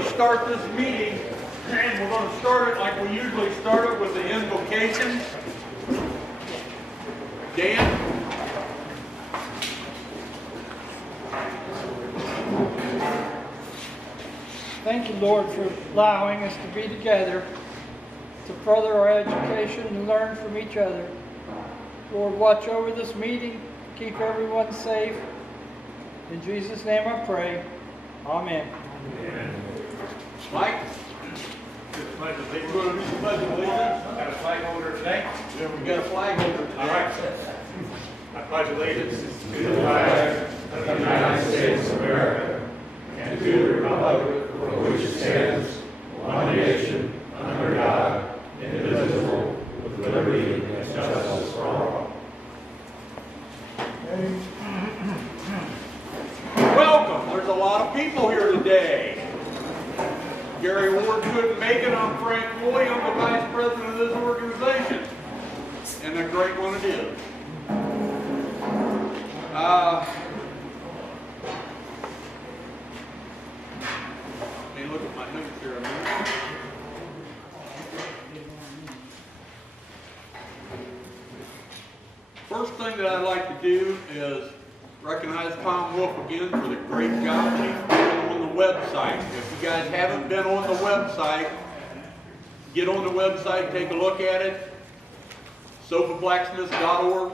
going to start this meeting, and we're going to start it like we usually start it with the invocation. Dan? Thank you, Lord, for allowing us to be together to further our education and learn from each other. Lord, watch over this meeting, keep everyone safe. In Jesus' name I pray. Amen. Amen. Mike? We're going to do the pledge of allegiance. Got a flag holder today? Yeah, we got a flag holder today. All right. I pledge allegiance to the flag of the United States of America and to the republic for which it stands, one nation, under God, indivisible, with liberty and justice for all. Welcome. There's a lot of people here today. Gary Ward couldn't make it. I'm Frank Floyd. I'm the vice president of this organization. And a great one it is. Let me look at my notes here a minute. First thing that I'd like to do is recognize Tom Wolf again for the great job that he's doing on the website. If you guys haven't been on the website, get on the website, take a look at it. sofablacksmith.org.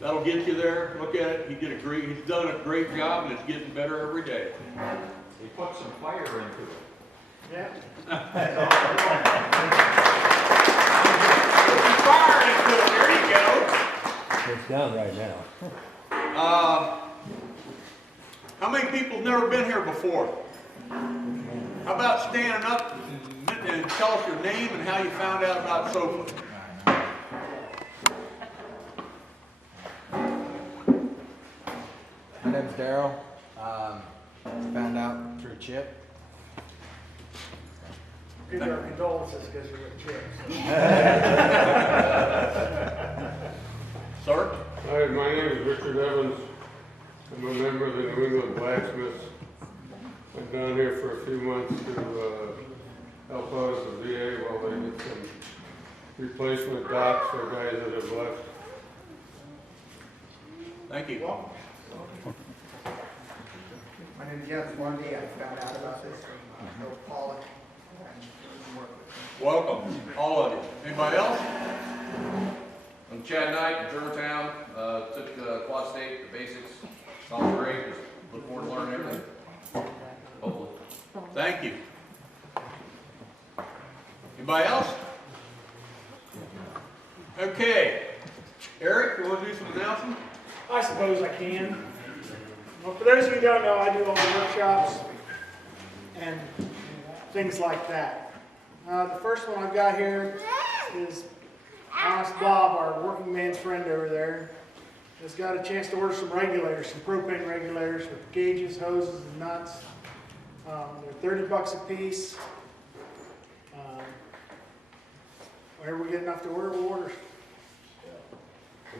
That'll get you there. Look at it. He's done a great job, and it's getting better every day. He put some fire into it. Yeah. Fire into it. There you go. It's down right now. How many people have never been here before? How about standing up and tell us your name and how you found out about SOFA? My name's Daryl. Found out through Chip. Give our condolences because you're with Chip. Sir? Hi, my name is Richard Evans. I'm a member of the New England Blacksmiths. I'm down here for a few months to help out at the VA while they get some replacement docks for guys that have left. Thank you. My name is Jeff Lundy. I found out about this from Bill Pollock and work with him. Welcome, all of you. Anybody else? I'm Chad Knight in Germantown. Took Quad State, the basics. Sounds great. Just look forward to learning everything. Hopefully. Thank you. Anybody else? Okay. Eric, you want to do some announcement? I suppose I can. Well, for those of you who don't know, I do all the workshops and things like that. The first one I've got here is Honest Bob, our working man's friend over there, has got a chance to order some regulators, some propane regulators with gauges, hoses, and nuts. They're $30 a piece. Whenever we get enough to order, we'll order.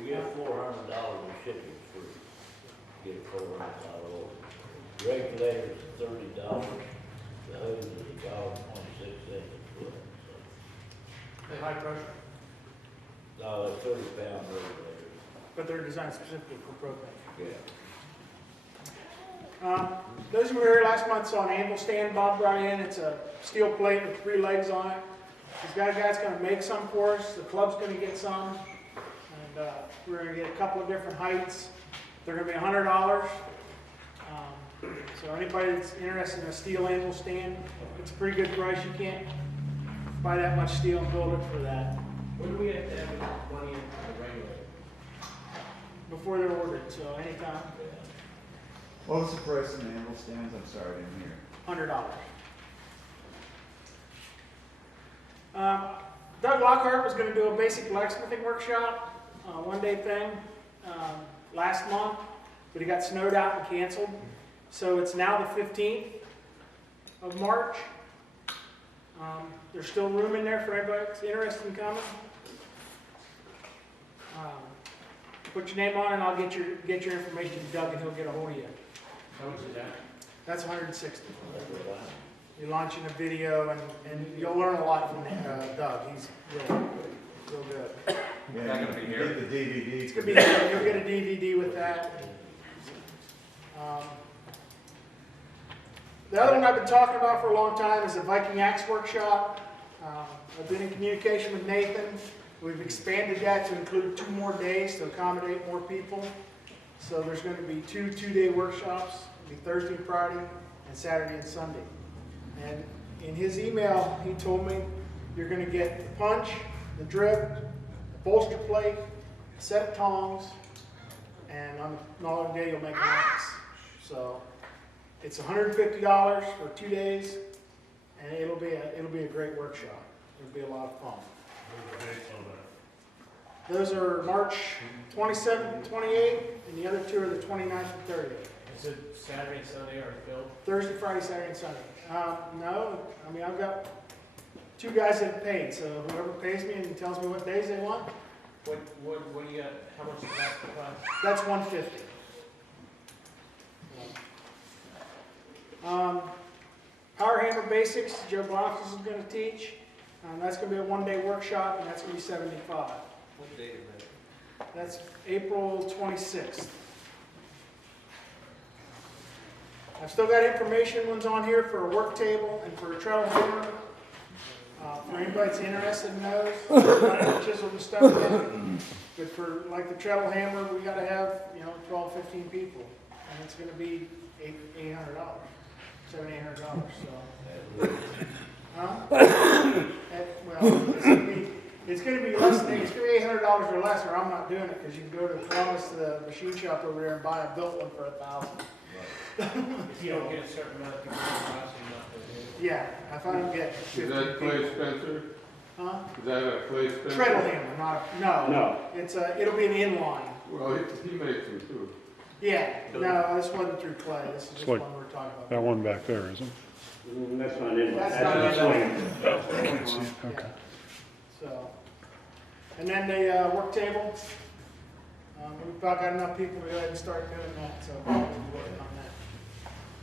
We get $400 in shipping for get a $400 order. Regulators $30. The hose is $1.26 a foot. They're high pressure, No, it's 30-pound regulators. but they're designed specifically for propane. Yeah. Those who were here last month saw an anvil stand Bob brought in. It's a steel plate with 3 legs on it. He's got a guy that's going to make some for us. The club's going to get some. And we're going to get a couple of different heights. They're going to be $100. So anybody that's interested in a steel anvil stand, it's a pretty good price. You can't buy that much steel and build it for that. When do we have to have money in the regulator? Before they're ordered, so anytime, What was the price of the anvil stands? I'm sorry, I didn't hear. $100. Doug Lockhart was going to do a basic blacksmithing workshop, one-day thing, last month, but he got snowed out and canceled. So it's now the 15th of March. There's still room in there for everybody that's interested in coming. Put your name on it, and I'll get your information to Doug, and he'll get a hold of you. How much is that? That's $160. be launching a video, and you'll learn a lot from Doug. He's real good. Not gonna be here. Get the DVD. It's gonna be, you'll get a DVD with that. The other one I've been talking about for a long time is the Viking Axe Workshop. I've been in communication with Nathan. We've expanded that to include 2 more days to accommodate more people. So there's going to be 2 two-day workshops. It'll be Thursday and Friday, and Saturday and Sunday. And in his email, he told me you're going to get the punch, the drip, the bolster plate, a set of tongs, and on another day you'll make an axe. So it's $150 for 2 days, and it'll be a great workshop. It'll be a lot of fun. Those are March 27th and 28th, and the other 2 are the 29th and 30th. Is it Saturday and Sunday or filled? Thursday, Friday, Saturday, and Sunday. No, I mean, I've got 2 guys that have paid, so whoever pays me and tells me what days they want, What do you got, how much is that for class? that's $150. Power Hammer Basics, Joe Blanchus is going to teach. That's going to be a 1-day workshop, and that's going to be $75. What date is that? That's April 26th. I've still got information ones on here for a work table and for a treadle hammer. For anybody that's interested in those, not chisel and stuff yet. But for like the treadle hammer, we got to have 12, 15 people, and it's going to be $800, $700-800. So, it's going to be less than it's going to be $800 or less, or I'm not doing it because you can go to Columbus, the machine shop over there, and buy a built one for $1,000. If you don't get a certain amount of people in class, you're not going to do it. Yeah, if I don't get 50 Is that people. Clay Spencer? Huh? Is that a Clay Spencer? Treadle hammer, no. It's it'll be an inline. Well, he makes them too. Yeah, no, this wasn't through Clay. This is just like one we're talking about. That one back there, isn't it? That's not in. That's not in. I can't see. Okay. So, and then the work table. We've about got enough people to go ahead and start doing that, so we'll be working on that.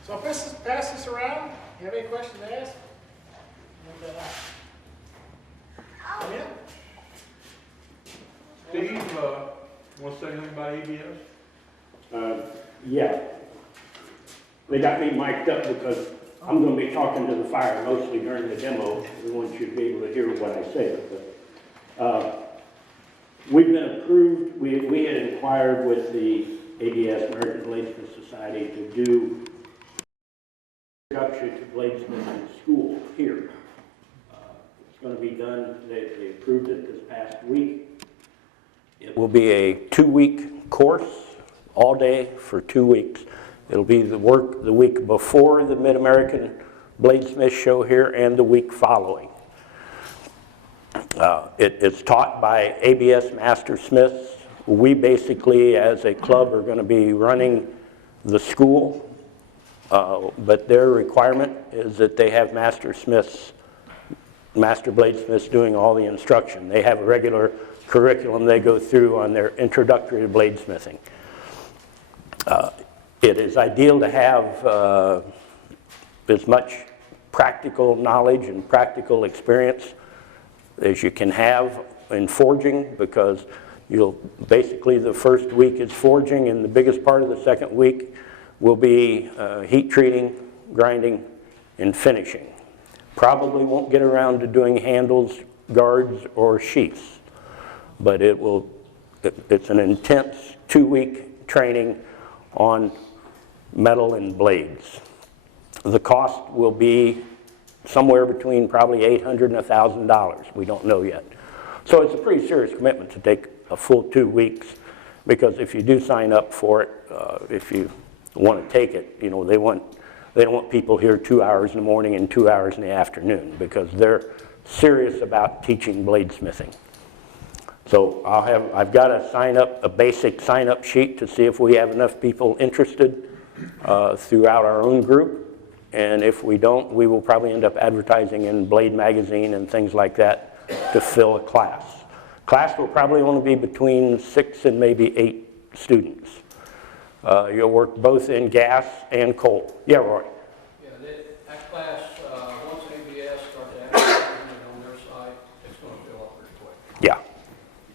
So I'll pass this around. You have any questions to ask? Yeah? Steve, want to say anything about ABS? Yeah. They got me mic'd up because I'm going to be talking to the fire mostly during the demo. Everyone should be able to hear what I say. But, we've been approved. We had inquired with the ABS, American Bladesmith Society, to do introduction to bladesmithing school here. It's going to be done. They approved it this past week. It will be a 2-week course, all day for 2 weeks. It'll be the week before the Mid-American Bladesmith Show here and the week following. It's taught by ABS Master Smiths. We basically, as a club, are going to be running the school, but their requirement is that they have Master Bladesmiths doing all the instruction. They have a regular curriculum they go through on their introductory to bladesmithing. It is ideal to have as much practical knowledge and practical experience as you can have in forging, because basically the first week is forging, and the biggest part of the second week will be heat treating, grinding, and finishing. Probably won't get around to doing handles, guards, or sheaths, but it's an intense 2-week training on metal and blades. The cost will be somewhere between probably $800 and $1,000. We don't know yet. So it's a pretty serious commitment to take a full 2 weeks, because if you do sign up for it, if you want to take it, they don't want people here 2 hours in the morning and 2 hours in the afternoon, because they're serious about teaching bladesmithing. So I've got a basic sign-up sheet to see if we have enough people interested throughout our own group. And if we don't, we will probably end up advertising in Blade Magazine and things like that to fill a class. Class will probably only be between 6 and maybe 8 students. You'll work both in gas and coal. Yeah, Roy? Yeah, that class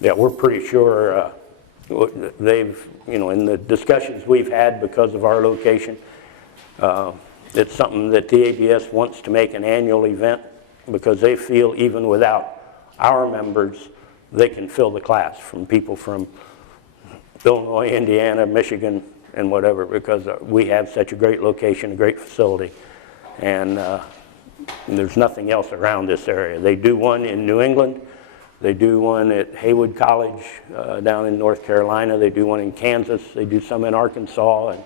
yeah, we're pretty sure they've, you know, in the discussions we've had because of our location, it's something that the ABS wants to make an annual event because they feel even without our members, they can fill the class from people from Illinois, Indiana, Michigan, and whatever, because we have such a great location, a great facility, and there's nothing else around this area. They do one in New England, they do one at Haywood College down in North Carolina, they do one in Kansas, they do some in Arkansas, and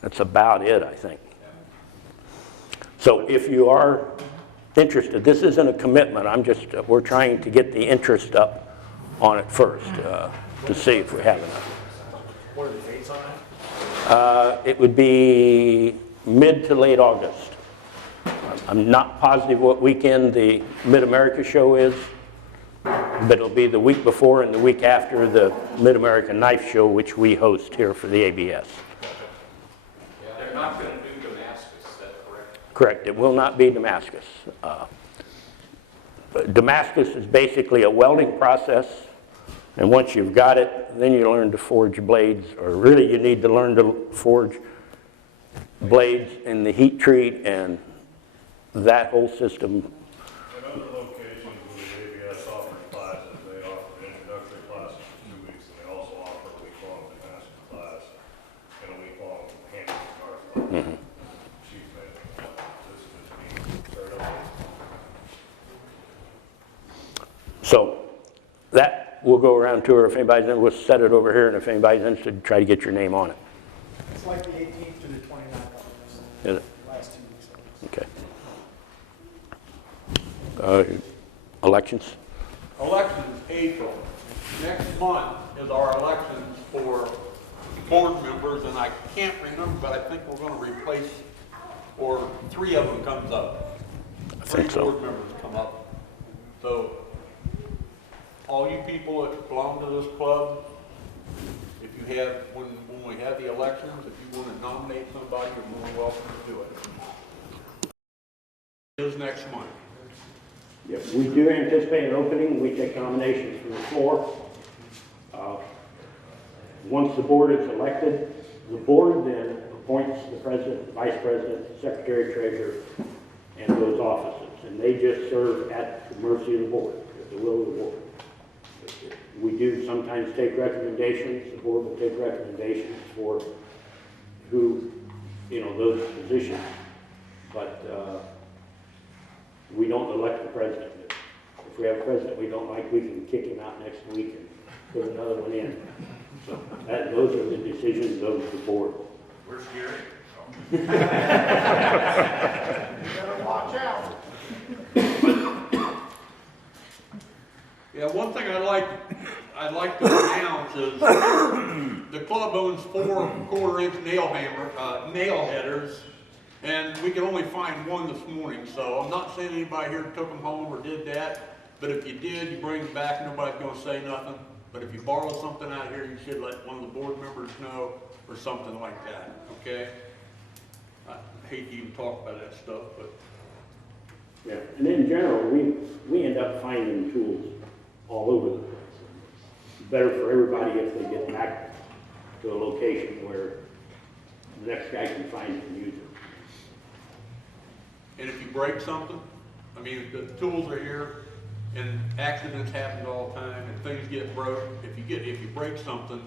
that's about it, I think. So if you are interested, this isn't a commitment, we're trying to get the interest up on it first to see if we have enough. What are the dates on that? It would be mid to late August. I'm not positive what weekend the Mid-America show is, but it'll be the week before and the week after the Mid-America Knife Show, which we host here for the ABS. They're not going to do Damascus, is that correct? Correct. It will not be Damascus. Damascus is basically a welding process, and once you've got it, then you learn to forge blades, or really you need to learn to forge blades in the heat treat and that whole system. At other locations where the ABS offers classes, they offer introductory classes for 2 weeks, and they also offer a week-long Damascus class and a week-long handling guard class. Sheet metal. This is just being started up. So that will go around to her if anybody's interested. We'll set it over here, and if anybody's interested, try to get your name on it. It's like the 18th to the 29th. Is it? Last 2 weeks. Okay. Elections? Elections, April. Next month is our elections for board members, and I can't remember, but I think we're going to replace, or 3 of them comes up. I think so. 3 board members come up. So, all you people that belong to this club, if you have, when we have the elections, if you want to nominate somebody, you're more than welcome to do it. It is next month. Yes, we do anticipate an opening. We take nominations from the floor. Once the board is elected, the board then appoints the president, vice president, secretary, treasurer, and those offices. And they just serve at the mercy of the board, at the will of the board. We do sometimes take recommendations. The board will take recommendations for who, you know, those positions. But we don't elect the president. If we have a president we don't like, we can kick him out next week and put another one in. So those are the decisions of the board. Where's Gary? You better watch out. Yeah, one thing I'd like to announce is the club owns 4 1/4-inch nail headers, and we could only find 1 this morning. So I'm not saying anybody here took them home or did that, but if you did, you bring them back. Nobody's going to say nothing. But if you borrow something out here, you should let one of the board members know or something like that. Okay? I hate to even talk about that stuff, but yeah, and in general, we end up finding tools all over the place. It's better for everybody if they get back to a location where the next guy can find it and use it. and if you break something, I mean, the tools are here, and accidents happen all the time, and things get broke. If you break something,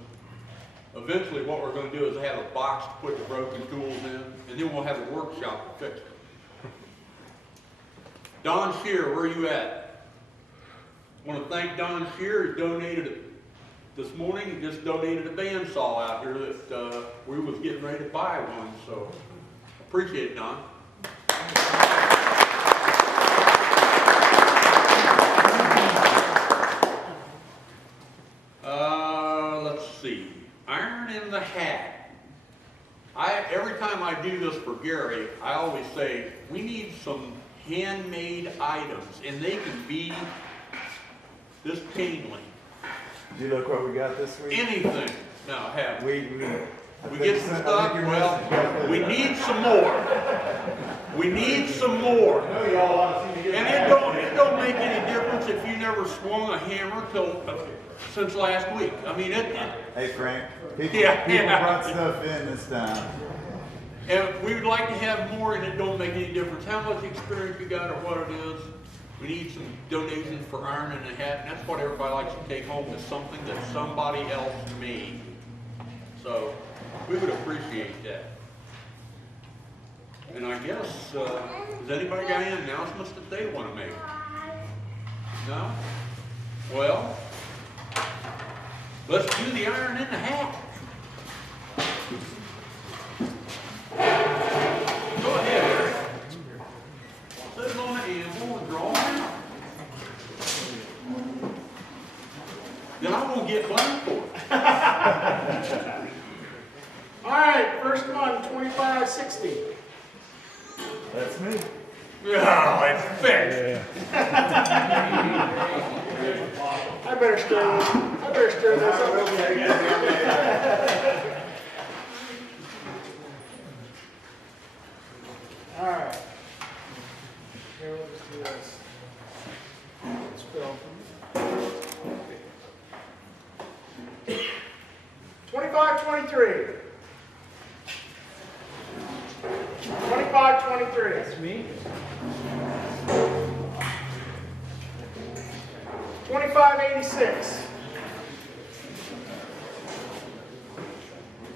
eventually what we're going to do is have a box to put the broken tools in, and then we'll have a workshop to fix it. Don Shear, where are you at? I want to thank Don Shear. He donated this morning. He just donated a bandsaw out here that we was getting ready to buy one. So appreciate it, Don. Let's see. Iron in the hat. Every time I do this for Gary, I always say we need some handmade items, and they can be this chain link. Did you look what we got this week? Anything. Now, have we We get some stuff? Well, we need some more. We need some more. And it don't make any difference if you never never swung a hammer since last week. I mean, Hey Frank, people Yeah. brought stuff in this time. and we would like to have more, and it don't make any difference how much experience you got or what it is. We need some donations for iron in the hat, and that's what everybody likes to take home, is something that somebody else made. So, we would appreciate that. And I guess, has anybody got any announcements that they want to make? No? Well, let's do the iron in the hat. Go ahead, Eric. Sit on the anvil and draw them out. Then I won't get blamed for it. All right, first one, 2560. That's me. Oh, it's fixed. I better stir this up. All right. Here, we'll just do this. Spill. 2523. 2523. That's me. 2586.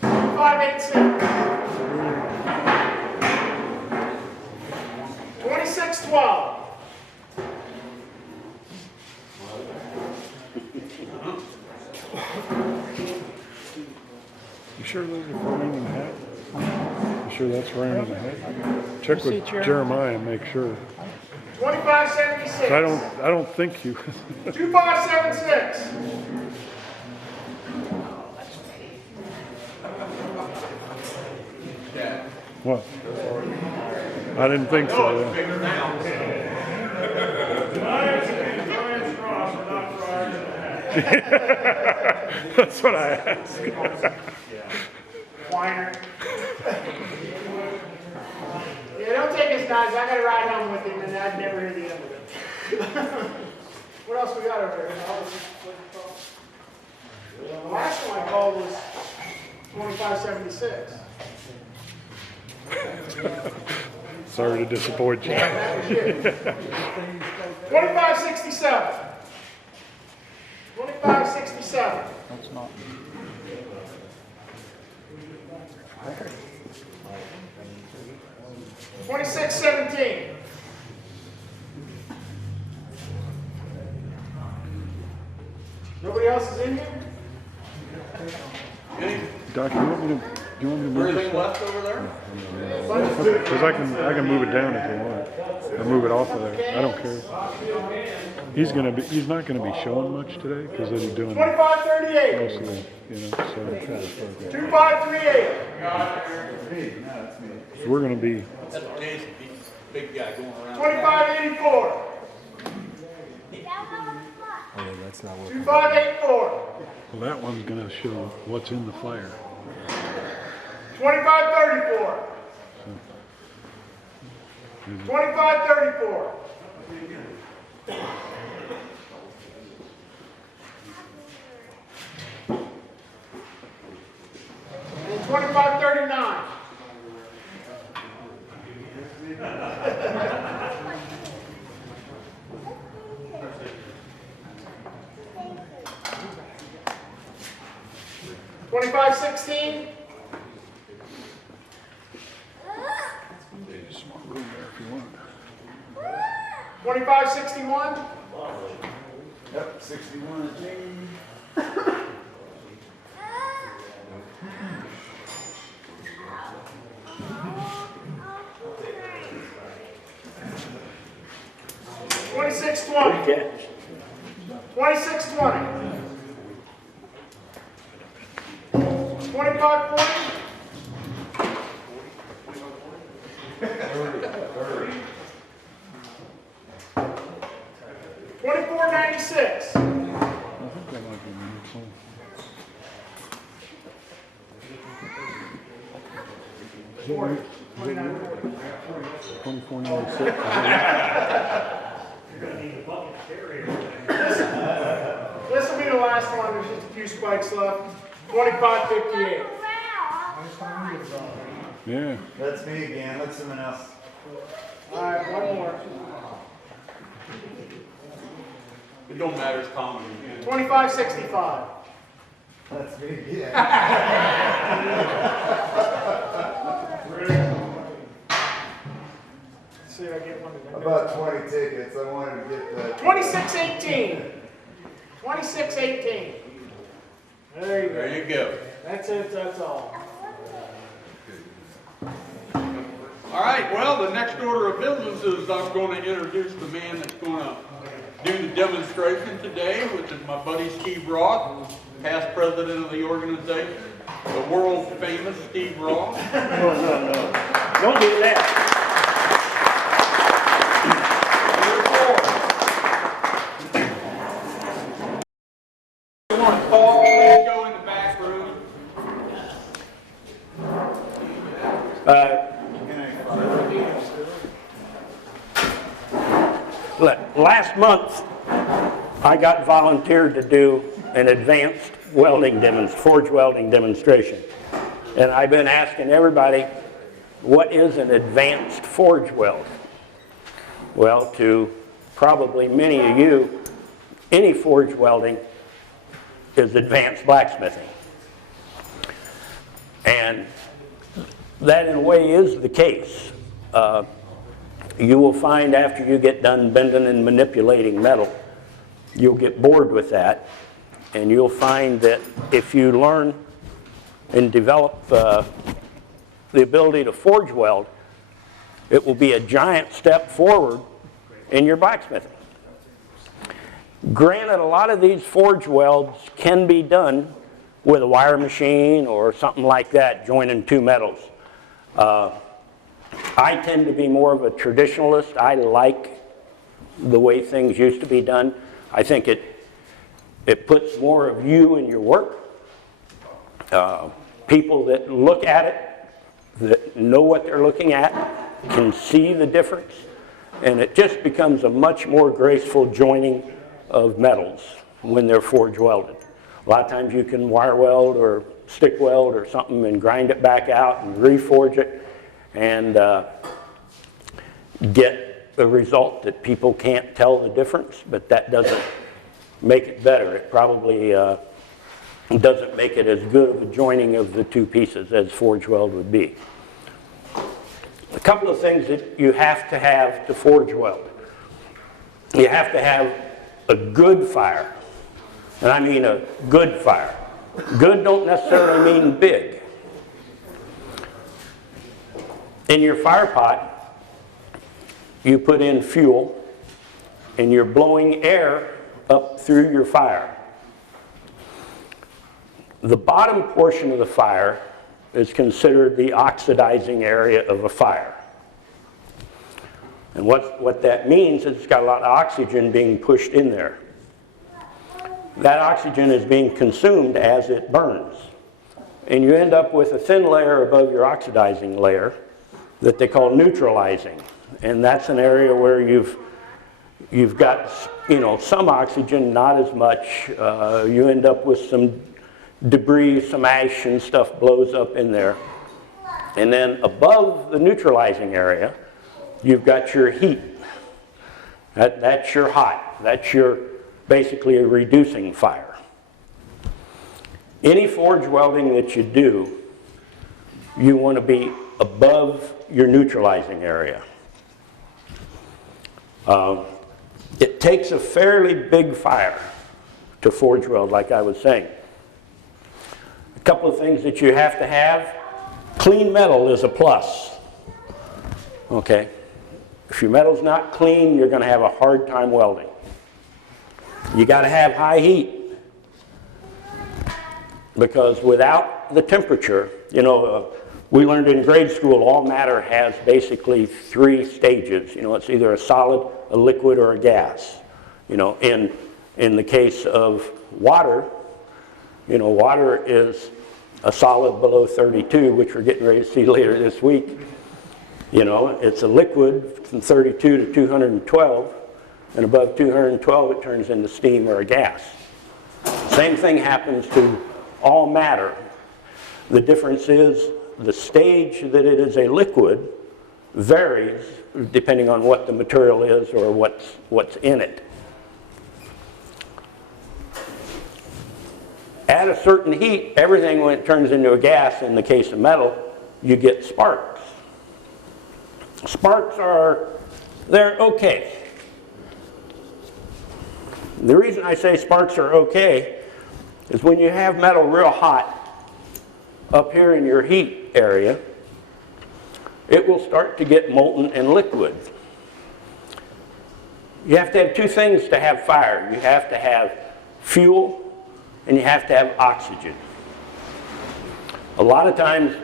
2586. 2612. You sure those are running in the hat? You sure that's running in the hat? Check with Jeremiah and make sure. 2576. I don't think you. 2576. What? I didn't think so. Oh, it's bigger now. That's what I asked. Whiner. Yeah, don't take his knives. I got to ride home with him, and I'd never hear the end of it. What else we got over there? The last one I called was 2576. Sorry to disappoint you. 2567. 2567. That's not. 2617. Nobody else is in here? Doc, do you want me to move Anything this? left over there? Because I can move it down if you want, or move it off of there. I don't care. He's not gonna be showing much today because he's doing 2538. most of it, So 2538. we're gonna be. That's Jason, he's a big guy going around. 2584. Oh, yeah, that's not working. 2584. Well, that one's gonna show what's in the fire. 2534. 2534. And 2539. Twenty-five 16. Small room there if you want. 2561. Yep, 61 is me. 2620. 2620. 2540. 2496. I think that might be meaningful. Is that right? 2496. You're gonna need a bucket to carry it. This will be the last one, there's just a few spikes left. 2558. Yeah. That's me again. That's someone else. Alright, one more. It don't matter, it's common. 2565. That's me again. Let's see if I get one today. About 20 tickets. I wanted to get the. 2618. 2618. There you go. There you go. That's it, that's all. All right, well, the next order of business is I'm going to introduce the man that's going to do the demonstration today, which is my buddy Steve Roth, past president of the organization, the world famous Steve Roth. Don't do that. Paul, please go in the back room. Last month, I got volunteered to do an advanced forge welding demonstration. And I've been asking everybody, what is an advanced forge weld? Well, to probably many of you, any forge welding is advanced blacksmithing. And that in a way is the case. You will find after you get done bending and manipulating metal, you'll get bored with that, and you'll find that if you learn and develop the ability to forge weld, it will be a giant step forward in your blacksmithing. Granted, a lot of these forge welds can be done with a wire machine or something like that, joining two metals. I tend to be more of a traditionalist. I like the way things used to be done. I think it puts more of you in your work. People that look at it, that know what they're looking at, can see the difference, and it just becomes a much more graceful joining of metals when they're forge welded. A lot of times you can wire weld or stick weld or something and grind it back out and reforge it and get a result that people can't tell the difference, but that doesn't make it better. It probably doesn't make it as good of a joining of the two pieces as forge weld would be. A couple of things that you have to forge weld. You have to have a good fire, and I mean a good fire. Good don't necessarily mean big. In your fire pot, you put in fuel, and you're blowing air up through your fire. The bottom portion of the fire is considered the oxidizing area of a fire. And what that means is it's got a lot of oxygen being pushed in there. That oxygen is being consumed as it burns. And you end up with a thin layer above your oxidizing layer that they call neutralizing. And that's an area where you've got, some oxygen, not as much. You end up with some debris, some ash and stuff blows up in there. And then above the neutralizing area, you've got your heat. That's your hot. That's your basically a reducing fire. Any forge welding that you do, you want to be above your neutralizing area. It takes a fairly big fire to forge weld, like I was saying. A couple of things that you have to have. Clean metal is a plus. Okay? If your metal's not clean, you're going to have a hard time welding. You got to have high heat, because without the temperature, we learned in grade school all matter has basically 3 stages. It's either a solid, a liquid, or a gas. In the case of water, water is a solid below 32, which we're getting ready to see later this week. It's a liquid from 32 to 212, and above 212 it turns into steam or a gas. Same thing happens to all matter. The difference is the stage that it is a liquid varies depending on what the material is or what's in it. At a certain heat, everything, when it turns into a gas, in the case of metal, you get sparks. Sparks they're okay. The reason I say sparks are okay is when you have metal real hot up here in your heat area, it will start to get molten and liquid. You have to have two things to have fire. You have to have fuel and you have to have oxygen. A lot of times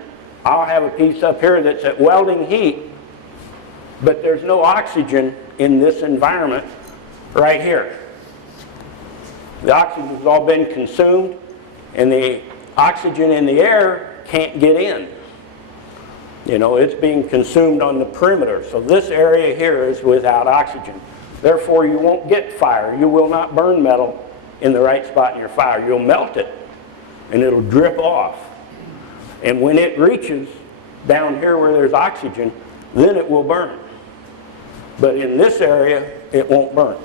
I'll have a piece up here that's at welding heat, but there's no oxygen in this environment right here. The oxygen has all been consumed and the oxygen in the air can't get in. You know, it's being consumed on the perimeter. So this area here is without oxygen. Therefore, you won't get fire. You will not burn metal in the right spot in your fire. You'll melt it and it'll drip off. And when it reaches down here where there's oxygen, then it will burn. But in this area, it won't burn.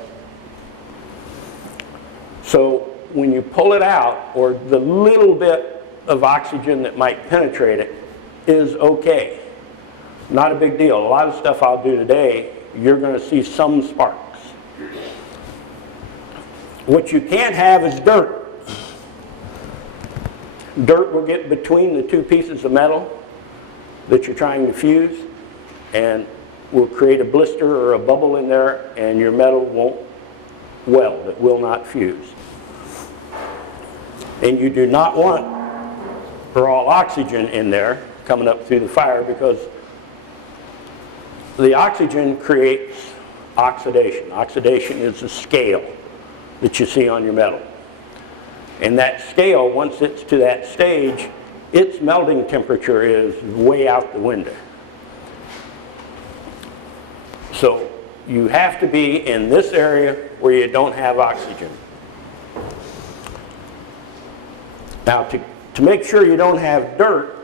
So when you pull it out, or the little bit of oxygen that might penetrate it is okay. Not a big deal. A lot of stuff I'll do today, you're going to see some sparks. What you can't have is dirt. Dirt will get between the two pieces of metal that you're trying to fuse and will create a blister or a bubble in there, and your metal won't weld. It will not fuse. And you do not want raw oxygen in there coming up through the fire, because the oxygen creates oxidation. Oxidation is a scale that you see on your metal. And that scale, once it's to that stage, its melting temperature is way out the window. So you have to be in this area where you don't have oxygen. Now, to make sure you don't have dirt,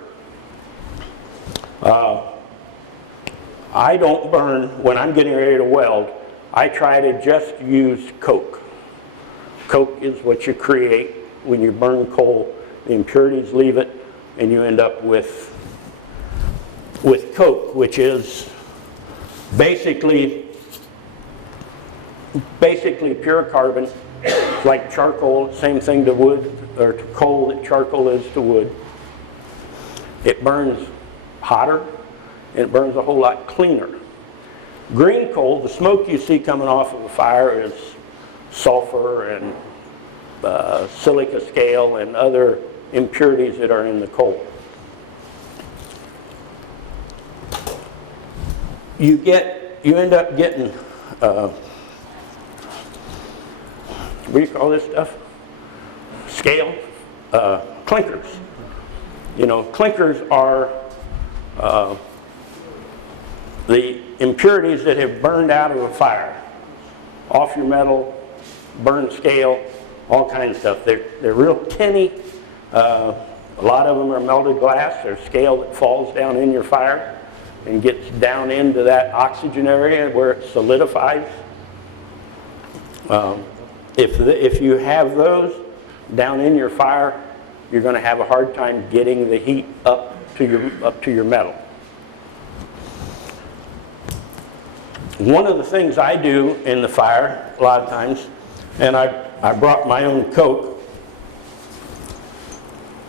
I don't burn, when I'm getting ready to weld, I try to just use coke. Coke is what you create when you burn coal. The impurities leave it, and you end up with coke, which is basically pure carbon. It's like charcoal, same thing to wood, or to coal that charcoal is to wood. It burns hotter, and it burns a whole lot cleaner. Green coal, the smoke you see coming off of a fire, is sulfur and silica scale and other impurities that are in the coal. You end up getting what do you call this stuff? Scale? Clinkers. You know, clinkers are the impurities that have burned out of a fire. Off your metal, burned scale, all kinds of stuff. They're real tinny. A lot of them are melted glass. They're scale that falls down in your fire and gets down into that oxygen area where it solidifies. If you have those down in your fire, you're going to have a hard time getting the heat up to your metal. One of the things I do in the fire a lot of times, and I brought my own coke.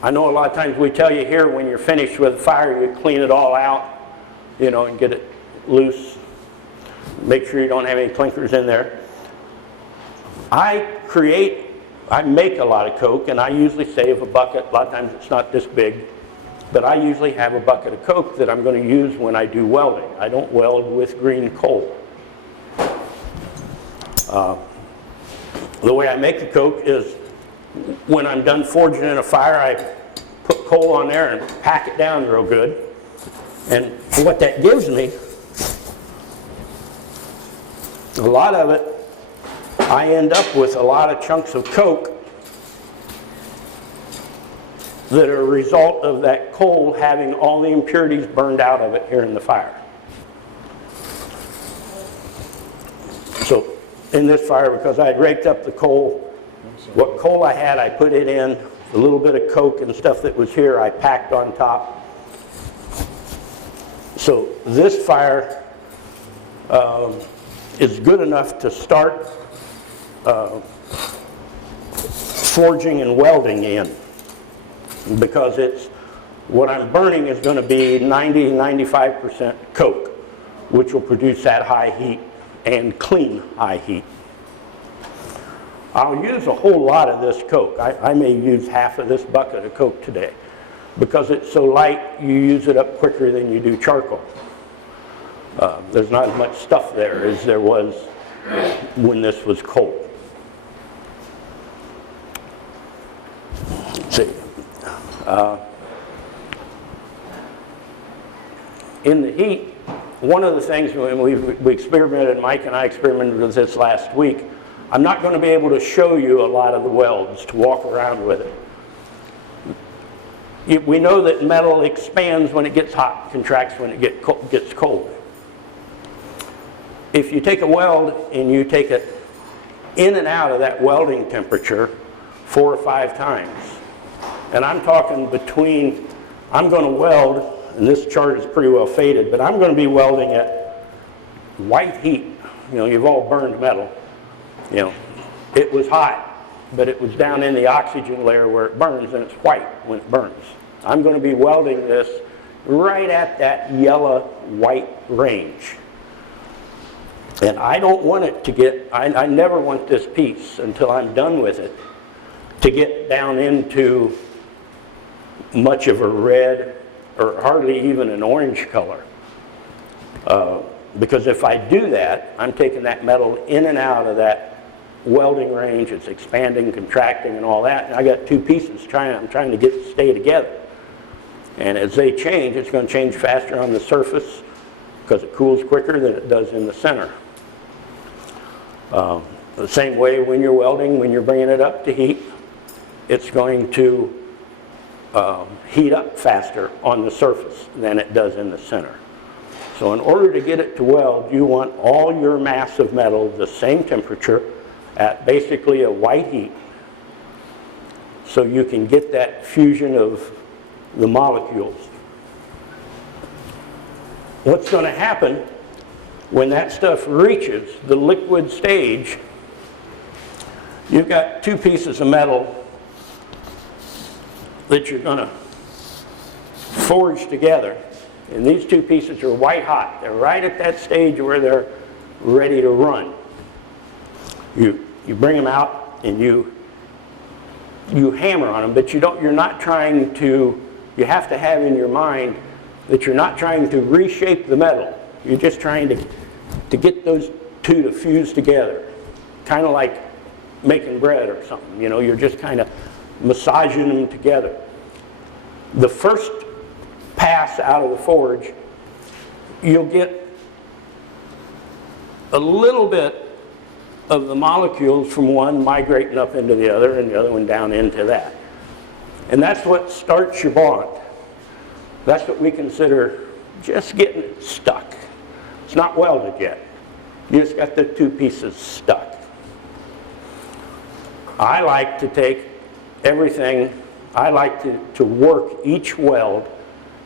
I know a lot of times we tell you here when you're finished with the fire, you clean it all out, you know, and get it loose. Make sure you don't have any clinkers in there. I make a lot of coke, and I usually save a bucket. A lot of times it's not this big, but I usually have a bucket of coke that I'm going to use when I do welding. I don't weld with green coal. The way I make the coke is when I'm done forging in a fire, I put coal on there and pack it down real good. And what that gives me, a lot of it I end up with a lot of chunks of coke that are a result of that coal having all the impurities burned out of it here in the fire. So in this fire, because I had raked up the coal, what coal I had, I put it in, a little bit of coke and stuff that was here, I packed on top. So this fire is good enough to start forging and welding in, because it's what I'm burning is going to be 90-95% coke, which will produce that high heat and clean high heat. I'll use a whole lot of this coke. I may use half of this bucket of coke today. Because it's so light, you use it up quicker than you do charcoal. There's not as much stuff there as there was when this was cold. Let's see. In the heat, one of the things when we experimented, Mike and I experimented with this last week, I'm not going to be able to show you a lot of the welds to walk around with it. We know that metal expands when it gets hot, contracts when it gets cold. If you take a weld and you take it in and out of that welding temperature 4 or 5 times, and I'm talking between, I'm going to weld, and this chart is pretty well faded, but I'm going to be welding at white heat. You know, you've all burned metal. You know, it was hot, but it was down in the oxygen layer where it burns, and it's white when it burns. I'm going to be welding this right at that yellow-white range. And I don't want it to get, I never want this piece until I'm done with it to get down into much of a red or hardly even an orange color. Because if I do that, I'm taking that metal in and out of that welding range. It's expanding, contracting, and all that. And I got 2 pieces I'm trying to get to stay together. And as they change, it's going to change faster on the surface because it cools quicker than it does in the center. The same way when you're welding, when you're bringing it up to heat, it's going to heat up faster on the surface than it does in the center. So in order to get it to weld, you want all your mass of metal the same temperature at basically a white heat, so you can get that fusion of the molecules. What's going to happen when that stuff reaches the liquid stage, you've got 2 pieces of metal that you're going to forge together. And these 2 pieces are white hot. They're right at that stage where they're ready to run. You bring them out and you hammer on them, but you're not trying to, you have to have in your mind that you're not trying to reshape the metal. You're just trying to get those 2 to fuse together. Kind of like making bread or something, you know, you're just kind of massaging them together. The first pass out of the forge, you'll get a little bit of the molecules from one migrating up into the other and the other one down into that. And that's what starts your bond. That's what we consider just getting it stuck. It's not welded yet. You just got the 2 pieces stuck. I like to take everything, I like to work each weld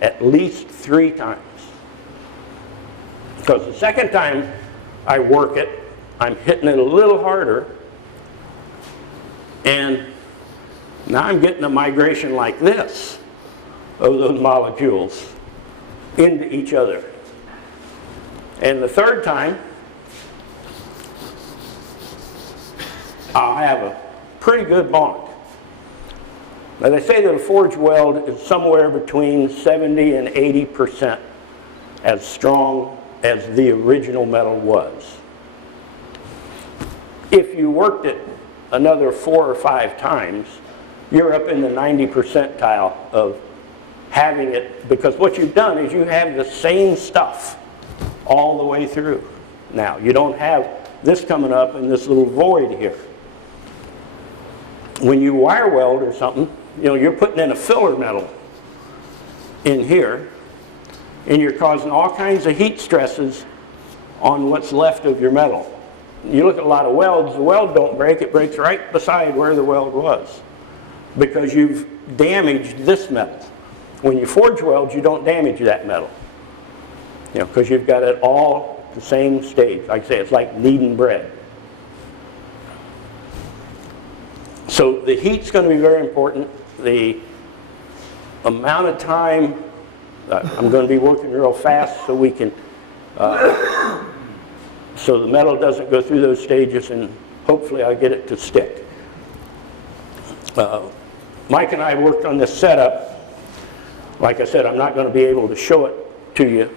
at least 3 times. Because the second time I work it, I'm hitting it a little harder, and now I'm getting a migration like this of those molecules into each other. And the third time, I'll have a pretty good bond. Now they say that a forge weld is somewhere between 70 and 80% as strong as the original metal was. If you worked it another 4 or 5 times, you're up in the 90 percentile of having it, because what you've done is you have the same stuff all the way through. Now, you don't have this coming up and this little void here. When you wire weld or something, you know, you're putting in a filler metal in here, and you're causing all kinds of heat stresses on what's left of your metal. You look at a lot of welds, the weld don't break, it breaks right beside where the weld was, because you've damaged this metal. When you forge weld, you don't damage that metal, you know, because you've got it all the same stage. Like I say, it's like kneading bread. So the heat's going to be very important. The amount of time, I'm going to be working real fast so we can, so the metal doesn't go through those stages, and hopefully I'll get it to stick. Mike and I worked on this setup. Like I said, I'm not going to be able to show it to you,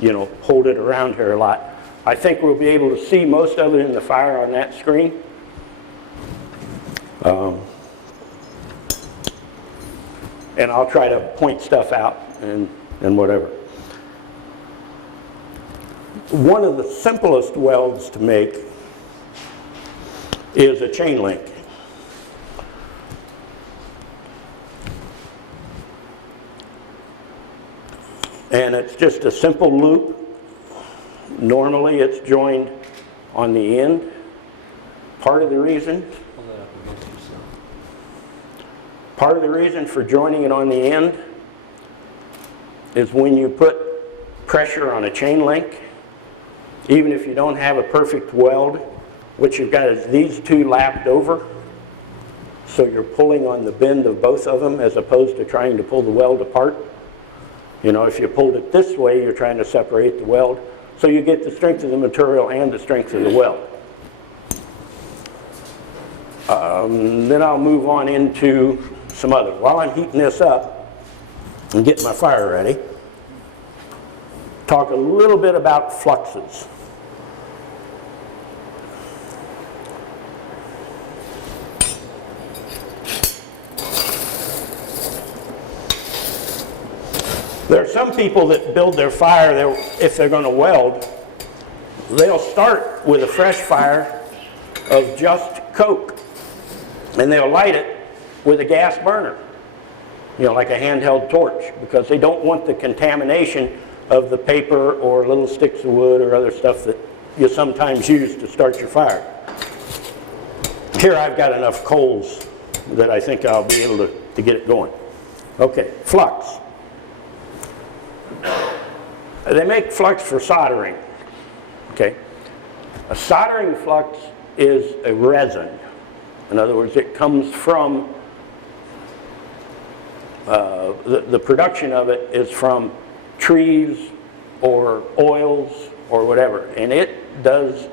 you know, hold it around here a lot. I think we'll be able to see most of it in the fire on that screen. And I'll try to point stuff out and whatever. One of the simplest welds to make is a chain link. And it's just a simple loop. Normally it's joined on the end. Part of the reason for joining it on the end is when you put pressure on a chain link, even if you don't have a perfect weld, what you've got is these two lapped over, so you're pulling on the bend of both of them as opposed to trying to pull the weld apart. You know, if you pulled it this way, you're trying to separate the weld, so you get the strength of the material and the strength of the weld. Then I'll move on into some other. While I'm heating this up and getting my fire ready, talk a little bit about fluxes. There are some people that build their fire, if they're going to weld, they'll start with a fresh fire of just coke, and they'll light it with a gas burner, you know, like a handheld torch, because they don't want the contamination of the paper or little sticks of wood or other stuff that you sometimes use to start your fire. Here I've got enough coals that I think I'll be able to get it going. Okay, flux. They make flux for soldering. Okay, a soldering flux is a resin. In other words, it comes from the production of it is from trees or oils or whatever, and it does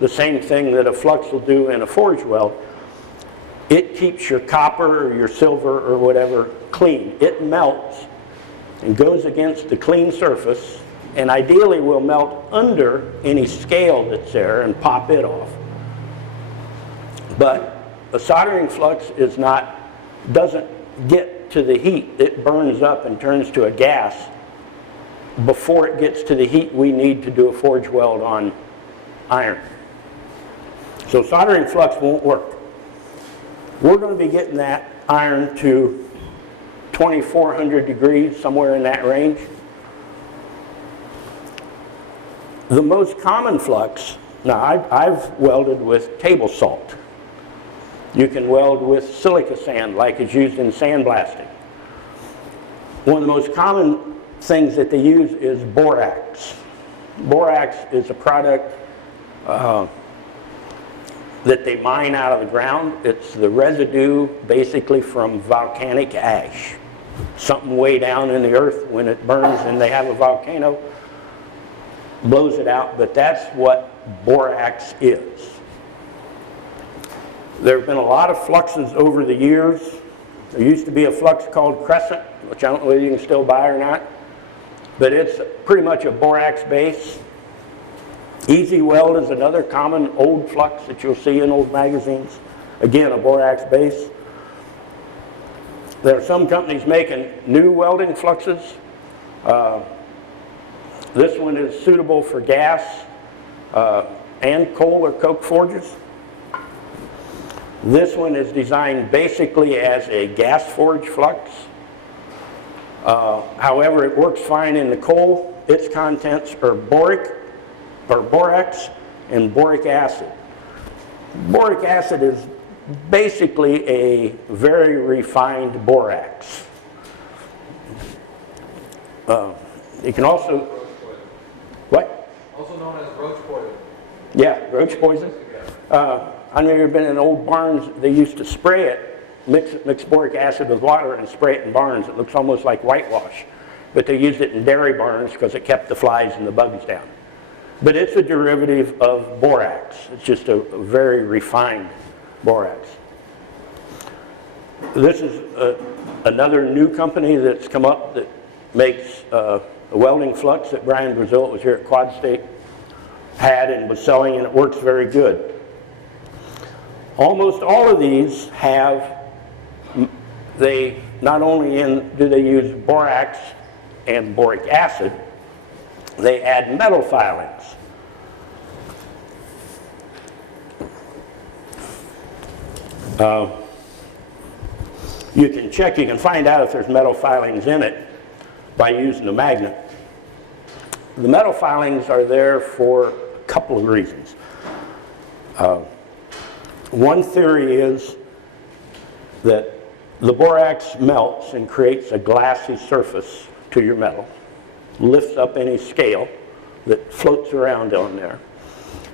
the same thing that a flux will do in a forge weld. It keeps your copper or your silver or whatever clean. It melts and goes against the clean surface, and ideally will melt under any scale that's there and pop it off. But a soldering flux doesn't get to the heat. It burns up and turns to a gas before it gets to the heat we need to do a forge weld on iron. So soldering flux won't work. We're going to be getting that iron to 2,400 degrees, somewhere in that range. The most common flux, now I've welded with table salt. You can weld with silica sand like is used in sandblasting. One of the most common things that they use is borax. Borax is a product that they mine out of the ground. It's the residue basically from volcanic ash. Something way down in the earth when it burns and they have a volcano, blows it out, but that's what borax is. There have been a lot of fluxes over the years. There used to be a flux called Crescent, which I don't know whether you can still buy or not, but it's pretty much a borax base. Easy Weld is another common old flux that you'll see in old magazines. Again, a borax base. There are some companies making new welding fluxes. This one is suitable for gas. and coal or coke forges. This one is designed basically as a gas forge flux. However, it works fine in the coal. Its contents are borax and boric acid. Boric acid is basically a very refined borax. You can also, what? Also known as roach poison. Yeah, roach poison. I've never been in old barns. They used to spray it, mix boric acid with water and spray it in barns. It looks almost like whitewash. But they used it in dairy barns because it kept the flies and the bugs down. But it's a derivative of borax. It's just a very refined borax. This is another new company that's come up that makes a welding flux that Brian Brazil was here at Quad State had and was selling, and it works very good. Almost all of these have, they not only do they use borax and boric acid, they add metal filings. You can check, you can find out if there's metal filings in it by using a magnet. The metal filings are there for a couple of reasons. One theory is that the borax melts and creates a glassy surface to your metal, lifts up any scale that floats around on there.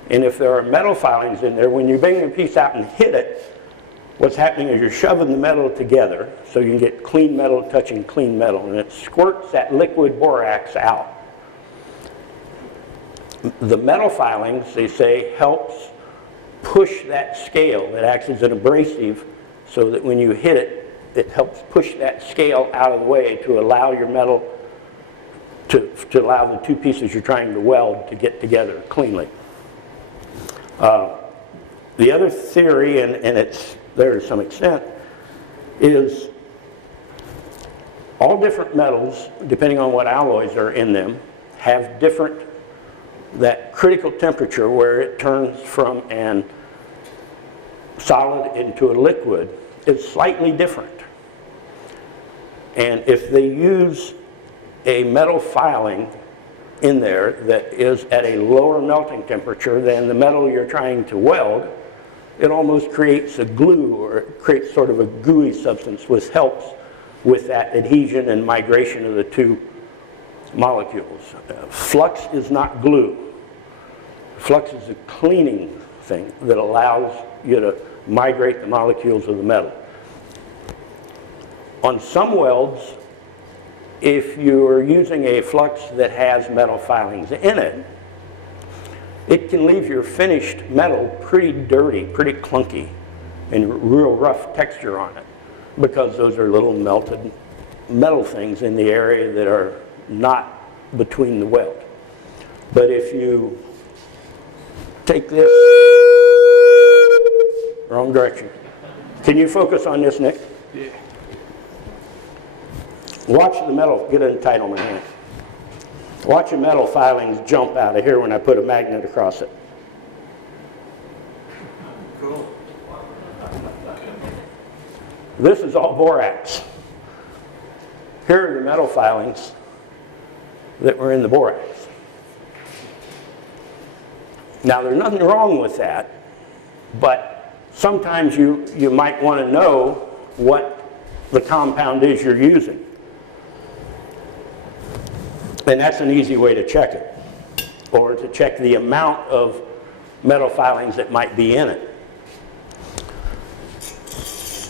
And if there are metal filings in there, when you bring a piece out and hit it, what's happening is you're shoving the metal together so you can get clean metal touching clean metal, and it squirts that liquid borax out. The metal filings, they say, helps push that scale. It acts as an abrasive so that when you hit it, it helps push that scale out of the way to allow your metal to allow the two pieces you're trying to weld to get together cleanly. The other theory, and it's there to some extent, is all different metals, depending on what alloys are in them, have different, that critical temperature where it turns from an solid into a liquid is slightly different. And if they use a metal filing in there that is at a lower melting temperature than the metal you're trying to weld, it almost creates a glue, or it creates sort of a gooey substance, which helps with that adhesion and migration of the two molecules. Flux is not glue. Flux is a cleaning thing that allows you to migrate the molecules of the metal. On some welds, if you're using a flux that has metal filings in it, it can leave your finished metal pretty dirty, pretty clunky, and real rough texture on it, because those are little melted metal things in the area that are not between the weld. But if you take this, wrong direction. Can you focus on this, Nick? Yeah. Watch the metal, get it tight on my hand. Watch the metal filings jump out of here when I put a magnet across it. Cool. This is all borax. Here are the metal filings that were in the borax. Now, there's nothing wrong with that, but sometimes you might want to know what the compound is you're using. And that's an easy way to check it, or to check the amount of metal filings that might be in it.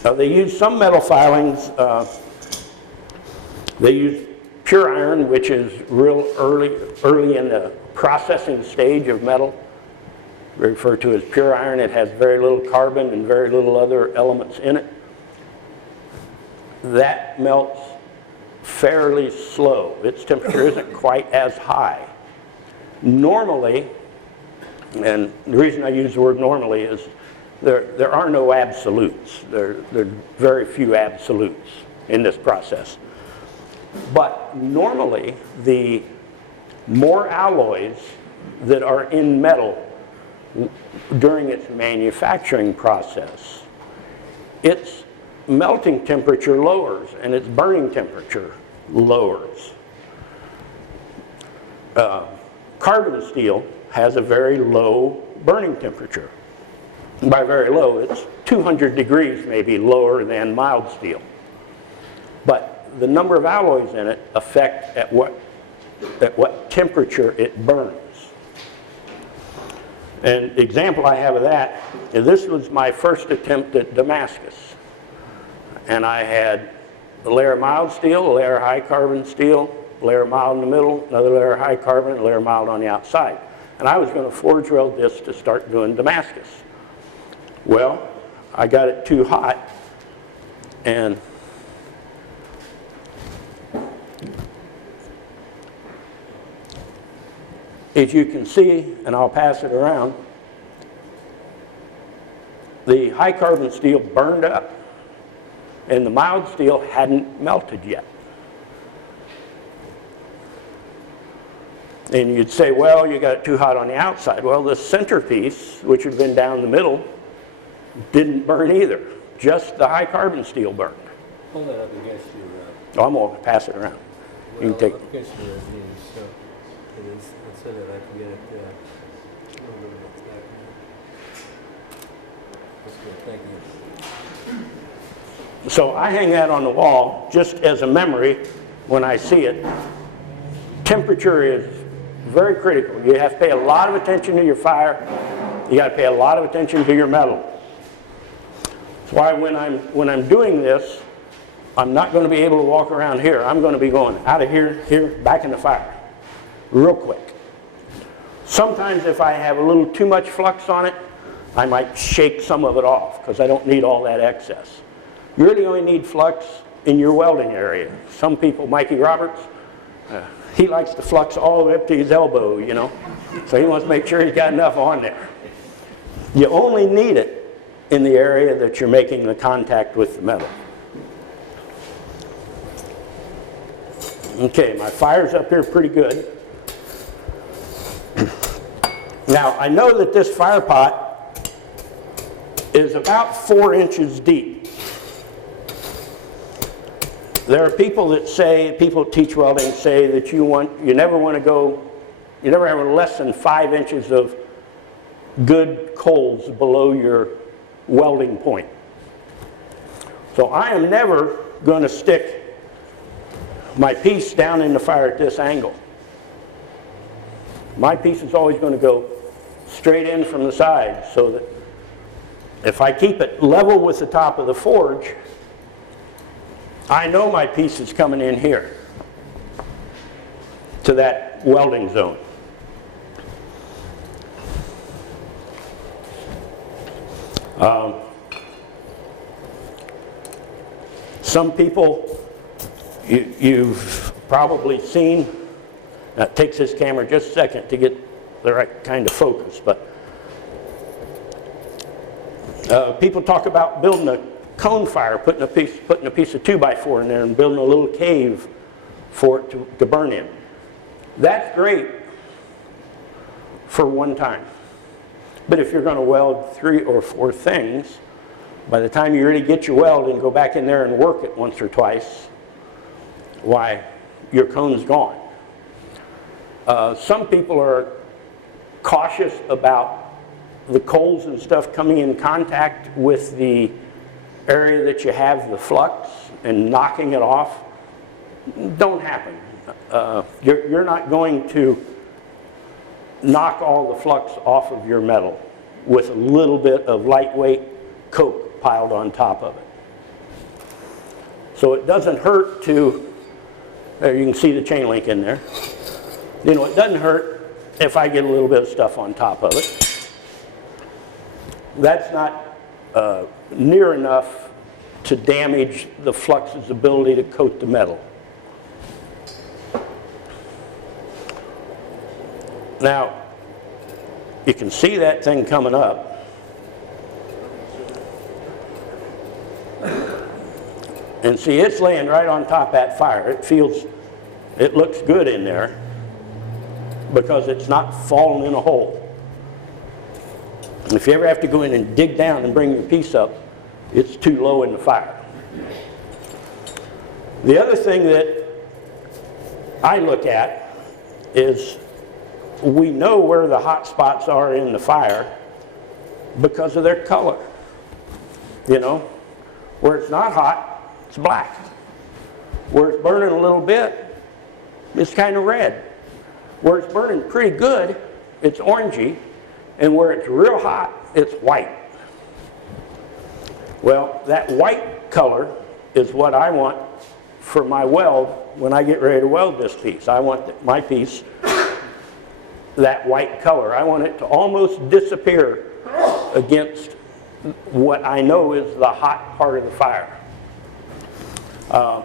Now, they use some metal filings, they use pure iron, which is real early in the processing stage of metal. Referred to as pure iron. It has very little carbon and very little other elements in it. That melts fairly slow. Its temperature isn't quite as high. Normally, and the reason I use the word normally is there are no absolutes. There are very few absolutes in this process. But normally, the more alloys that are in metal, during its manufacturing process, its melting temperature lowers and its burning temperature lowers. Carbon steel has a very low burning temperature. By very low, it's 200 degrees maybe lower than mild steel. But the number of alloys in it affect at what temperature it burns. And the example I have of that, is this was my first attempt at Damascus. And I had a layer of mild steel, a layer of high carbon steel, a layer of mild in the middle, another layer of high carbon, a layer of mild on the outside. And I was going to forge weld this to start doing Damascus. Well, I got it too hot, and as you can see, and I'll pass it around, the high carbon steel burned up, and the mild steel hadn't melted yet. And you'd say, well, you got it too hot on the outside. Well, the centerpiece, which had been down the middle, didn't burn either. Just the high carbon steel burned. Hold that up against your, Oh, I'm going to pass it around. You can take up against your knees, so it is, so that I can get it, a little bit of it back. That's good, thank you. So I hang that on the wall just as a memory when I see it. Temperature is very critical. You have to pay a lot of attention to your fire. You got to pay a lot of attention to your metal. That's why when I'm doing this, I'm not going to be able to walk around here. I'm going to be going out of here, back in the fire, real quick. Sometimes if I have a little too much flux on it, I might shake some of it off because I don't need all that excess. You really only need flux in your welding area. Some people, Mikey Roberts, he likes to flux all the way up to his elbow, you know. So he wants to make sure he's got enough on there. You only need it in the area that you're making the contact with the metal. Okay, my fire's up here pretty good. Now, I know that this fire pot is about 4 inches deep. There are people that say, people that teach welding say that you never have less than 5 inches of good coals below your welding point. So I am never going to stick my piece down in the fire at this angle. My piece is always going to go straight in from the side, so that if I keep it level with the top of the forge, I know my piece is coming in here to that welding zone. Some people you've probably seen, now it takes this camera just a second to get the right kind of focus, but people talk about building a cone fire, putting a piece of 2x4 in there and building a little cave for it to burn in. That's great for one time. But if you're going to weld 3 or 4 things, by the time you really get your weld and go back in there and work it once or twice, why, your cone's gone. Some people are cautious about the coals and stuff coming in contact with the area that you have the flux and knocking it off. Don't happen. You're not going to knock all the flux off of your metal with a little bit of lightweight coke piled on top of it. So it doesn't hurt to, there you can see the chain link in there. You know, it doesn't hurt if I get a little bit of stuff on top of it. That's not near enough to damage the flux's ability to coat the metal. Now, you can see that thing coming up. And see, it's laying right on top of that fire. It looks good in there because it's not falling in a hole. If you ever have to go in and dig down and bring your piece up, it's too low in the fire. The other thing that I look at is we know where the hot spots are in the fire because of their color. You know, where it's not hot, it's black. Where it's burning a little bit, it's kind of red. Where it's burning pretty good, it's orangey. And where it's real hot, it's white. Well, that white color is what I want for my weld when I get ready to weld this piece. I want my piece that white color. I want it to almost disappear against what I know is the hot part of the fire. I'm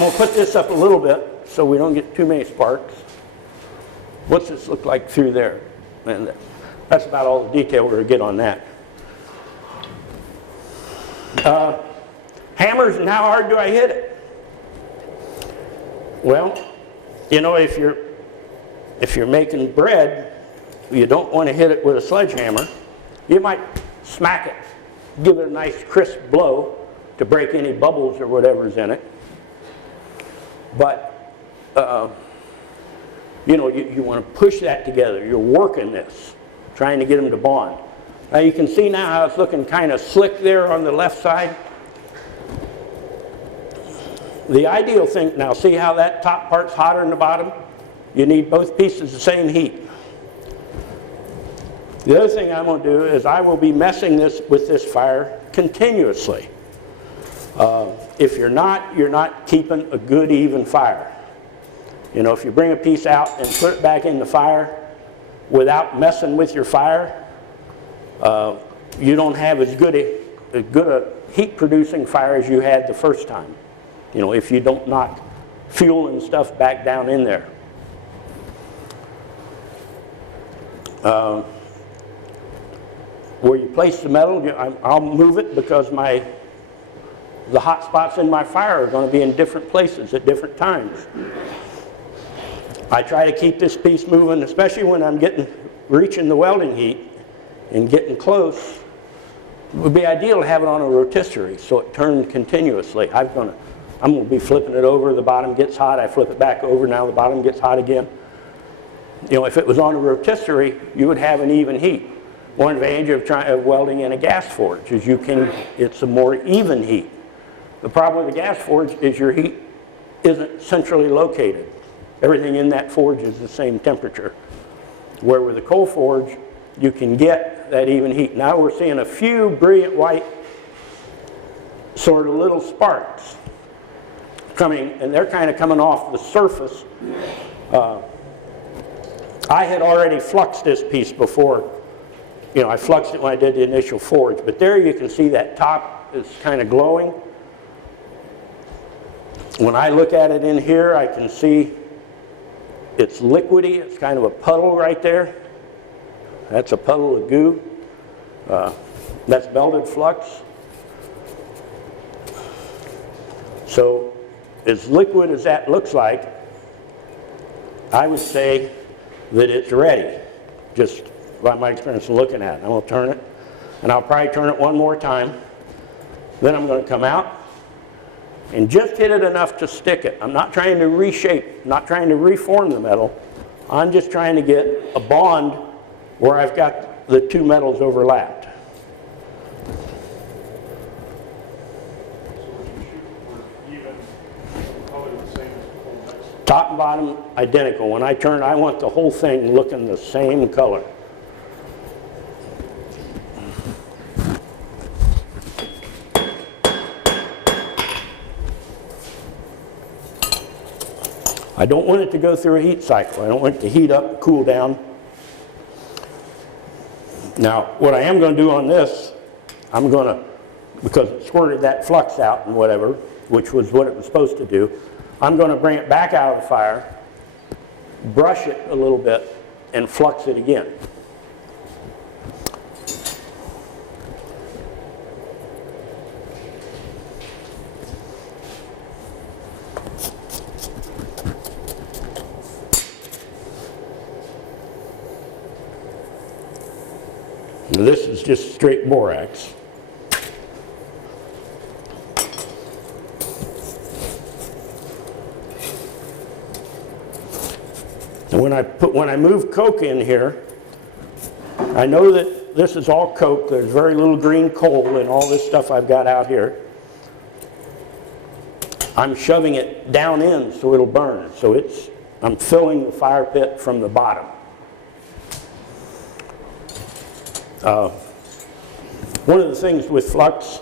going to put this up a little bit so we don't get too many sparks. What's this look like through there? And that's about all the detail we're going to get on that. Hammers, and how hard do I hit it? Well, you know, if you're making bread, you don't want to hit it with a sledgehammer. You might smack it, give it a nice crisp blow to break any bubbles or whatever's in it. But, you know, you want to push that together. You're working this, trying to get them to bond. Now you can see now how it's looking kind of slick there on the left side. The ideal thing, now see how that top part's hotter than the bottom? You need both pieces the same heat. The other thing I'm going to do is I will be messing with this fire continuously. If you're not keeping a good even fire. You know, if you bring a piece out and put it back in the fire without messing with your fire, you don't have as good a heat producing fire as you had the first time. You know, if you don't knock fuel and stuff back down in there. Where you place the metal, I'll move it because the hot spots in my fire are going to be in different places at different times. I try to keep this piece moving, especially when I'm reaching the welding heat and getting close. It would be ideal to have it on a rotisserie so it turned continuously. I'm going to be flipping it over, the bottom gets hot, I flip it back over, now the bottom gets hot again. You know, if it was on a rotisserie, you would have an even heat. One advantage of welding in a gas forge is it's a more even heat. The problem with the gas forge is your heat isn't centrally located. Everything in that forge is the same temperature. Where with a coal forge, you can get that even heat. Now we're seeing a few brilliant white sort of little sparks coming, and they're kind of coming off the surface. I had already fluxed this piece before. You know, I fluxed it when I did the initial forge, but there you can see that top is kind of glowing. When I look at it in here, I can see it's liquidy. It's kind of a puddle right there. That's a puddle of goo. That's belted flux. So as liquid as that looks like, I would say that it's ready, just by my experience of looking at it. I'm going to turn it, and I'll probably turn it one more time. Then I'm going to come out and just hit it enough to stick it. I'm not trying to reshape, I'm not trying to reform the metal. I'm just trying to get a bond where I've got the two metals overlapped. Top and bottom identical. When I turn, I want the whole thing looking the same color. I don't want it to go through a heat cycle. I don't want it to heat up, cool down. Now, what I am going to do on this, I'm going to, because it squirted that flux out and whatever, which was what it was supposed to do, I'm going to bring it back out of the fire, brush it a little bit, and flux it again. This is just straight borax. And when I move coke in here, I know that this is all coke. There's very little green coal in all this stuff I've got out here. I'm shoving it down in so it'll burn. So I'm filling the fire pit from the bottom. One of the things with flux,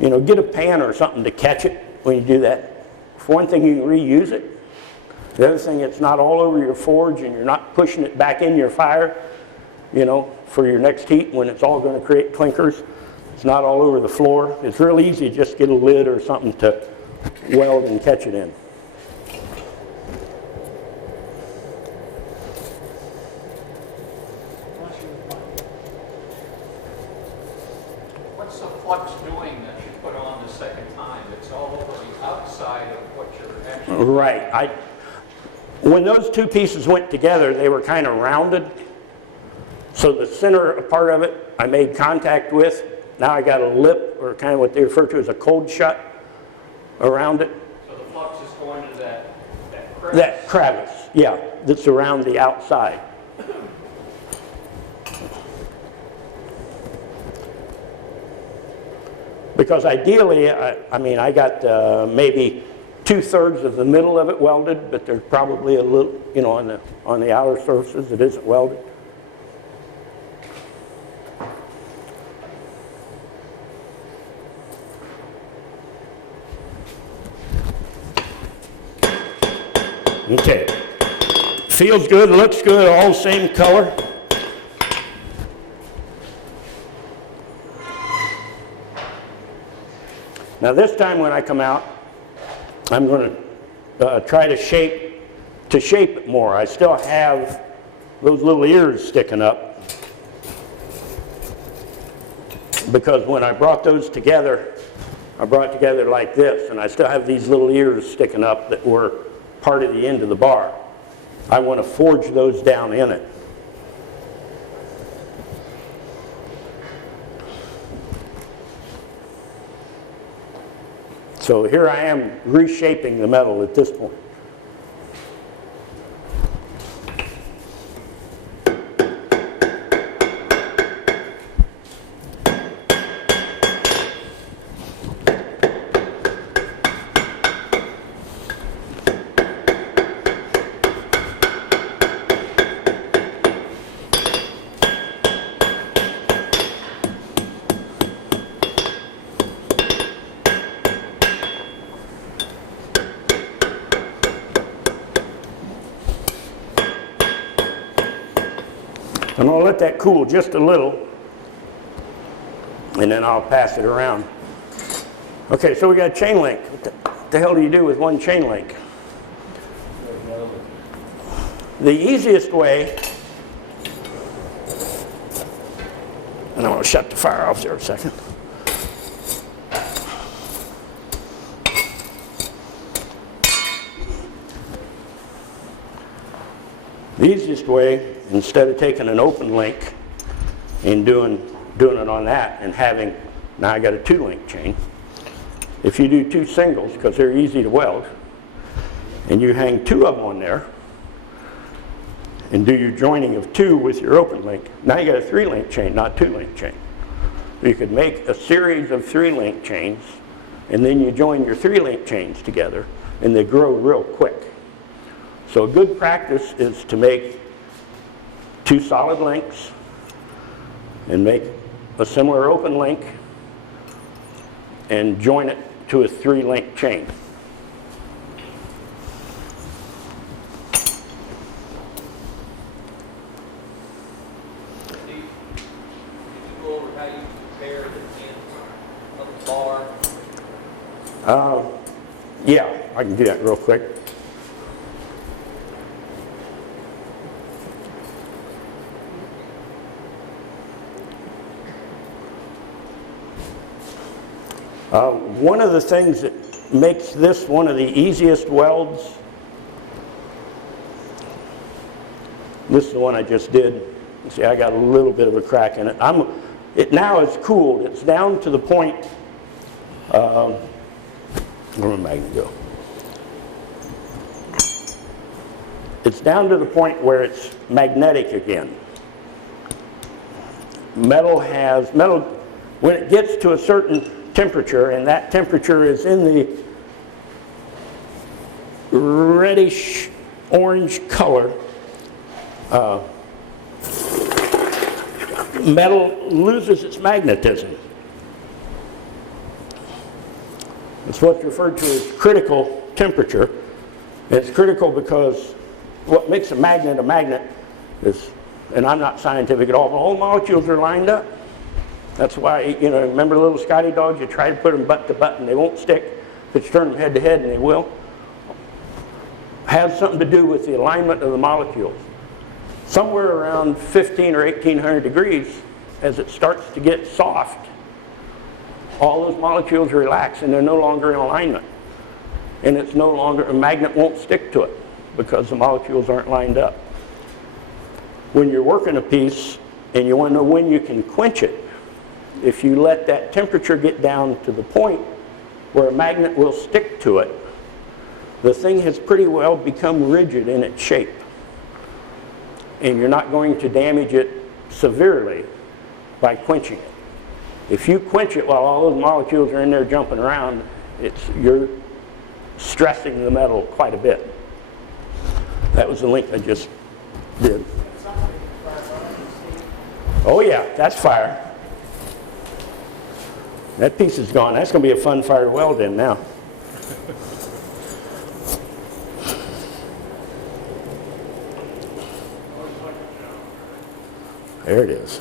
get a pan or something to catch it when you do that. For one thing, you can reuse it. The other thing, it's not all over your forge and you're not pushing it back in your fire, for your next heat when it's all going to create clinkers. It's not all over the floor. It's real easy to just get a lid or something to weld and catch it in. What's the flux doing that you put on the second time? It's all over the outside of what you're actually... Right. When those two pieces went together, they were kind of rounded. So the center part of it, I made contact with. Now I got a lip, or kind of what they refer to as a cold shut, around it. So the flux is going to that crevice? That crevice, yeah, that's around the outside. Because ideally, I got maybe 2/3 of the middle of it welded, but there's probably a little, on the outer surfaces it isn't welded. Okay, feels good, looks good, all the same color. Now this time when I come out, I'm going to try to shape it more. I still have those little ears sticking up because when I brought those together, I brought it together like this, and I still have these little ears sticking up that were part of the end of the bar. I want to forge those down in it. So here I am reshaping the metal at this point. And I'll let that cool just a little, and then I'll pass it around. Okay, so we got a chain link. What the hell do you do with one chain link? The easiest way, and I'm going to shut the fire off there a second. The easiest way, instead of taking an open link and doing it on that and having, now I got a 2-link chain. If you do 2 singles, because they're easy to weld, and you hang 2 of them on there and do your joining of 2 with your open link, now you got a 3-link chain, not 2-link chain. You could make a series of 3-link chains, and then you join your 3-link chains together, and they grow real quick. So a good practice is to make 2 solid links and make a similar open link and join it to a 3-link chain. Did you go over how you prepare the end of the bar? Yeah, I can do that real quick. One of the things that makes this one of the easiest welds, this is the one I just did, See, I got a little bit of a crack in it. It now is cooled. It's down to the point, where did my magnet go? It's down to the point where it's magnetic again. Metal, when it gets to a certain temperature, and that temperature is in the reddish orange color, metal loses its magnetism. It's what's referred to as critical temperature. It's critical because what makes a magnet is, and I'm not scientific at all, but all molecules are lined up. That's why, you know, remember little Scotty dogs, you try to put them butt to butt and they won't stick, but you turn them head to head and they will. Has something to do with the alignment of the molecules. Somewhere around 15 or 1800 degrees, as it starts to get soft, all those molecules relax and they're no longer in alignment. And it's no longer, a magnet won't stick to it because the molecules aren't lined up. When you're working a piece and you want to know when you can quench it, if you let that temperature get down to the point where a magnet will stick to it, the thing has pretty well become rigid in its shape. And you're not going to damage it severely by quenching it. If you quench it while all those molecules are in there jumping around, you're stressing the metal quite a bit. That was the link I just did. Oh yeah, that's fire. That piece is gone. That's going to be a fun fire to weld in now. There it is.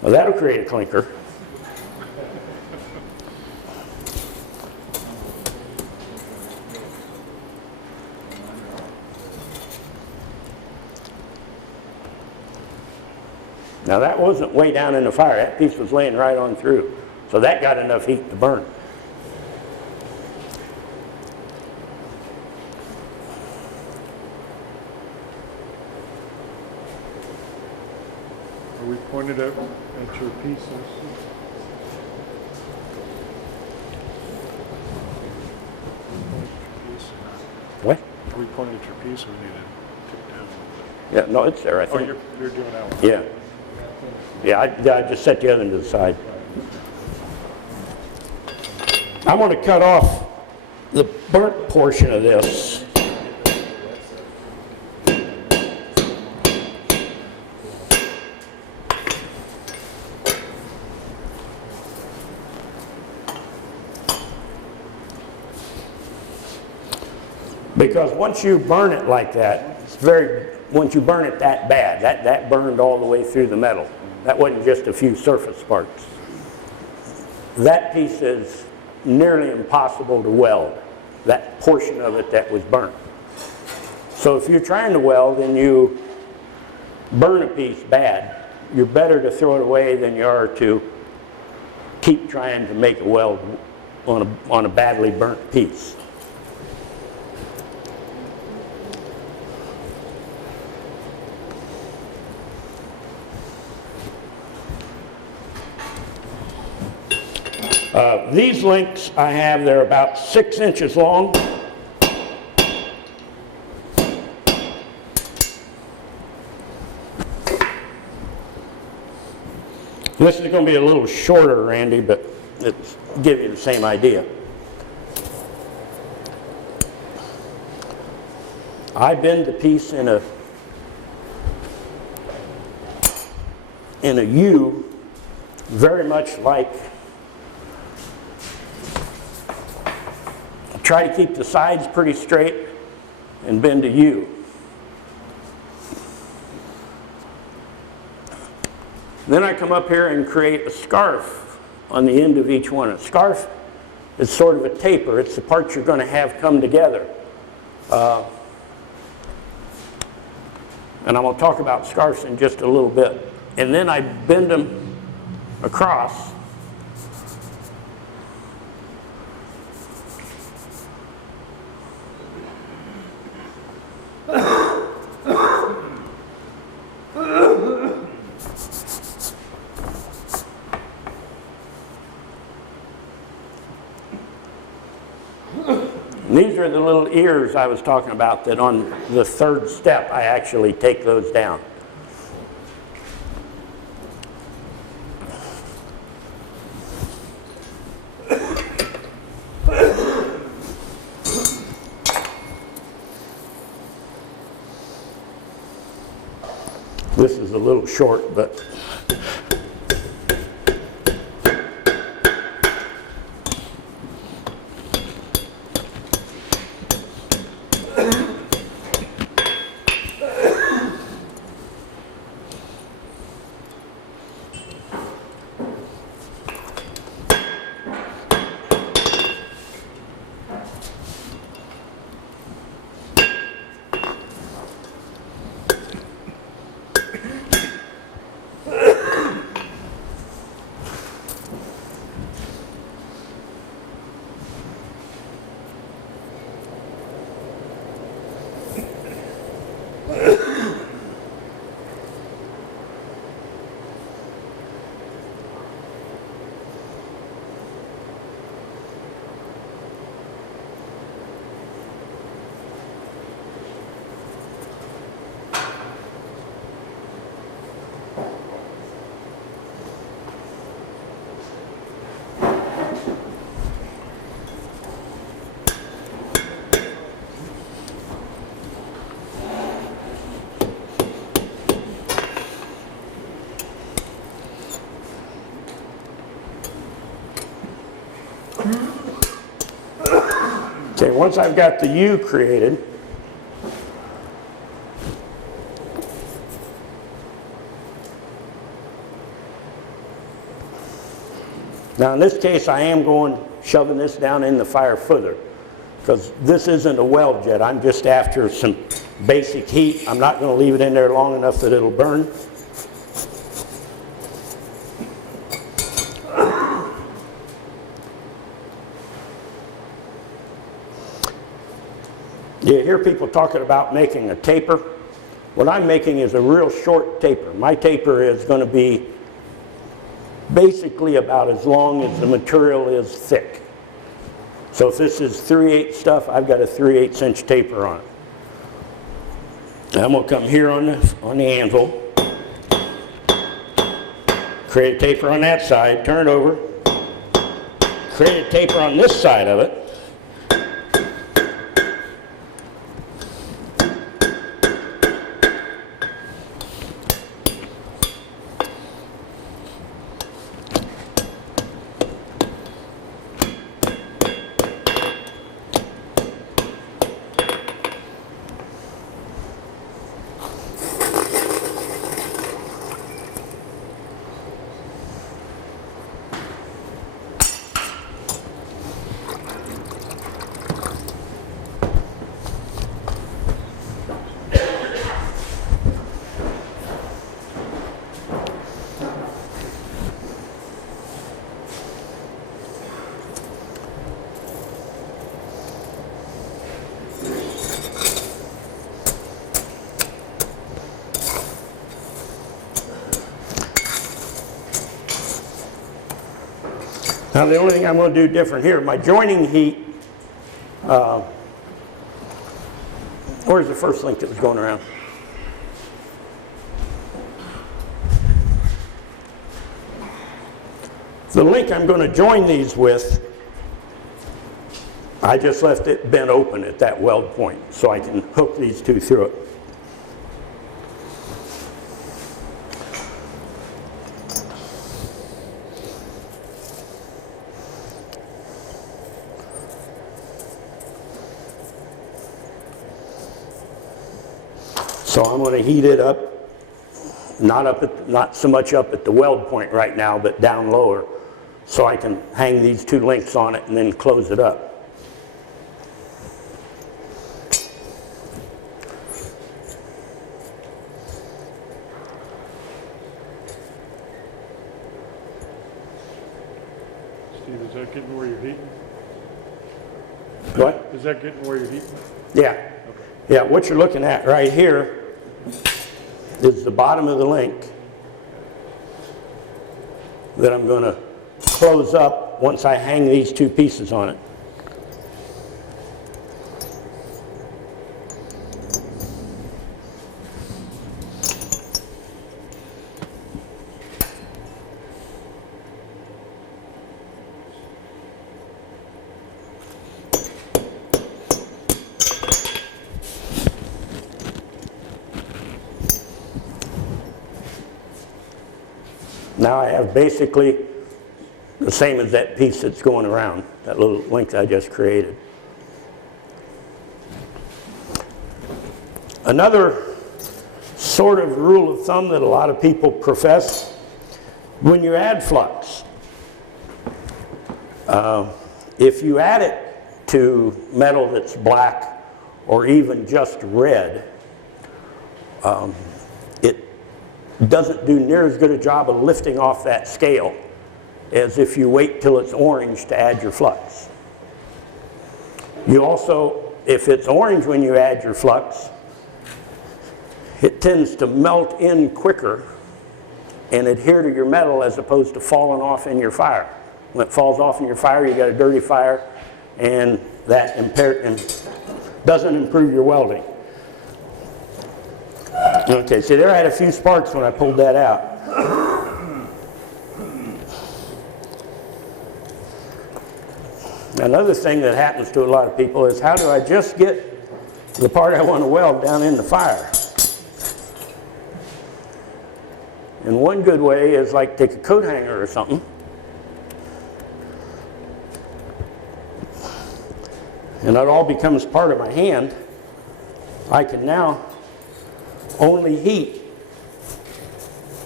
Well, that'll create a clinker. Now that wasn't way down in the fire. That piece was laying right on through. So that got enough heat to burn. Are we pointed at your pieces? What? Are we pointed at your piece or we need to kick down? Yeah, no, it's there, I think. Oh, you're doing that one. Yeah. Yeah, I just set the other one to the side. I'm going to cut off the burnt portion of this. Because once you burn it like that, once you burn it that bad, that burned all the way through the metal. That wasn't just a few surface sparks. That piece is nearly impossible to weld, that portion of it that was burnt. So if you're trying to weld and you burn a piece bad, you're better to throw it away than you are to keep trying to make a weld on a badly burnt piece. These links I have, they're about 6 inches long. This is going to be a little shorter, Randy, but it's give you the same idea. I bend the piece in a U, very much like, try to keep the sides pretty straight and bend a U. Then I come up here and create a scarf on the end of each one. A scarf is sort of a taper. It's the parts you're going to have come together. And I'm going to talk about scarves in just a little bit. And then I bend them across. And these are the little ears I was talking about that on the third step, I actually take those down. This is a little short, but okay, once I've got the U created, now in this case I am shoving this down in the fire further because this isn't a weld jet. I'm just after some basic heat. I'm not going to leave it in there long enough that it'll burn. You hear people talking about making a taper. What I'm making is a real short taper. My taper is going to be basically about as long as the material is thick. So if this is 3/8 stuff, I've got a 3/8 inch taper on it. And I'm going to come here on the anvil, create a taper on that side, turn it over, create a taper on this side of it, Now the only thing I'm going to do different here, my joining heat, where's the first link that was going around? The link I'm going to join these with, I just left it bent open at that weld point so I can hook these two through it. So I'm going to heat it up, not so much up at the weld point right now, but down lower, so I can hang these two links on it and then close it up. Steve, is that getting where you're heating? What? Is that getting where you're heating? Yeah. Okay. Yeah, what you're looking at right here is the bottom of the link that I'm going to close up once I hang these two pieces on it. Now I have basically the same as that piece that's going around, that little length I just created. Another sort of rule of thumb that a lot of people profess, when you add flux, if you add it to metal that's black or even just red, it doesn't do near as good a job of lifting off that scale as if you wait till it's orange to add your flux. You also, if it's orange when you add your flux, it tends to melt in quicker and adhere to your metal as opposed to falling off in your fire. When it falls off in your fire, you got a dirty fire, and that doesn't improve your welding. Okay, see there I had a few sparks when I pulled that out. Another thing that happens to a lot of people is, how do I just get the part I want to weld down in the fire? And one good way is like take a coat hanger or something, and that all becomes part of my hand. I can now only heat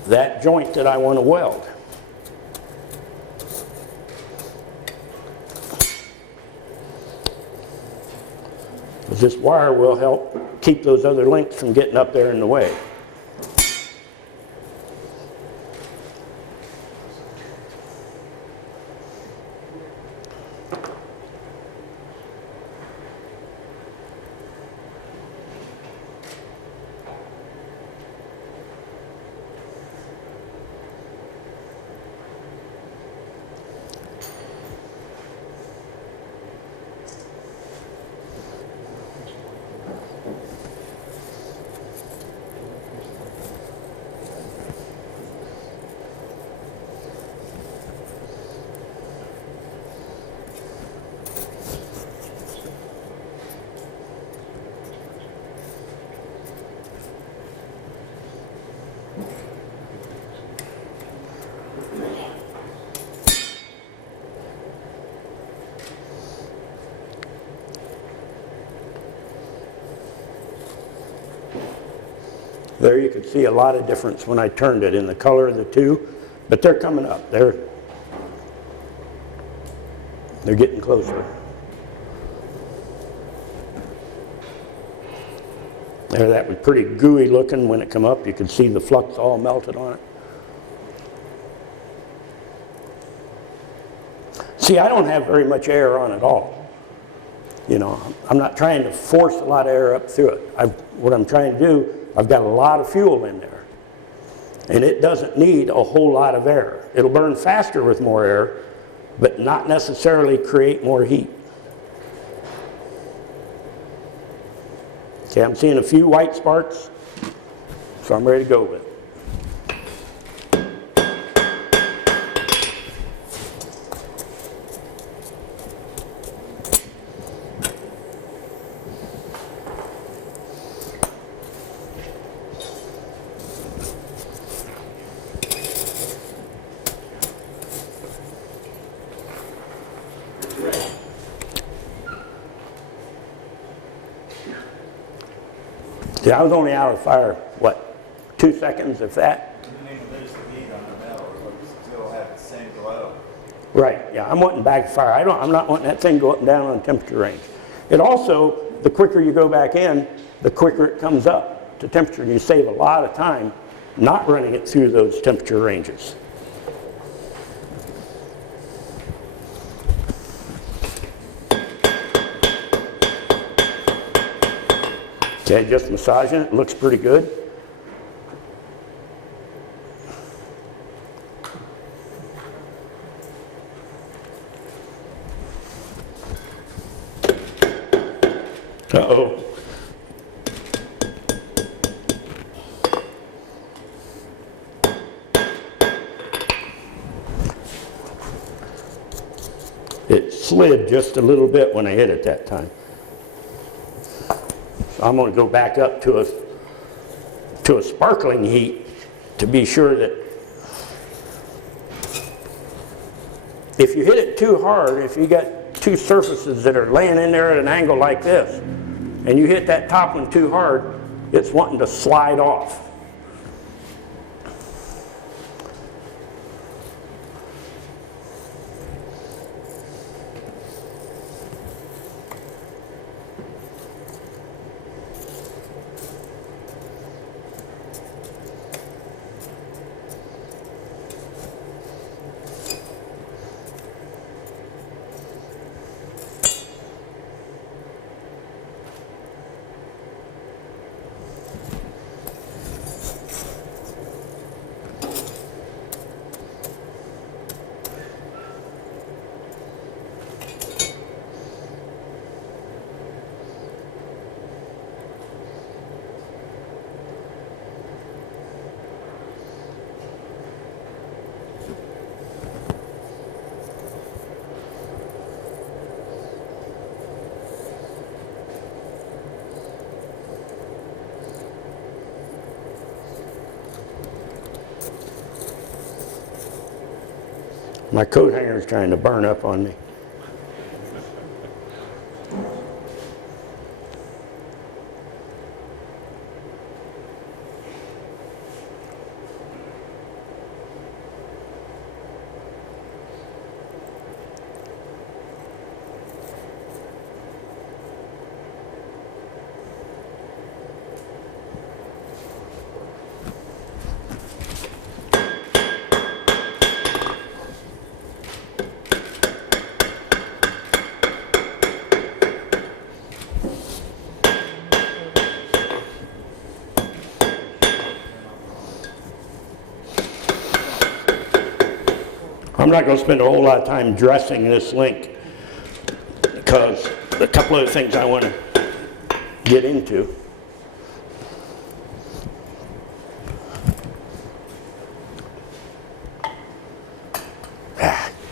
that joint that I want to weld. This wire will help keep those other links from getting up there in the way. There you can see a lot of difference when I turned it in the color of the two, but they're coming up. They're getting closer. There, that was pretty gooey looking when it come up. You could see the flux all melted on it. See, I don't have very much air on at all. You know, I'm not trying to force a lot of air up through it. What I'm trying to do, I've got a lot of fuel in there, and it doesn't need a whole lot of air. It'll burn faster with more air, but not necessarily create more heat. Okay, I'm seeing a few white sparks, so I'm ready to go with it. Yeah, I was only out of fire, what, 2 seconds, if that? You didn't lose the heat on the metal, so it still have the same glow. Right, yeah, I'm wanting back fire. I'm not wanting that thing to go up and down on temperature range. It also, the quicker you go back in, the quicker it comes up to temperature, and you save a lot of time not running it through those temperature ranges. Okay, just massaging it, looks pretty good. Uh-oh. It slid just a little bit when I hit it that time. I'm going to go back up to a sparkling heat to be sure that if you hit it too hard, if you got two surfaces that are laying in there at an angle like this, and you hit that top one too hard, it's wanting to slide off. My coat hanger is trying to burn up on me. I'm not going to spend a whole lot of time dressing this link because a couple of things I want to get into.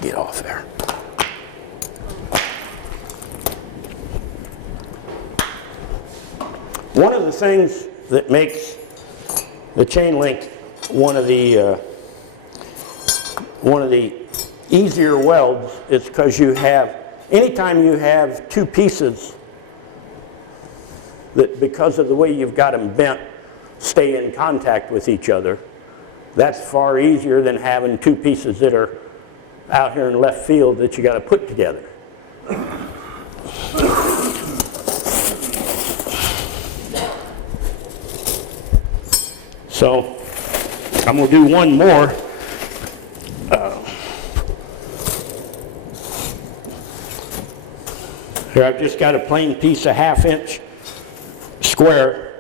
Get off there. One of the things that makes the chain link one of the easier welds is because you have, anytime you have two pieces that because of the way you've got them bent stay in contact with each other, that's far easier than having two pieces that are out here in left field that you got to put together. So I'm going to do one more. Here I've just got a plain piece of 1/2 inch square.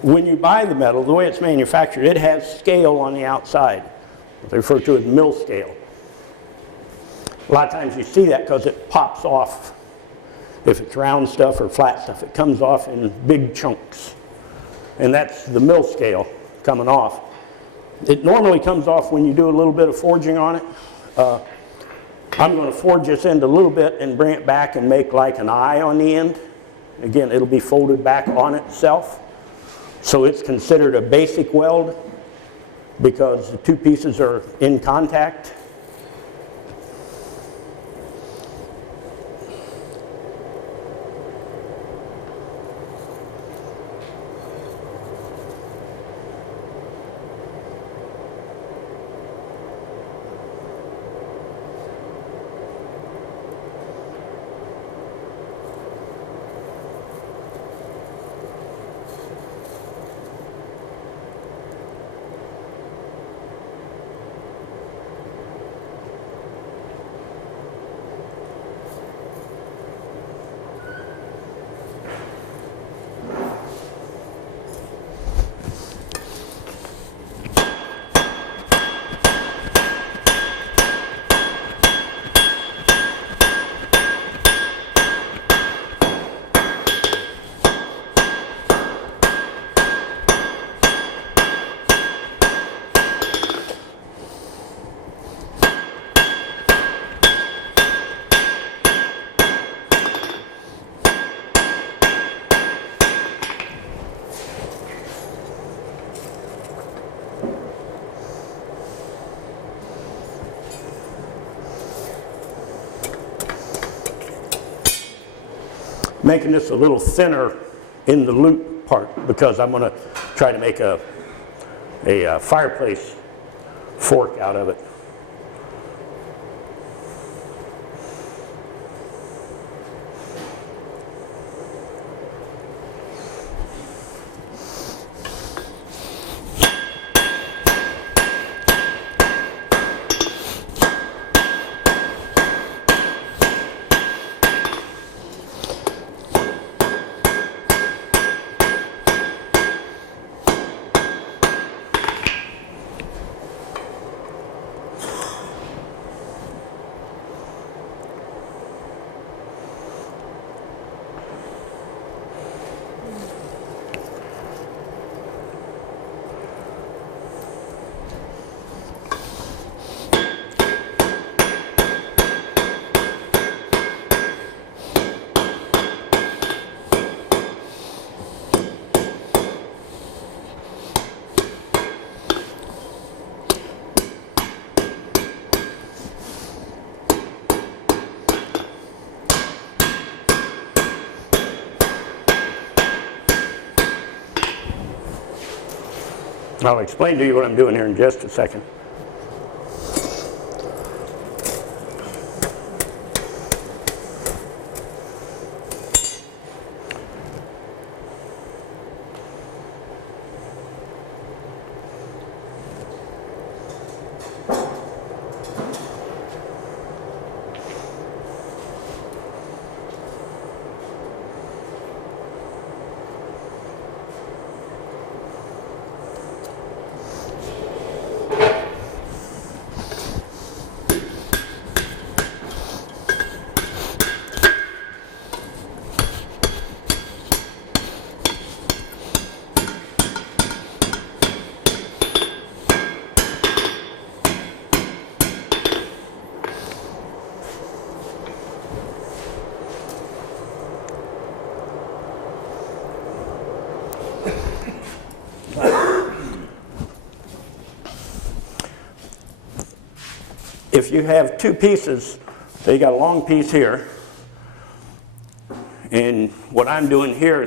When you buy the metal, the way it's manufactured, it has scale on the outside. They refer to it as mill scale. A lot of times you see that because it pops off. If it's round stuff or flat stuff, it comes off in big chunks. And that's the mill scale coming off. It normally comes off when you do a little bit of forging on it. I'm going to forge this end a little bit and bring it back and make like an eye on the end. Again, it'll be folded back on itself. So it's considered a basic weld because the two pieces are in contact. making this a little thinner in the loop part because I'm going to try to make a fireplace fork out of it. I'll explain to you what I'm doing here in just a second. If you have two pieces, so you got a long piece here, and what I'm doing here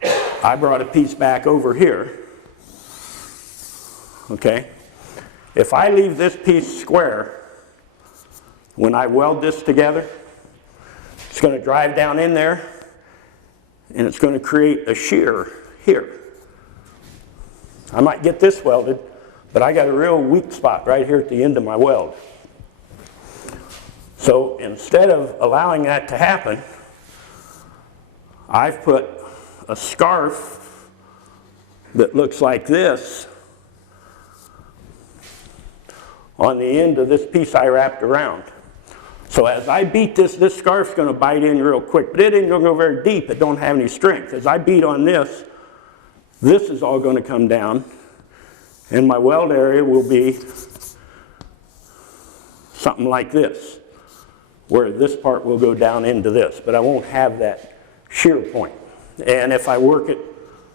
is I brought a piece back over here, okay? If I leave this piece square, when I weld this together, it's going to drive down in there, and it's going to create a shear here. I might get this welded, but I got a real weak spot right here at the end of my weld. So instead of allowing that to happen, I've put a scarf that looks like this on the end of this piece I wrapped around. So as I beat this scarf's going to bite in real quick, but it ain't going to go very deep. It don't have any strength. As I beat on this is all going to come down, and my weld area will be something like this, where this part will go down into this, but I won't have that shear point. And if I work it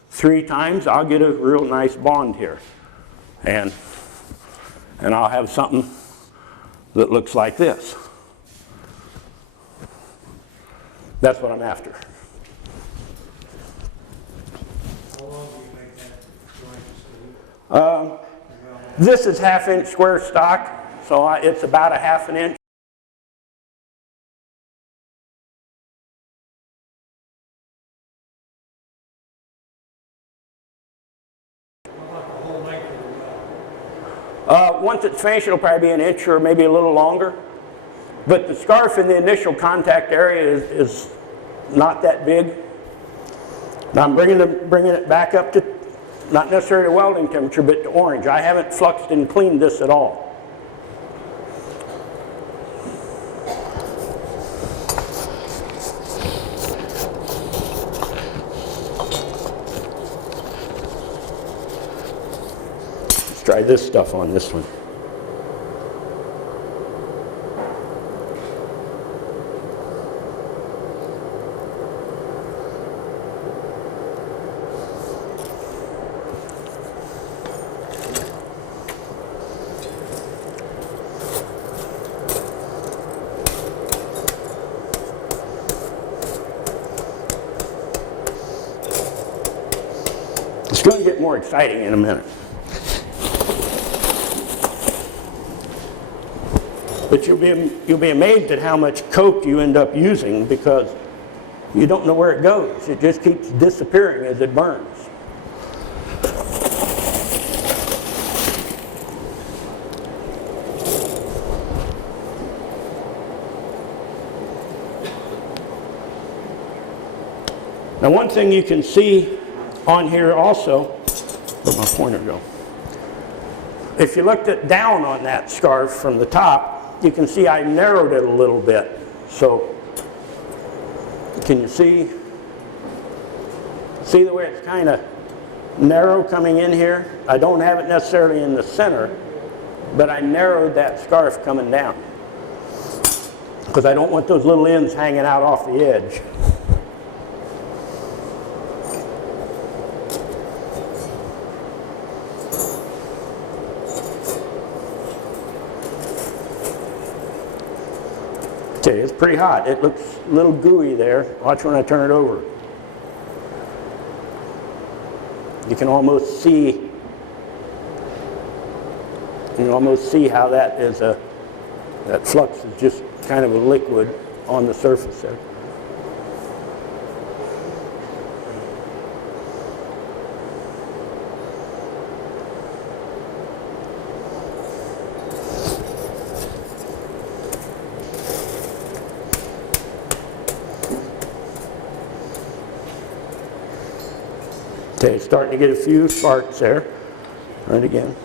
3 times, I'll get a real nice bond here. And I'll have something that looks like this. That's what I'm after. How long do you make that joint, Steve? This is 1/2 inch square stock, so it's about a 1/2 inch. Once it's finished, it'll probably be an inch or maybe a little longer. But the scarf in the initial contact area is not that big. Now I'm bringing it back up to, not necessarily welding temperature, but to orange. I haven't fluxed and cleaned this at all. Let's try this stuff on this one. It's going to get more exciting in a minute. But you'll be amazed at how much coke you end up using because you don't know where it goes. It just keeps disappearing as it burns. Now, one thing you can see on here also, where'd my pointer go? If you looked down on that scarf from the top, you can see I narrowed it a little bit. So, can you see the way it's kind of narrow coming in here? I don't have it necessarily in the center, but I narrowed that scarf coming down because I don't want those little ends hanging out off the edge. Okay, it's pretty hot. It looks a little gooey there. Watch when I turn it over. You can almost see how that is that flux is just kind of a liquid on the surface there. Okay, starting to get a few sparks there. Right again.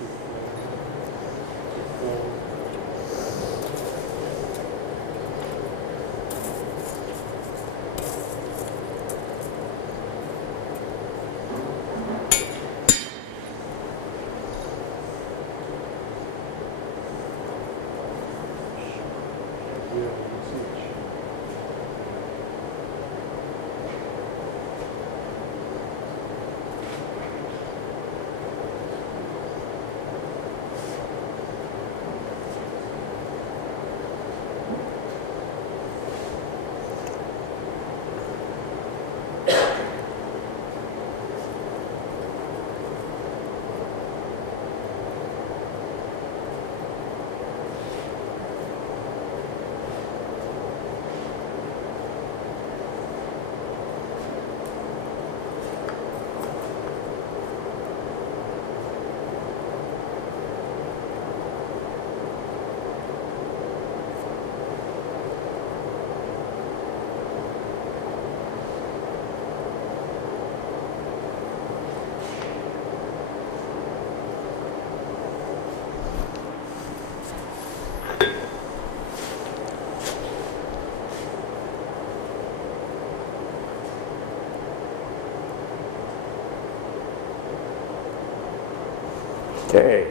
Okay.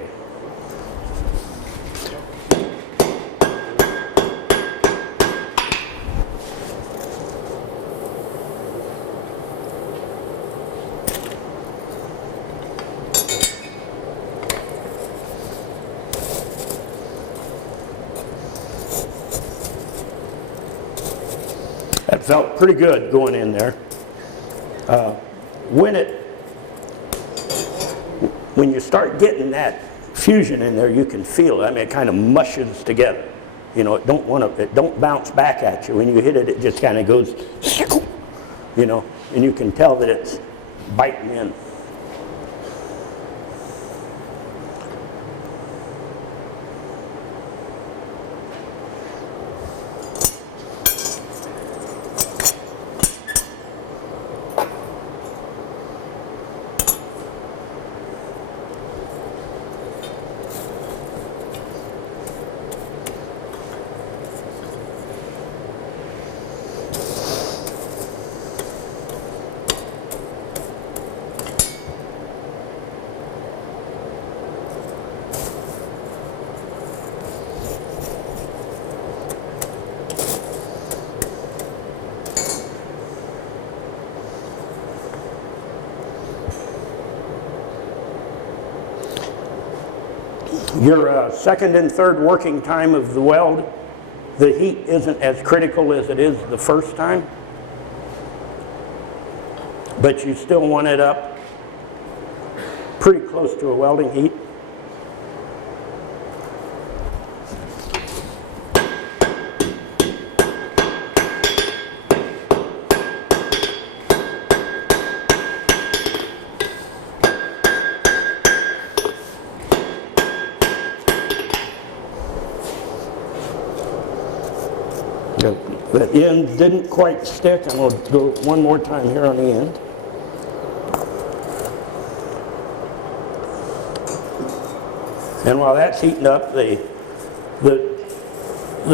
That felt pretty good going in there. When you start getting that fusion in there, you can feel it. I mean, it kind of mushes together. You know, it don't bounce back at you. When you hit it, it just kind of goes, you know, and you can tell that it's biting in. Your second and third working time of the weld, the heat isn't as critical as it is the first time, but you still want it up pretty close to a welding heat. The end didn't quite stick, and we'll go one more time here on the end. And while that's heating up, the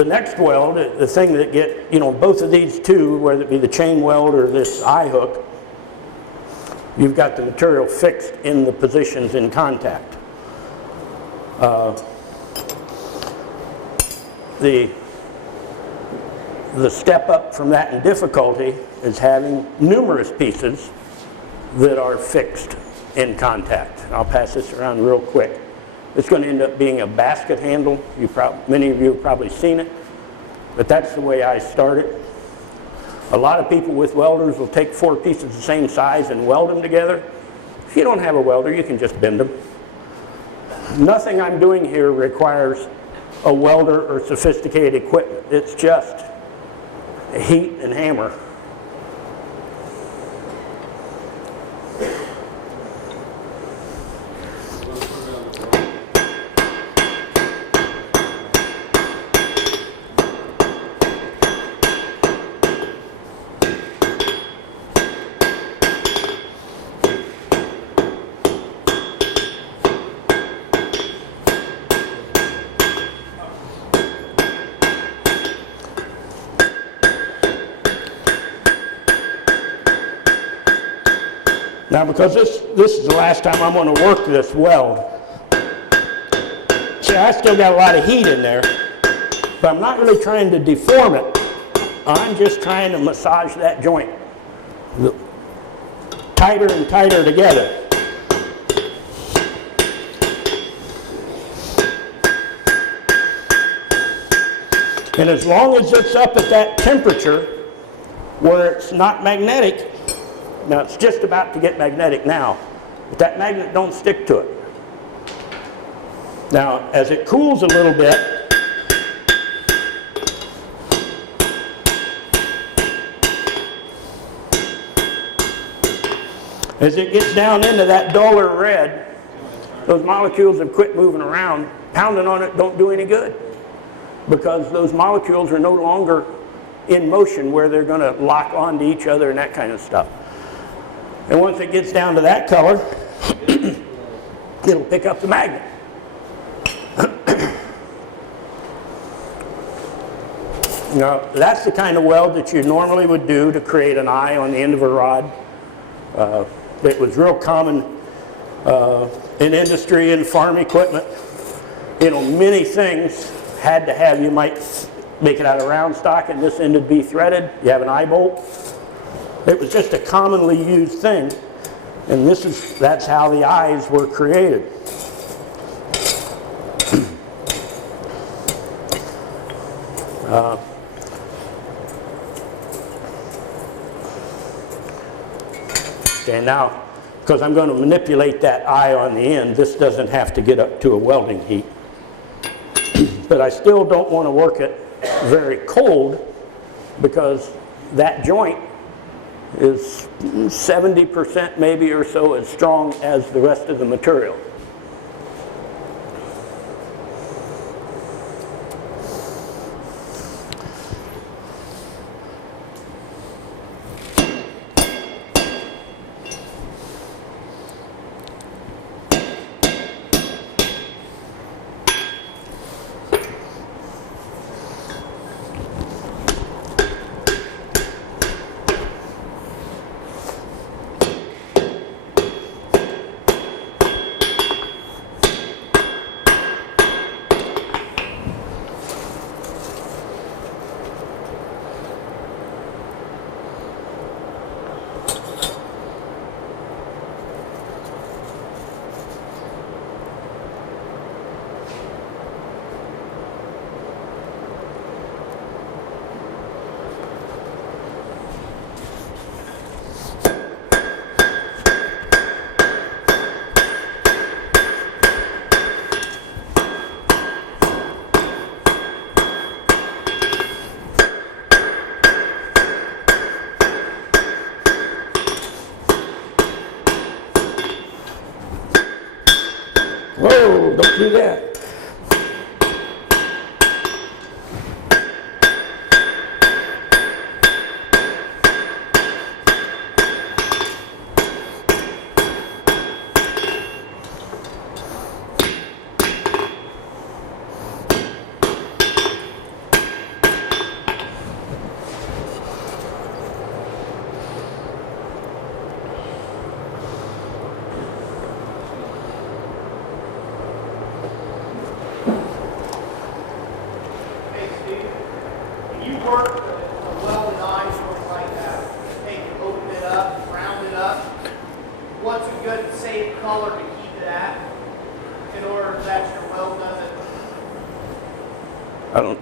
next weld, the thing that get, both of these two, whether it be the chain weld or this eye hook, you've got the material fixed in the positions in contact. The step up from that in difficulty is having numerous pieces that are fixed in contact. I'll pass this around real quick. It's going to end up being a basket handle. Many of you have probably seen it, but that's the way I started. A lot of people with welders will take 4 pieces the same size and weld them together. If you don't have a welder, you can just bend them. Nothing I'm doing here requires a welder or sophisticated equipment. It's just heat and hammer. Now, because this is the last time I'm going to work this weld, see, I still got a lot of heat in there, but I'm not really trying to deform it. I'm just trying to massage that joint tighter and tighter together. And as long as it's up at that temperature where it's not magnetic, now it's just about to get magnetic now, but that magnet don't stick to it. Now, as it cools a little bit, as it gets down into that duller red, those molecules have quit moving around. Pounding on it don't do any good, because those molecules are no longer in motion where they're going to lock onto each other and that kind of stuff. And once it gets down to that color, it'll pick up the magnet. Now, that's the kind of weld that you normally would do to create an eye on the end of a rod. It was real common in industry and farm equipment. Many things had to have, you might make it out of round stock and this end would be threaded. You have an eye bolt. It was just a commonly used thing, and that's how the eyes were created. Okay, now, because I'm going to manipulate that eye on the end, this doesn't have to get up to a welding heat. But I still don't want to work it very cold, because that joint is 70% maybe or so as strong as the rest of the material. Whoa, don't do that. Hey Steve, when you work a welded eye sort like that, take it, open it up, round it up, what's a good safe color to keep it at in order that your weld doesn't?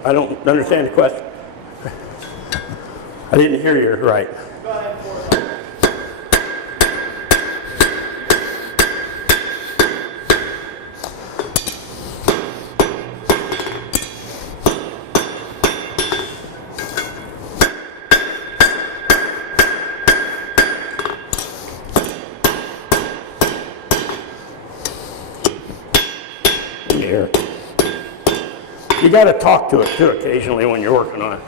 I don't understand the question. I didn't hear you right. Go ahead for it. Here. You got to talk to it too occasionally when you're working on it.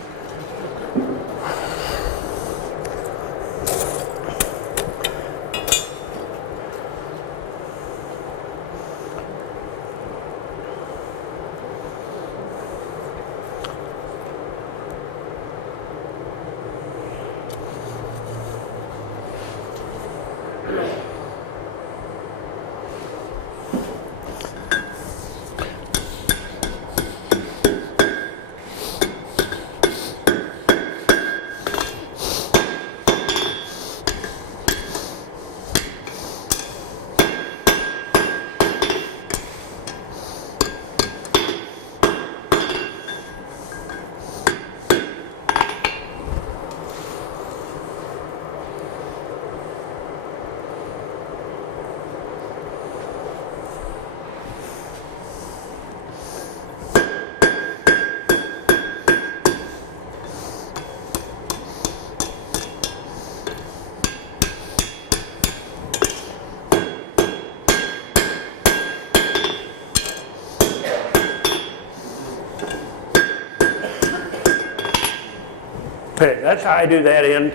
Okay, that's how I do that end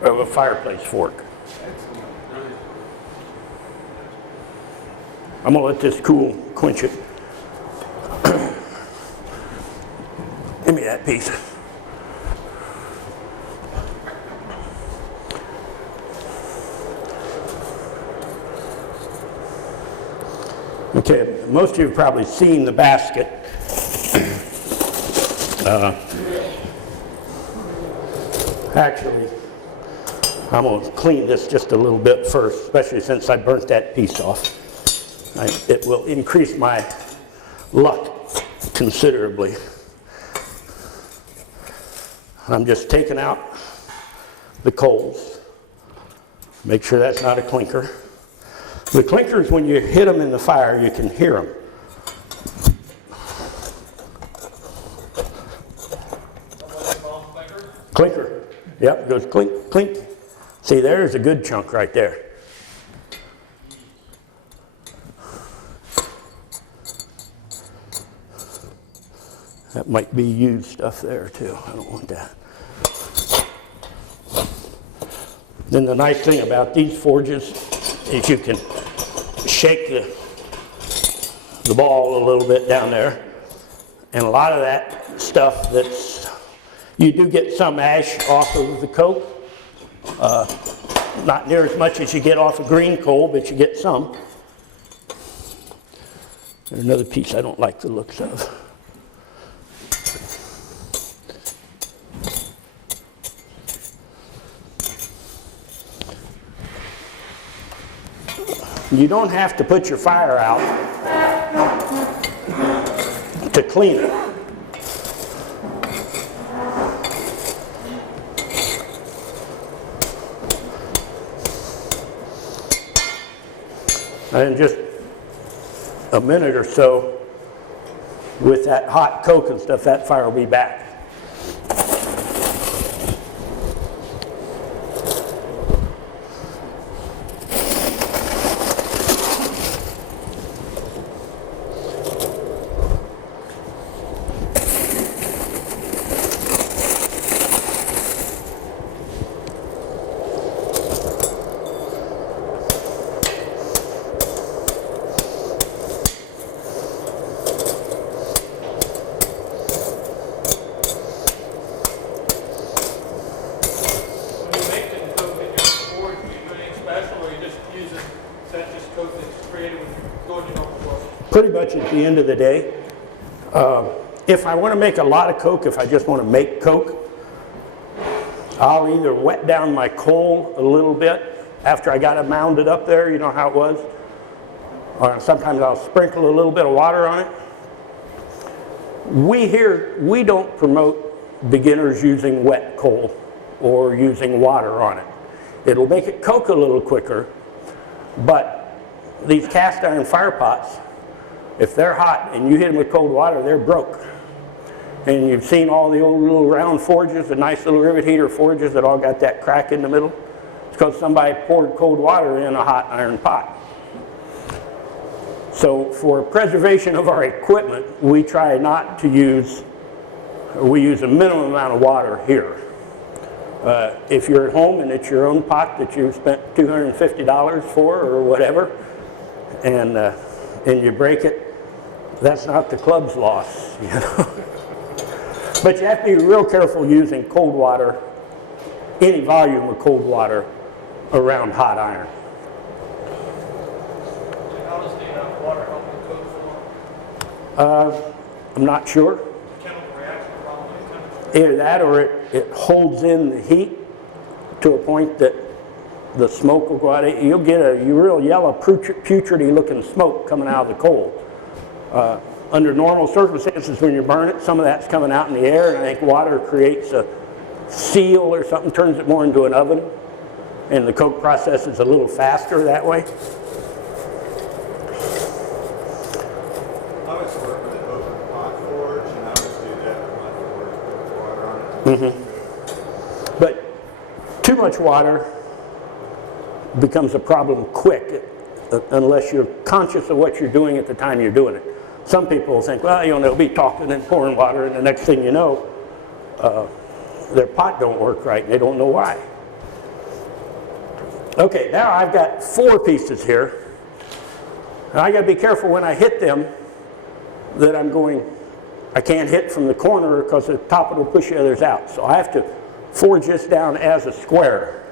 of a fireplace fork. I'm gonna let this cool, quench it. Give me that piece. Okay, most of you have probably seen the basket. Actually, I'm going to clean this just a little bit first, especially since I burnt that piece off. It will increase my luck considerably. I'm just taking out the coals. Make sure that's not a clinker. The clinkers, when you hit them in the fire, you can hear them. Clinker. Yep, it goes clink, clink. See, there's a good chunk right there. That might be used stuff there too. I don't want that. Then the nice thing about these forges is you can shake the ball a little bit down there. And a lot of that stuff you do get some ash off of the coke. Not near as much as you get off of green coal, but you get some. There's another piece I don't like the looks of. You don't have to put your fire out to clean it. And in just a minute or so, with that hot coke and stuff, that fire will be back. that just coke that's created when you're going off the floor? Pretty much at the end of the day. If I want to make a lot of coke, if I just want to make coke, I'll either wet down my coal a little bit after I got it mounded up there, you know how it was, or sometimes I'll sprinkle a little bit of water on it. We don't promote beginners using wet coal or using water on it. It'll make it coke a little quicker, but these cast iron fire pots, if they're hot and you hit them with cold water, they're broke. And you've seen all the old little round forges, the nice little rivet heater forges that all got that crack in the middle. It's because somebody poured cold water in a hot iron pot. So for preservation of our equipment, we try not to use, we use a minimum amount of water here. If you're at home and it's your own pot that you spent $250 for or whatever, and you break it, that's not the club's loss, you know. But you have to be real careful using cold water, any volume of cold water around hot iron. How does the water help the coke form? I'm not sure. Chemical reaction, probably. Either that or it holds in the heat to a point that the smoke will go out. You'll get a real yellow, putridy looking smoke coming out of the coal. Under normal circumstances, when you burn it, some of that's coming out in the air, and I think water creates a seal or something, turns it more into an oven, and the coke process is a little faster that way. I was working with an open pot forge, and I would do that with my forge, put water on it. But too much water becomes a problem quick unless you're conscious of what you're doing at the time you're doing it. Some people think, well, you know, they'll be talking and pouring water, and the next thing you know, their pot don't work right, and they don't know why. Okay, now I've got 4 pieces here, and I got to be careful when I hit them that I can't hit from the corner because the top will push the others out. So I have to forge this down as a square.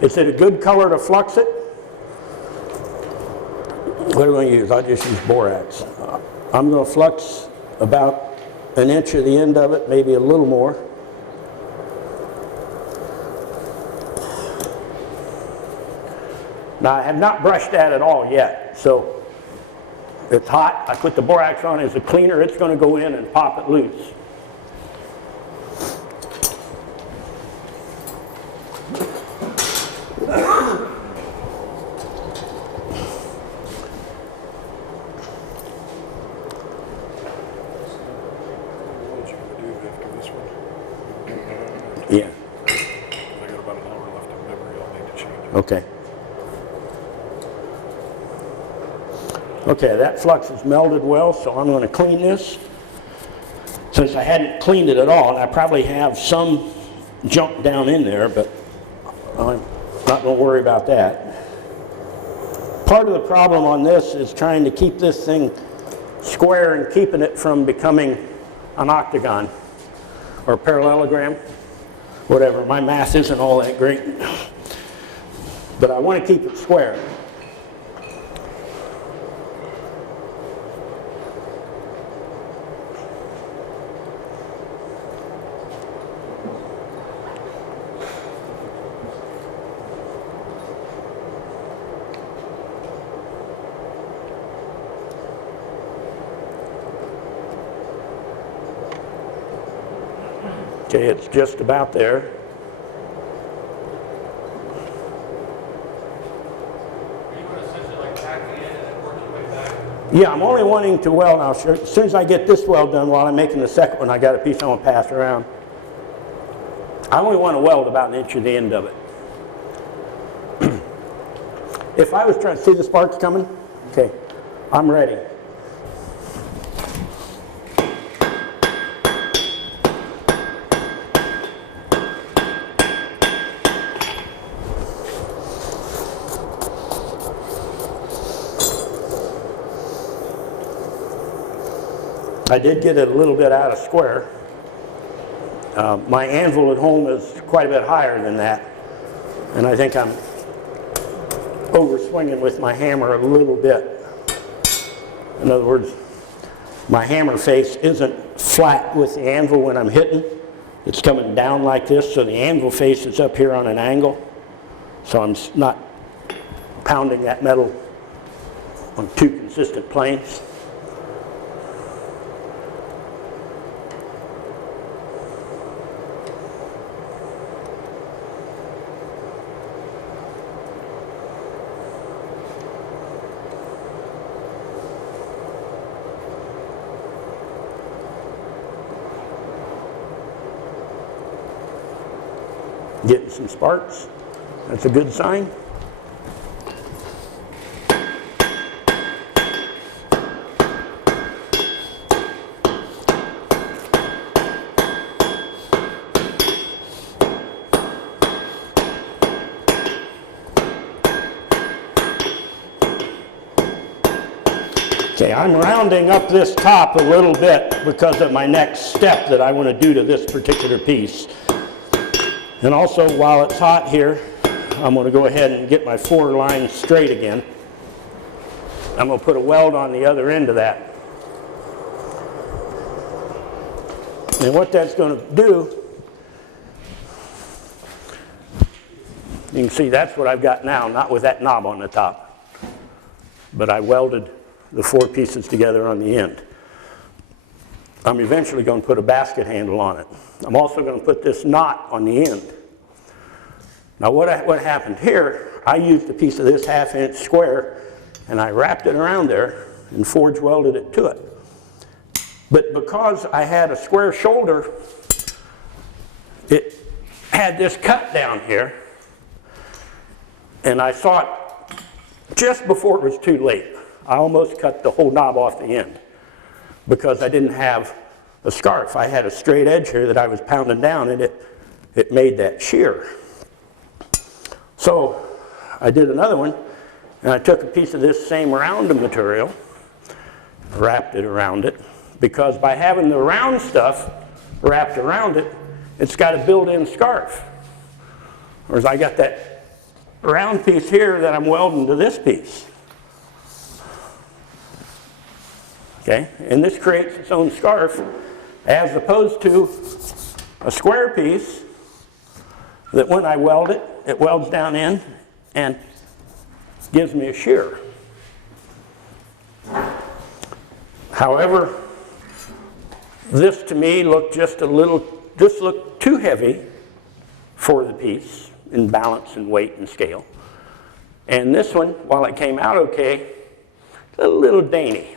Is it a good color to flux it? What am I going to use? I'll just use borax. I'm going to flux about 1 inch of the end of it, maybe a little more. Now I have not brushed that at all yet, so it's hot. I put the borax on as a cleaner. It's going to go in and pop it loose. Yeah. I got about an hour left of memory. I'll need to change it. Okay. Okay, that flux is melted well, so I'm going to clean this. Since I hadn't cleaned it at all, and I probably have some junk down in there, but I'm not going to worry about that. Part of the problem on this is trying to keep this thing square and keeping it from becoming an octagon or parallelogram. Whatever, my math isn't all that great, but I want to keep it square. Okay, it's just about there. Yeah, I'm only wanting to weld now. Sure, as soon as I get this weld done, while I'm making the second one, I got a piece I want to pass around. I only want to weld about 1 inch of the end of it. If I was trying to see the sparks coming, okay, I'm ready. I did get it a little bit out of square. My anvil at home is quite a bit higher than that. And I think I'm over swinging with my hammer a little bit. In other words, my hammer face isn't flat with the anvil when I'm hitting. It's coming down like this, so the anvil face is up here on an angle. So I'm not pounding that metal on two consistent planes. Getting some sparks. That's a good sign. Okay, I'm rounding up this top a little bit because of my next step that I want to do to this particular piece. And also, while it's hot here, I'm going to go ahead and get my 4 lines straight again. I'm going to put a weld on the other end of that. And what that's going to do, you can see that's what I've got now, not with that knob on the top. But I welded the 4 pieces together on the end. I'm eventually going to put a basket handle on it. I'm also going to put this knot on the end. Now what happened here, I used a piece of this 1/2 inch square and I wrapped it around there and forge welded it to it. But because I had a square shoulder, it had this cut down here, and I saw it just before it was too late. I almost cut the whole knob off the end because I didn't have a scarf. I had a straight edge here that I was pounding down, and it made that shear. So I did another one, and I took a piece of this same round material, wrapped it around it, because by having the round stuff wrapped around it, it's got a built-in scarf. Whereas I got that round piece here that I'm welding to this piece. Okay, and this creates its own scarf as opposed to a square piece that when I weld it, it welds down in and gives me a shear. However, this to me looked looked too heavy for the piece in balance and weight and scale. And this one, while it came out okay, it's a little dainty.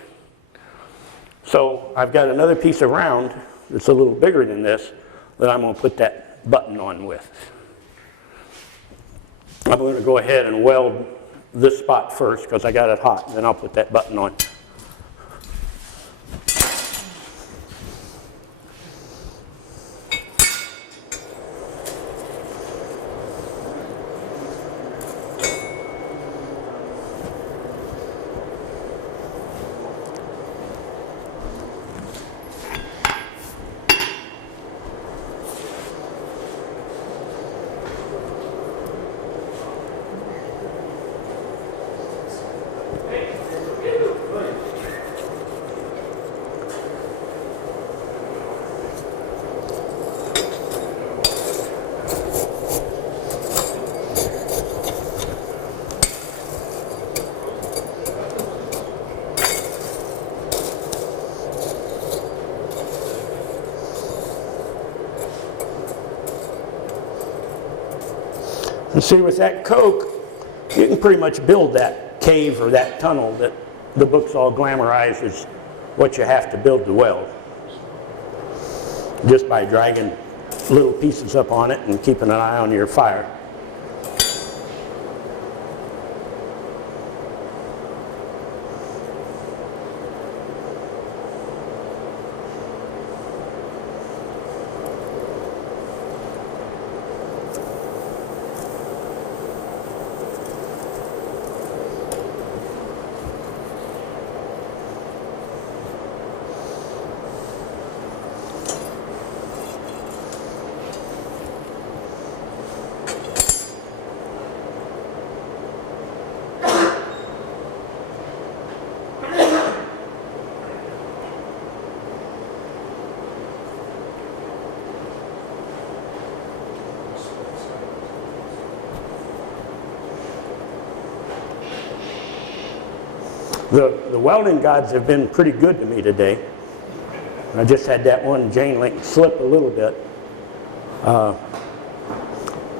So I've got another piece of round that's a little bigger than this that I'm going to put that button on with. I'm going to go ahead and weld this spot first because I got it hot, and then I'll put that button on. And see, with that coke, you can pretty much build that cave or that tunnel that the books all glamorize as what you have to build to weld. Just by dragging little pieces up on it and keeping an eye on your fire. The welding gods have been pretty good to me today. I just had that one chain link slip a little bit.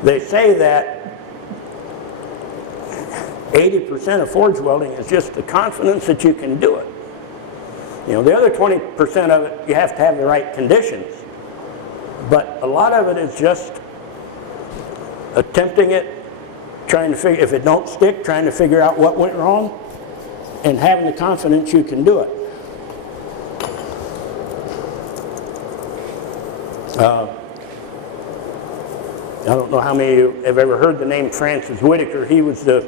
They say that 80% of forge welding is just the confidence that you can do it. You know, the other 20% of it, you have to have the right conditions. But a lot of it is just attempting it, trying to figure, if it don't stick, trying to figure out what went wrong, and having the confidence you can do it. I don't know how many of you have ever heard the name Francis Whitaker. He was the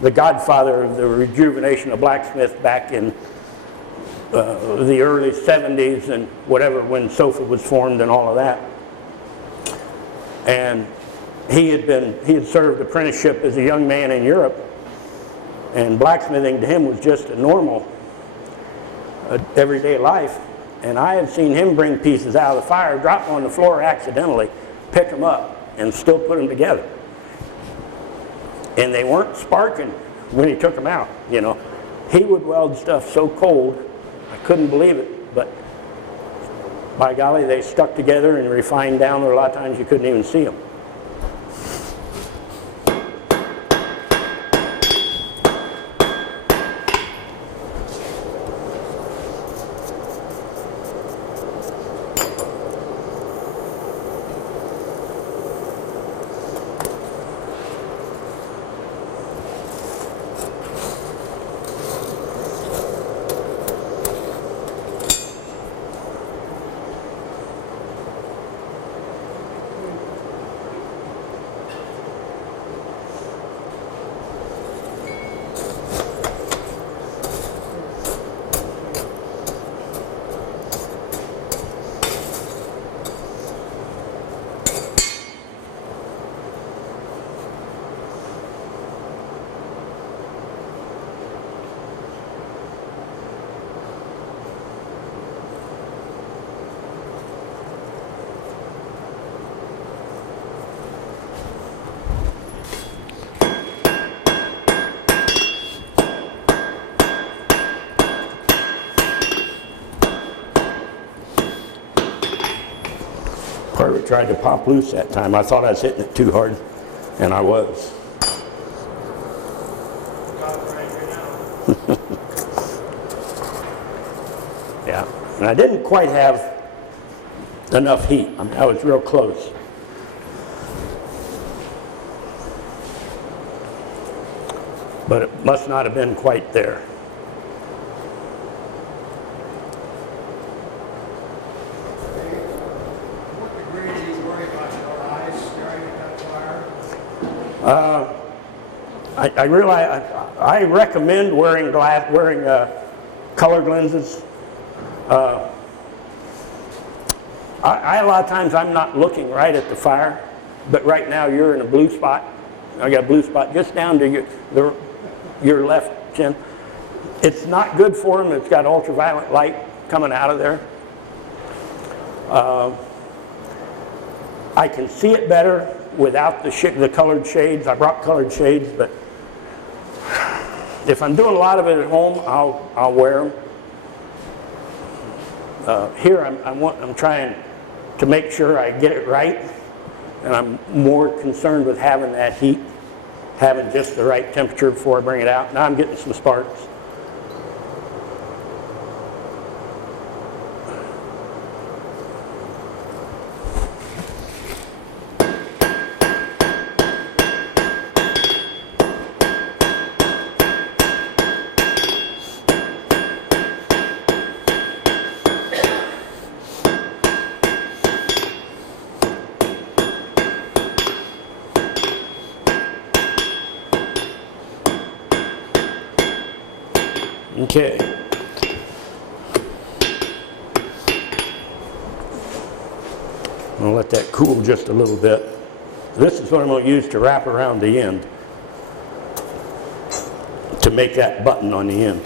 godfather of the rejuvenation of blacksmith back in the early 70s and whatever, when SOFA was formed and all of that. And he had served apprenticeship as a young man in Europe, and blacksmithing to him was just a normal everyday life. And I have seen him bring pieces out of the fire, drop them on the floor accidentally, pick them up, and still put them together. And they weren't sparking when he took them out, you know. He would weld stuff so cold, I couldn't believe it, but by golly, they stuck together and refined down there. A lot of times you couldn't even see them. Part of it tried to pop loose that time. I thought I was hitting it too hard, and I was. Yeah, and I didn't quite have enough heat. I mean, I was real close. But it must not have been quite there. I realize I recommend wearing colored lenses. A lot of times I'm not looking right at the fire, but right now you're in a blue spot. I got a blue spot just down to your left chin. It's not good for them. It's got ultraviolet light coming out of there. I can see it better without the colored shades. I brought colored shades, but if I'm doing a lot of it at home, I'll wear them. Here I'm trying to make sure I get it right, and I'm more concerned with having that heat, having just the right temperature before I bring it out. Now I'm getting some sparks. Okay. I'll let that cool just a little bit. This is what I'm going to use to wrap around the end to make that button on the end.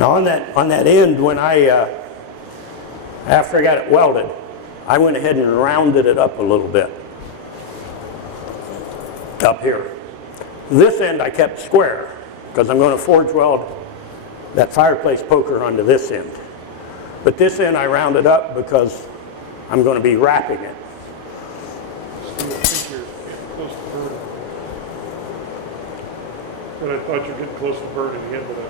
Now on that end, when after I got it welded, I went ahead and rounded it up a little bit up here. This end I kept square because I'm going to forge weld that fireplace poker onto this end. But this end I rounded up because I'm going to be wrapping it. Still think you're getting close to burning. But I thought you were getting close to burning the end of that.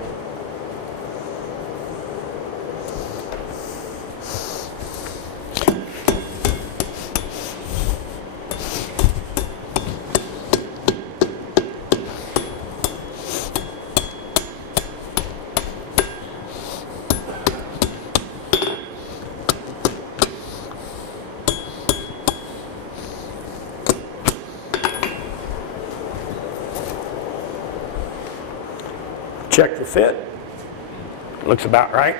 Check the fit. Looks about right.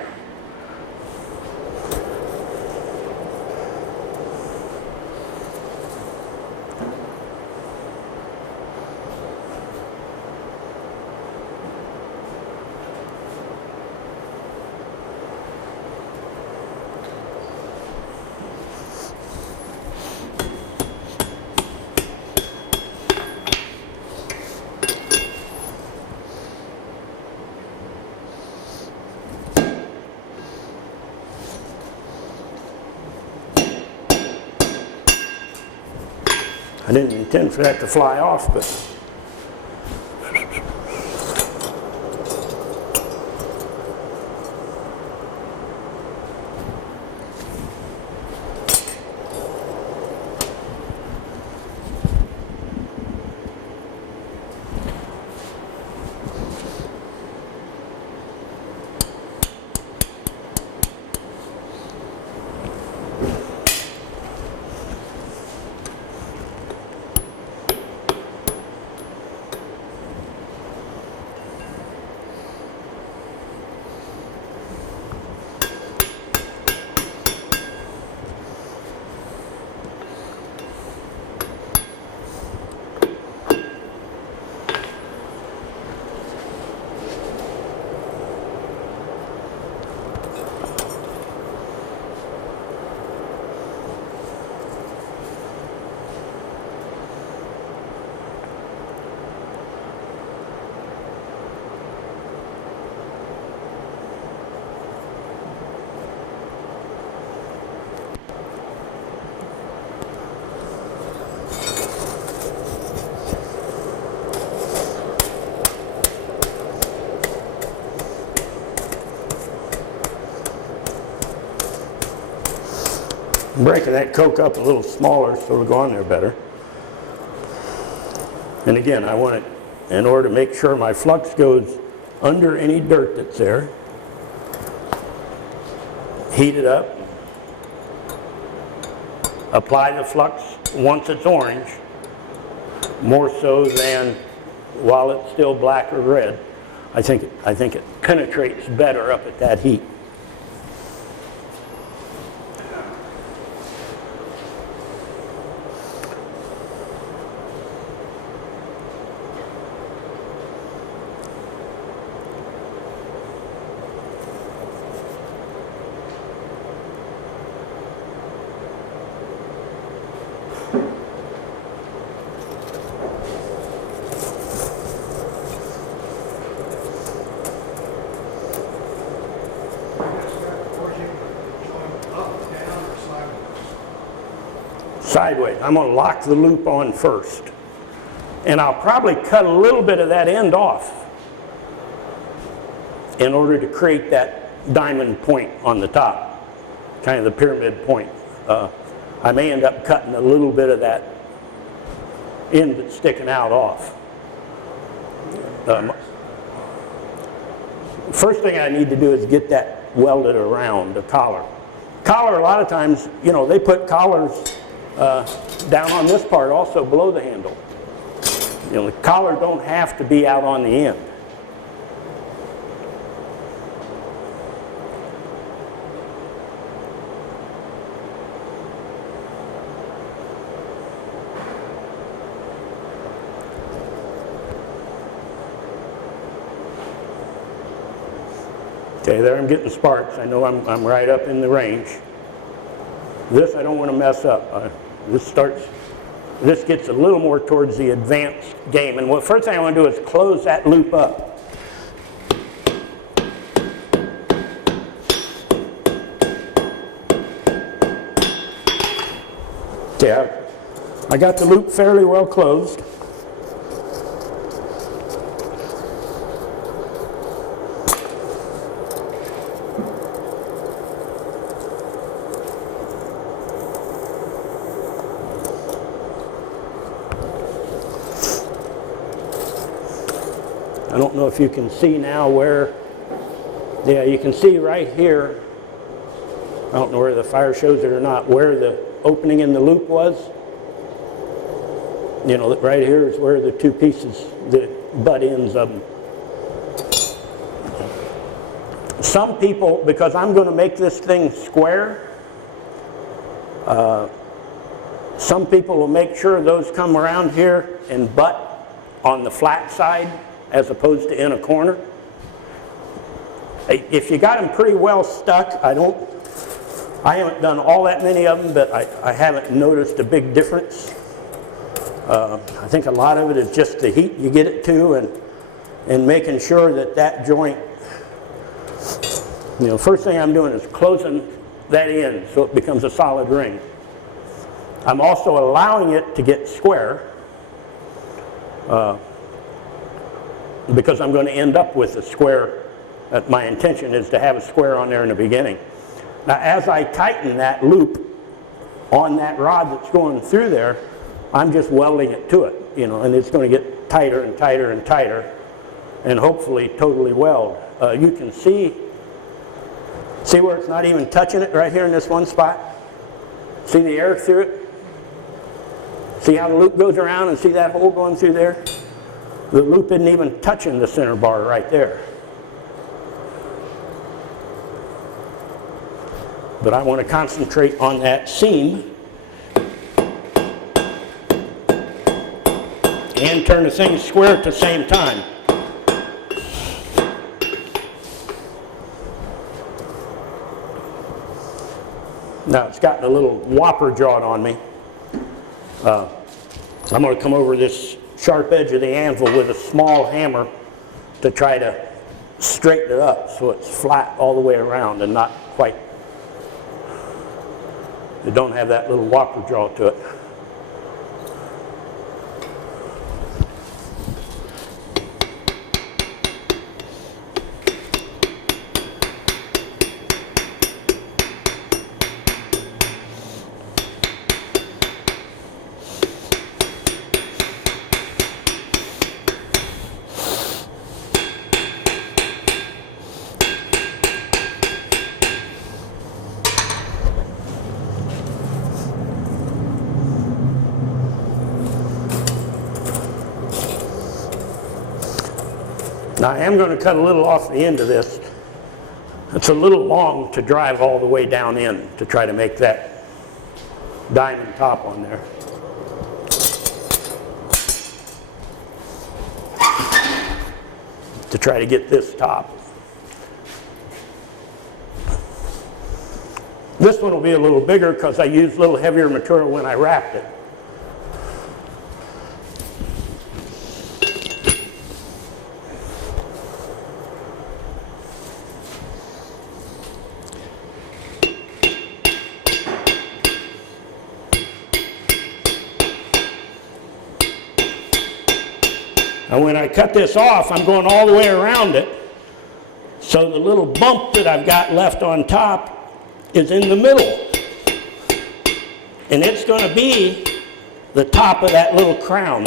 I didn't intend for that to fly off, but I'm breaking that coke up a little smaller so it'll go on there better. And again, I want it, in order to make sure my flux goes under any dirt that's there, heat it up, apply the flux once it's orange, more so than while it's still black or red. I think it penetrates better up at that heat. Sideways. I'm going to lock the loop on first. And I'll probably cut a little bit of that end off in order to create that diamond point on the top, kind of the pyramid point. I may end up cutting a little bit of that end that's sticking out off. First thing I need to do is get that welded around the collar. Collar, a lot of times, you know, they put collars down on this part also below the handle. You know, the collar don't have to be out on the end. Okay, there I'm getting sparks. I know I'm right up in the range. This I don't want to mess up. This gets a little more towards the advanced game. And the first thing I want to do is close that loop up. Okay, I got the loop fairly well closed. I don't know if you can see now where, yeah, you can see right here, I don't know where the fire shows it or not, where the opening in the loop was. You know, right here is where the two pieces, the butt ends of them. Some people, because I'm going to make this thing square, some people will make sure those come around here and butt on the flat side as opposed to in a corner. If you got them pretty well stuck, I haven't done all that many of them, but I haven't noticed a big difference. I think a lot of it is just the heat you get it to and making sure that joint, you know, first thing I'm doing is closing that in so it becomes a solid ring. I'm also allowing it to get square because I'm going to end up with a square. My intention is to have a square on there in the beginning. Now, as I tighten that loop on that rod that's going through there, I'm just welding it to it, you know, and it's going to get tighter and tighter and tighter, and hopefully totally weld. You can see where it's not even touching it right here in this one spot? See the air through it? See how the loop goes around and see that hole going through there? The loop isn't even touching the center bar right there. But I want to concentrate on that seam and turn the thing square at the same time. Now it's gotten a little whopper jawed on me. I'm going to come over this sharp edge of the anvil with a small hammer to try to straighten it up so it's flat all the way around and not quite, it don't have that little whopper jaw to it. Now I am going to cut a little off the end of this. It's a little long to drive all the way down in to try to make that diamond top on there. To try to get this top. This one will be a little bigger because I used a little heavier material when I wrapped it. And when I cut this off, I'm going all the way around it. So the little bump that I've got left on top is in the middle. And it's going to be the top of that little crown.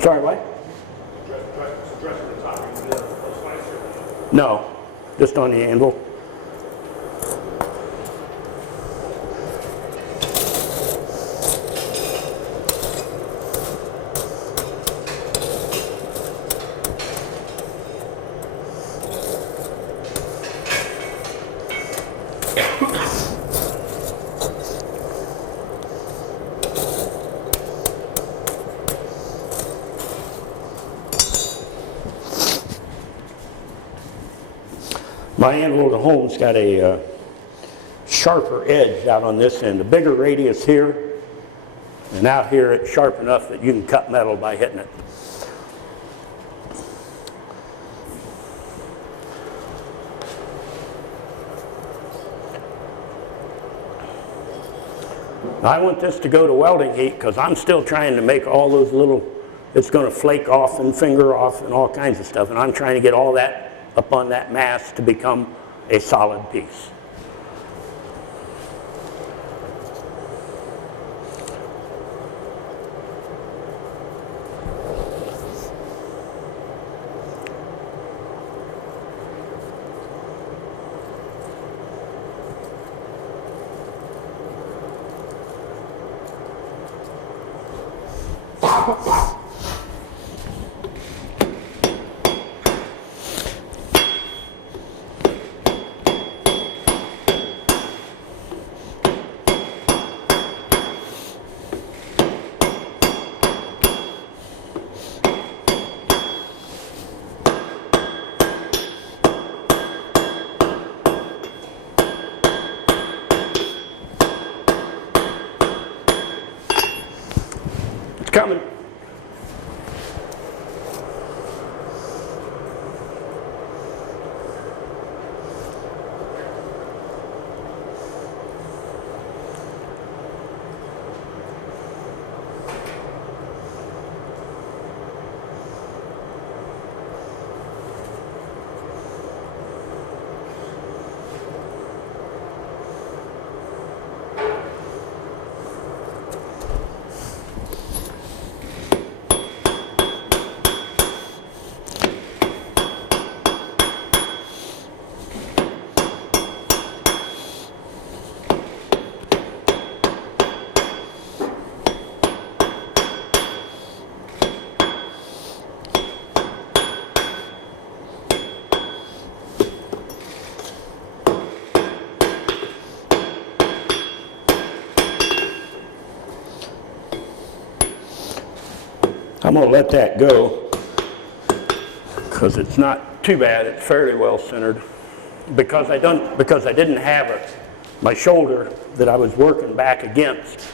Sorry, what? No, just on the anvil. My anvil at home's got a sharper edge out on this end, a bigger radius here, and out here it's sharp enough that you can cut metal by hitting it. I want this to go to welding heat because I'm still trying to make all those little, it's going to flake off and finger off and all kinds of stuff, and I'm trying to get all that up on that mass to become a solid piece. It's coming. I'm going to let that go because it's not too bad. It's fairly well centered. Because I didn't have my shoulder that I was working back against,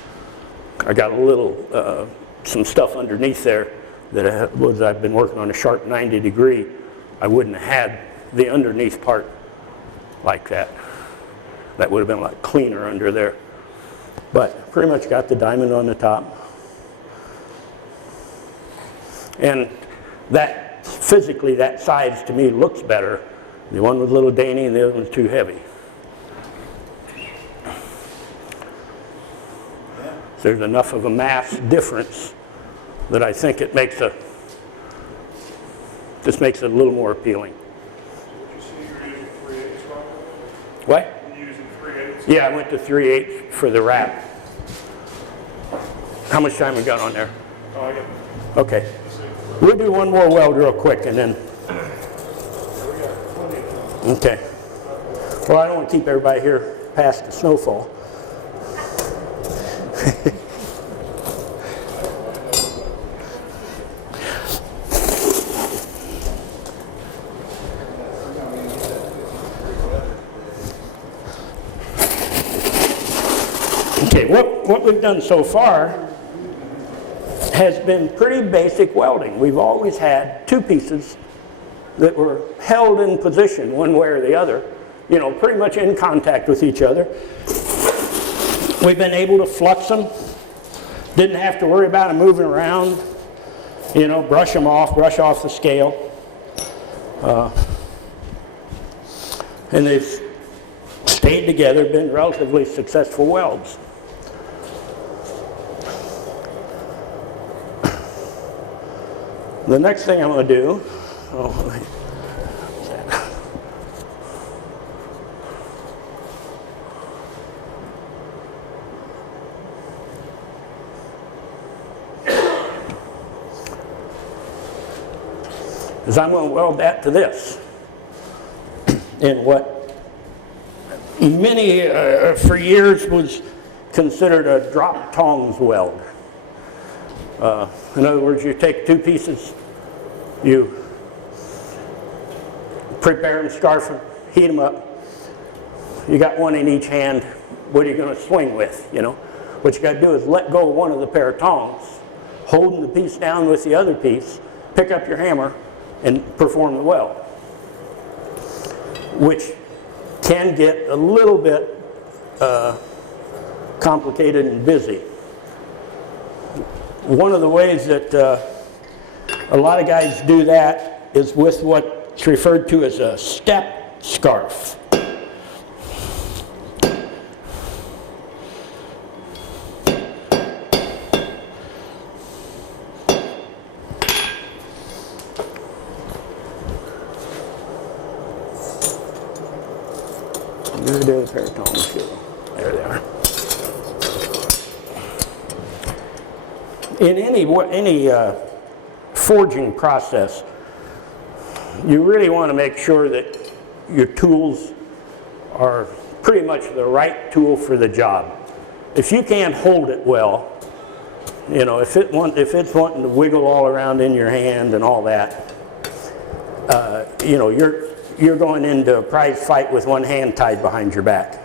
I got a little, some stuff underneath there that I've been working on a sharp 90 degree. I wouldn't have had the underneath part like that. That would have been a lot cleaner under there. But pretty much got the diamond on the top. And that, physically, that size to me looks better. The one was a little dainty and the other one's too heavy. There's enough of a mass difference that I think it makes this makes it a little more appealing. What? You're using 3/8? Yeah, I went to 3/8 for the wrap. How much time we got on there? Oh, I got Okay. We'll do one more weld real quick and then. Okay. Well, I don't want to keep everybody here past the snowfall. Okay, what we've done so far has been pretty basic welding. We've always had two pieces that were held in position one way or the other, you know, pretty much in contact with each other. We've been able to flux them, didn't have to worry about them moving around, you know, brush off the scale. And they've stayed together, been relatively successful welds. The next thing I'm going to do, is I'm going to weld that to this. And what many, for years was considered a drop tongs weld. In other words, you take two pieces, you prepare them, scarf them, heat them up. You got one in each hand. What are you going to swing with, you know? What you got to do is let go of one of the pair of tongs, holding the piece down with the other piece, pick up your hammer, and perform the weld, which can get a little bit complicated and busy. One of the ways that a lot of guys do that is with what's referred to as a step scarf. There are the pair of tongs here. There they are. In any forging process, you really want to make sure that your tools are pretty much the right tool for the job. If you can't hold it well, you know, if it's wanting to wiggle all around in your hand and all that, you know, you're going into a prize fight with one hand tied behind your back.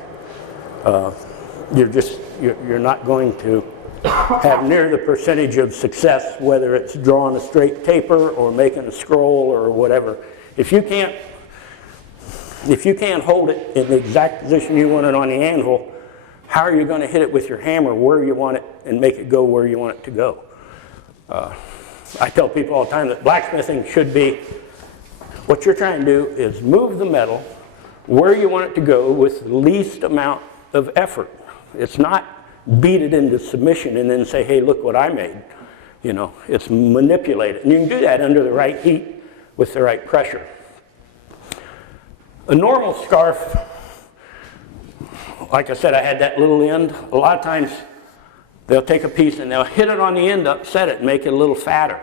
You're not going to have near the percentage of success, whether it's drawing a straight taper or making a scroll or whatever. If you can't hold it in the exact position you want it on the anvil, how are you going to hit it with your hammer where you want it and make it go where you want it to go? I tell people all the time that blacksmithing should be, what you're trying to do is move the metal where you want it to go with the least amount of effort. It's not beat it into submission and then say, hey, look what I made. You know, it's manipulate it. And you can do that under the right heat with the right pressure. A normal scarf, like I said, I had that little end. A lot of times they'll take a piece and they'll hit it on the end, upset it, and make it a little fatter.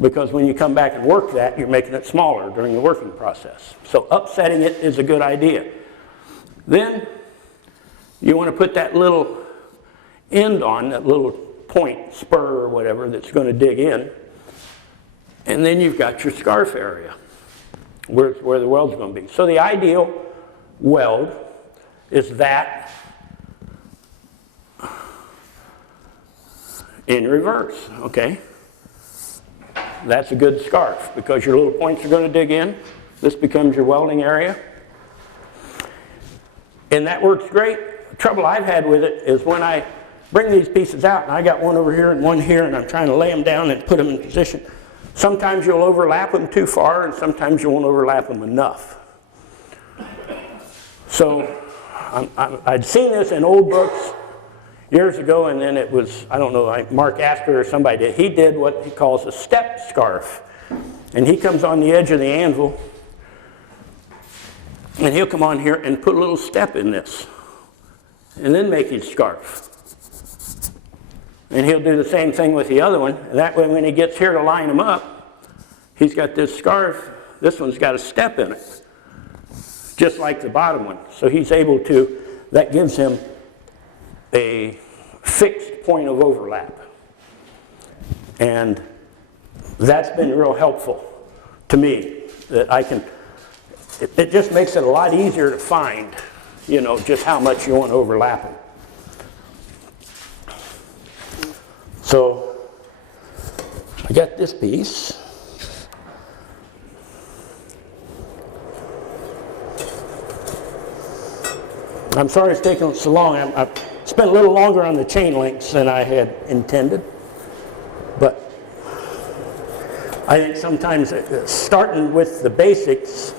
Because when you come back and work that, you're making it smaller during the working process. So upsetting it is a good idea. Then you want to put that little end on, that little point, spur or whatever that's going to dig in. And then you've got your scarf area where the weld's going to be. So the ideal weld is that in reverse, okay? That's a good scarf because your little points are going to dig in. This becomes your welding area. And that works great. The trouble I've had with it is when I bring these pieces out, and I got one over here and one here, and I'm trying to lay them down and put them in position. Sometimes you'll overlap them too far, and sometimes you won't overlap them enough. So I'd seen this in old books years ago, and then it was, I don't know, like Mark Astor or somebody did. He did what he calls a step scarf. And he comes on the edge of the anvil, and he'll come on here and put a little step in this, and then make his scarf. And he'll do the same thing with the other one. And that way when he gets here to line them up, he's got this scarf, this one's got a step in it, just like the bottom one. So he's able to, that gives him a fixed point of overlap. And that's been real helpful to me, that I can, it just makes it a lot easier to find, you know, just how much you want to overlap it. So I got this piece. I'm sorry it's taken so long. I spent a little longer on the chain links than I had intended. But I think sometimes starting with the basics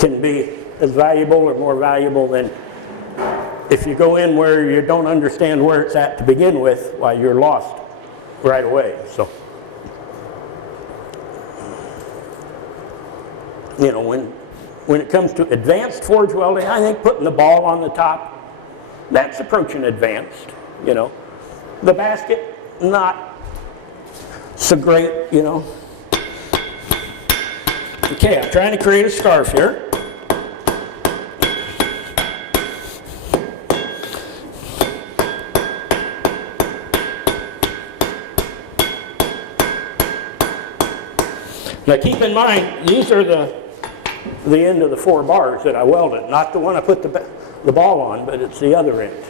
can be as valuable or more valuable than if you go in where you don't understand where it's at to begin with, why you're lost right away. So, you know, when it comes to advanced forge welding, I think putting the ball on the top, that's approaching advanced, you know. The basket, not so great, you know. Okay, I'm trying to create a scarf here. Now keep in mind, these are the end of the 4 bars that I welded, not the one I put the ball on, but it's the other end.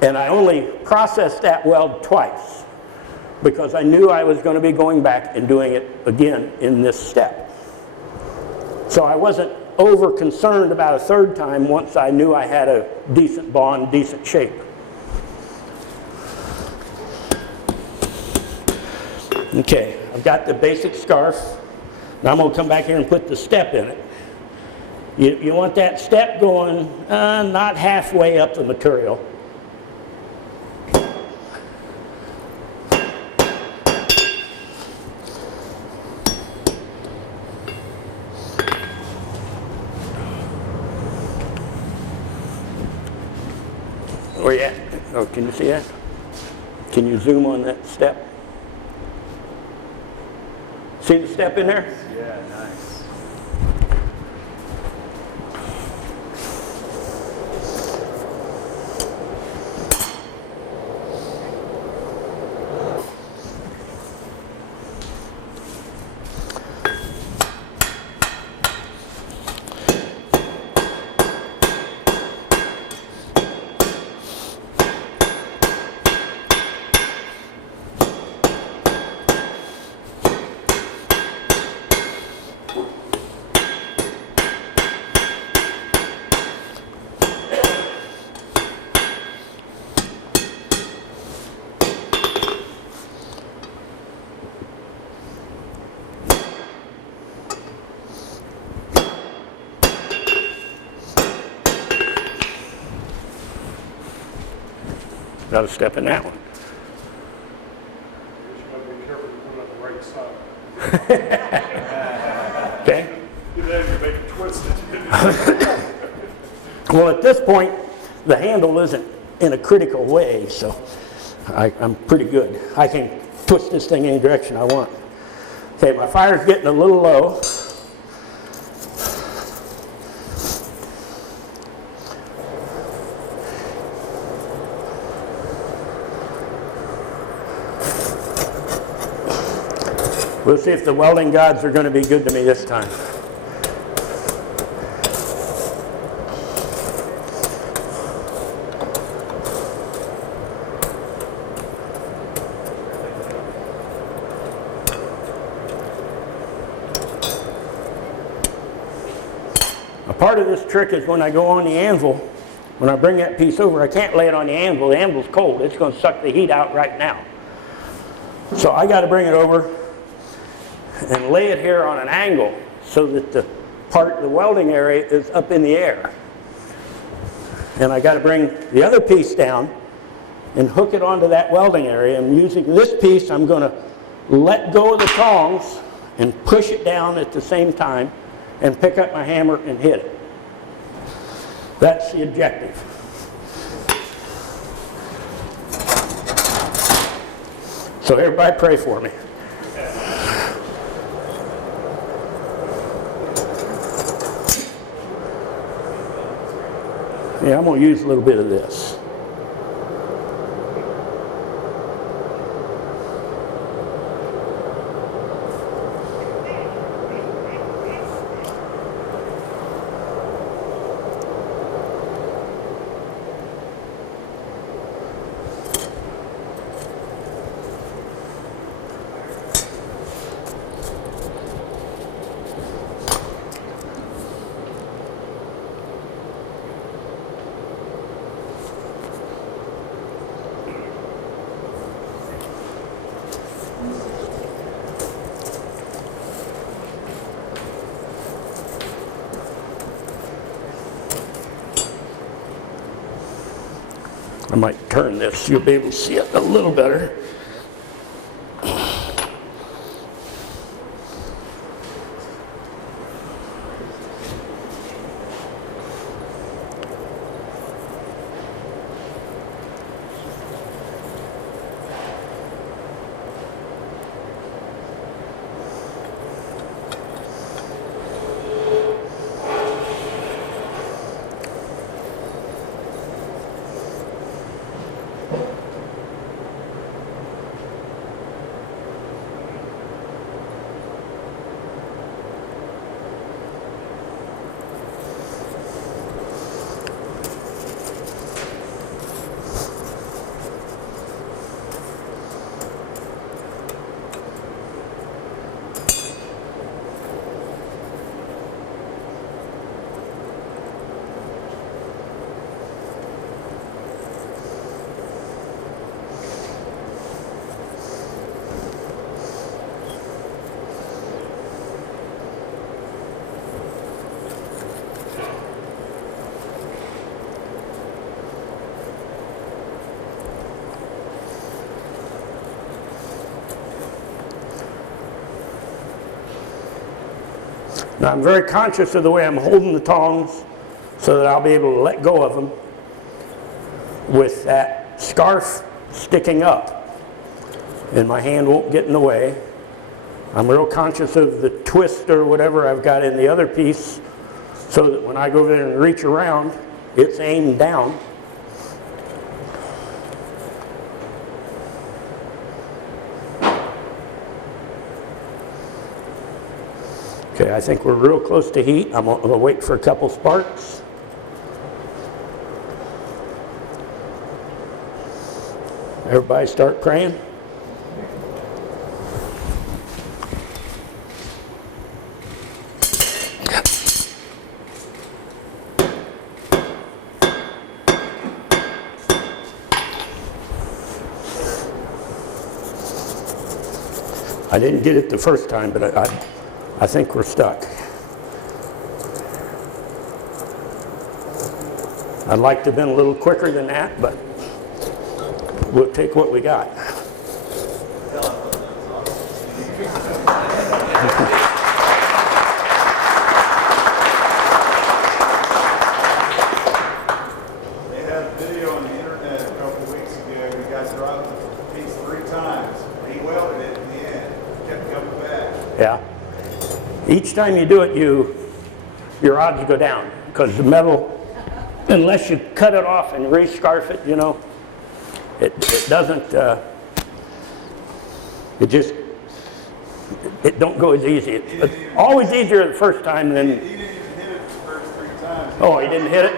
And I only processed that weld twice because I knew I was going to be going back and doing it again in this step. So I wasn't over concerned about a third time once I knew I had a decent bond, decent shape. Okay, I've got the basic scarf. Now I'm going to come back here and put the step in it. You want that step going not halfway up the material. Where you at? Oh, can you see that? Can you zoom on that step? See the step in there? Yeah, nice. Got a step in that one. You gotta be careful to put it on the right side. Okay? Then you make it twisted. Well, at this point, the handle isn't in a critical way, so I'm pretty good. I can twist this thing any direction I want. Okay, my fire's getting a little low. We'll see if the welding gods are going to be good to me this time. A part of this trick is when I go on the anvil, when I bring that piece over, I can't lay it on the anvil. The anvil's cold. It's going to suck the heat out right now. So I got to bring it over and lay it here on an angle so that the welding area is up in the air. And I got to bring the other piece down and hook it onto that welding area. And using this piece, I'm going to let go of the tongs and push it down at the same time and pick up my hammer and hit it. That's the objective. So everybody pray for me. Yeah, I'm going to use a little bit of this. I might turn this so you'll be able to see it a little better. Now I'm very conscious of the way I'm holding the tongs so that I'll be able to let go of them with that scarf sticking up, and my hand won't get in the way. I'm real conscious of the twist or whatever I've got in the other piece so that when I go over there and reach around, it's aimed down. Okay, I think we're real close to heat. I'm going to wait for a couple sparks. Everybody start praying. I didn't get it the first time, but I think we're stuck. I'd like to have been a little quicker than that, but we'll take what we got. They had a video on the internet a couple of weeks ago. We got dropped the piece 3 times. He welded it in the end. Kept coming back. Yeah. Each time you do it, your odds go down because the metal, unless you cut it off and re-scarf it, you know, it doesn't, it don't go as easy. It's always easier the first time than. He didn't even hit it the first 3 times. Oh, he didn't hit it?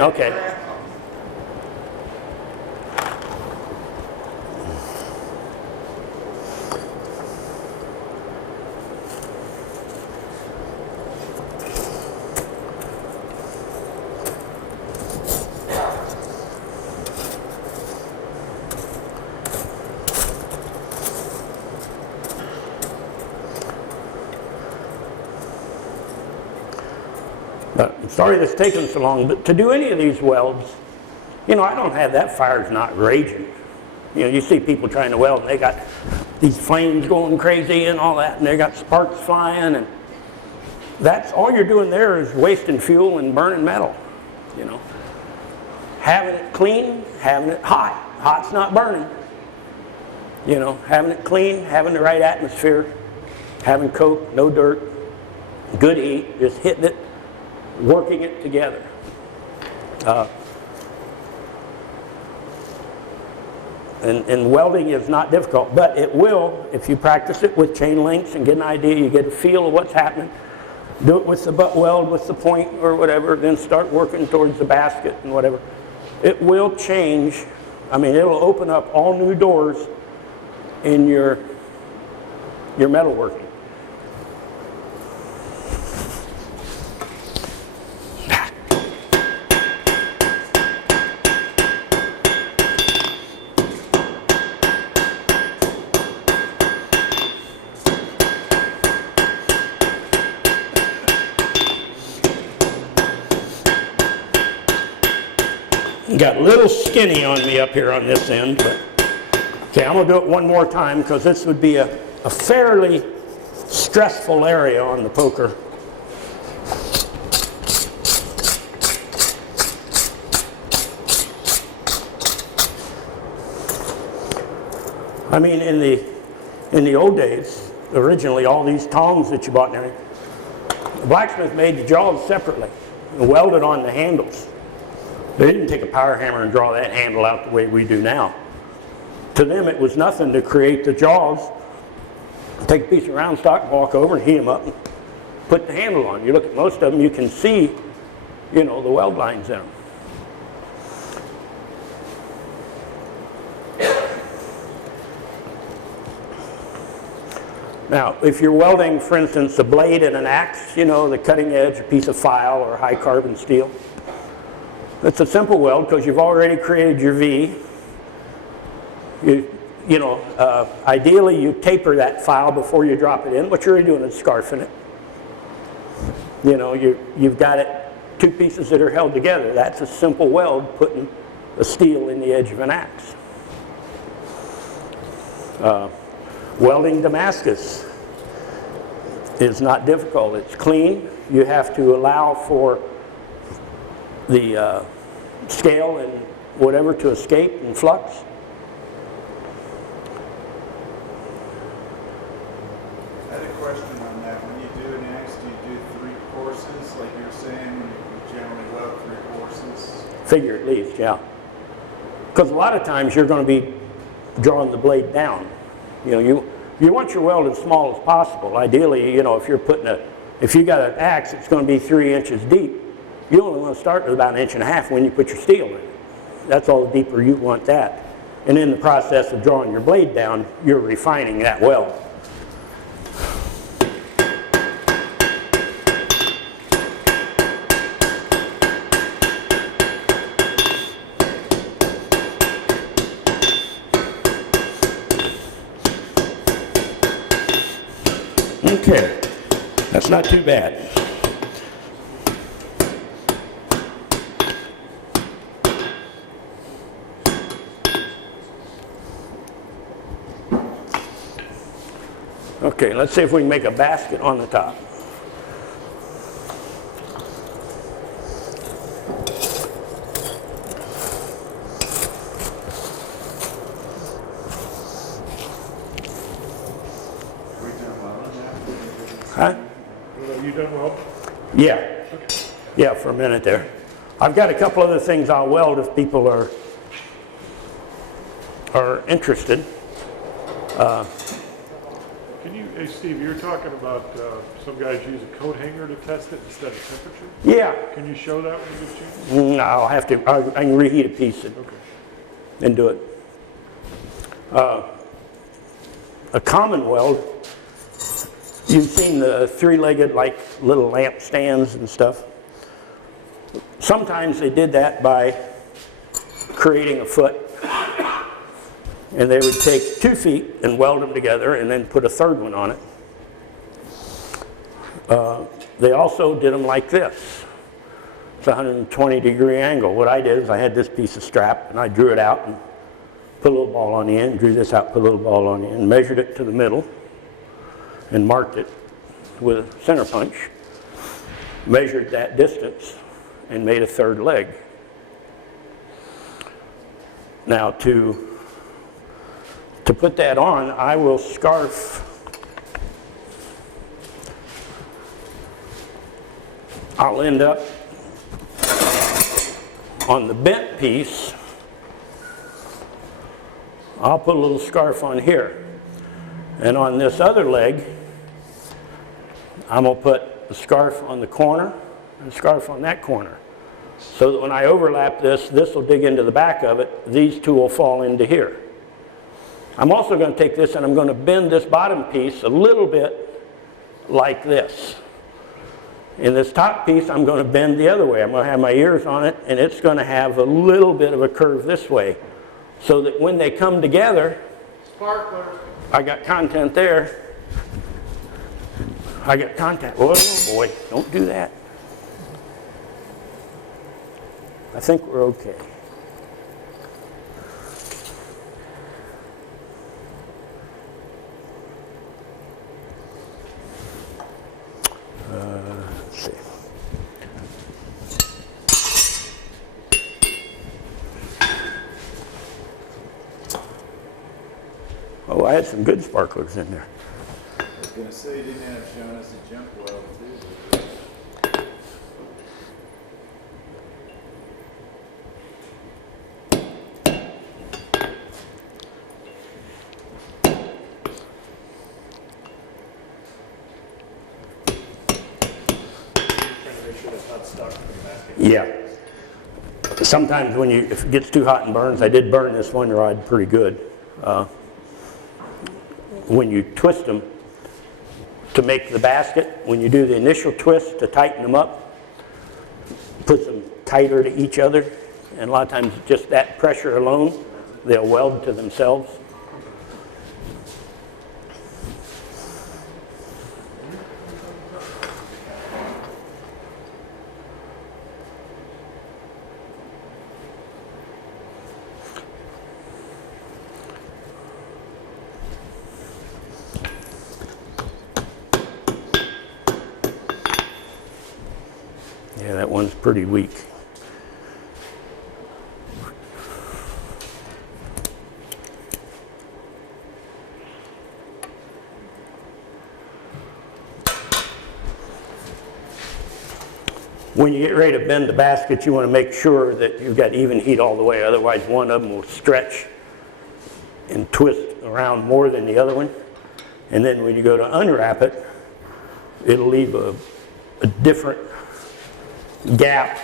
Okay. I'm sorry this taken so long, but to do any of these welds, you know, I don't have that fire's not raging. You know, you see people trying to weld and they got these flames going crazy and all that, and they got sparks flying, and that's all you're doing there is wasting fuel and burning metal, you know. Having it clean, having it hot. Hot's not burning. You know, having it clean, having the right atmosphere, having coke, no dirt, good heat, just hitting it, working it together. And welding is not difficult, but it will, if you practice it with chain links and get an idea, you get a feel of what's happening. Do it with the butt weld, with the point or whatever, then start working towards the basket and whatever. It will change. I mean, it'll open up all new doors in your metalworking. Got a little skinny on me up here on this end, but okay, I'm gonna do it one more time because this would be a fairly stressful area on the poker. I mean, in the old days, originally all these tongs that you bought and everything, the blacksmith made the jaws separately and welded on the handles. They didn't take a power hammer and draw that handle out the way we do now. To them, it was nothing to create the jaws. Take a piece of round stock, walk over and heat them up and put the handle on. You look at most of them, you can see, you know, the weld lines in them. Now, if you're welding, for instance, a blade and an axe, you know, the cutting edge, a piece of file or high carbon steel, it's a simple weld because you've already created your V. Ideally you taper that file before you drop it in. What you're really doing is scarfing it. You know, you've got it, 2 pieces that are held together. That's a simple weld, putting a steel in the edge of an axe. Welding Damascus. is not difficult. It's clean. You have to allow for the scale and whatever to escape and flux. I had a question on that. When you do an axe, do you do 3 courses, like you were saying, you generally weld 3 courses? Figure at least, yeah. Because a lot of times you're going to be drawing the blade down. You know, you want your weld as small as possible. Ideally, you know, if you got an axe, it's going to be 3 inches deep. You only want to start with about 1.5 inches when you put your steel in it. That's all the deeper you want that. And in the process of drawing your blade down, you're refining that weld. Okay, that's not too bad. Okay, let's see if we can make a basket on the top. Huh? You done well? Yeah. Yeah, for a minute there. I've got a couple other things I'll weld if people are interested. Hey Steve, you're talking about some guys use a coat hanger to test it instead of temperature? Yeah. Can you show that when you get a chance? No, I'll have to. I can reheat a piece and do it. A common weld, you've seen the 3-legged like little lamp stands and stuff. Sometimes they did that by creating a foot, and they would take 2 feet and weld them together and then put a third one on it. They also did them like this. It's a 120-degree angle. What I did is I had this piece of strap and I drew it out and put a little ball on the end, drew this out, put a little ball on the end, measured it to the middle and marked it with a center punch, measured that distance and made a third leg. Now to put that on, I will scarf I'll end up on the bent piece. I'll put a little scarf on here. And on this other leg, I'm going to put a scarf on the corner and a scarf on that corner. So that when I overlap this, this will dig into the back of it. These two will fall into here. I'm also going to take this and I'm going to bend this bottom piece a little bit like this. In this top piece, I'm going to bend the other way. I'm going to have my ears on it, and it's going to have a little bit of a curve this way. So that when they come together, Sparkler. I got content there. I got contact. Oh boy, don't do that. I think we're okay. Let's see. Oh, I had some good sparklers in there. I was going to say, you didn't have shown us a jump weld too. Yeah. Sometimes if it gets too hot and burns, I did burn this one rod pretty good. When you twist them to make the basket, when you do the initial twist to tighten them up, put them tighter to each other, and a lot of times just that pressure alone, they'll weld to themselves. Yeah, that one's pretty weak. When you get ready to bend the basket, you want to make sure that you've got even heat all the way, otherwise one of them will stretch and twist around more than the other one. And then when you go to unwrap it, it'll leave a different gap.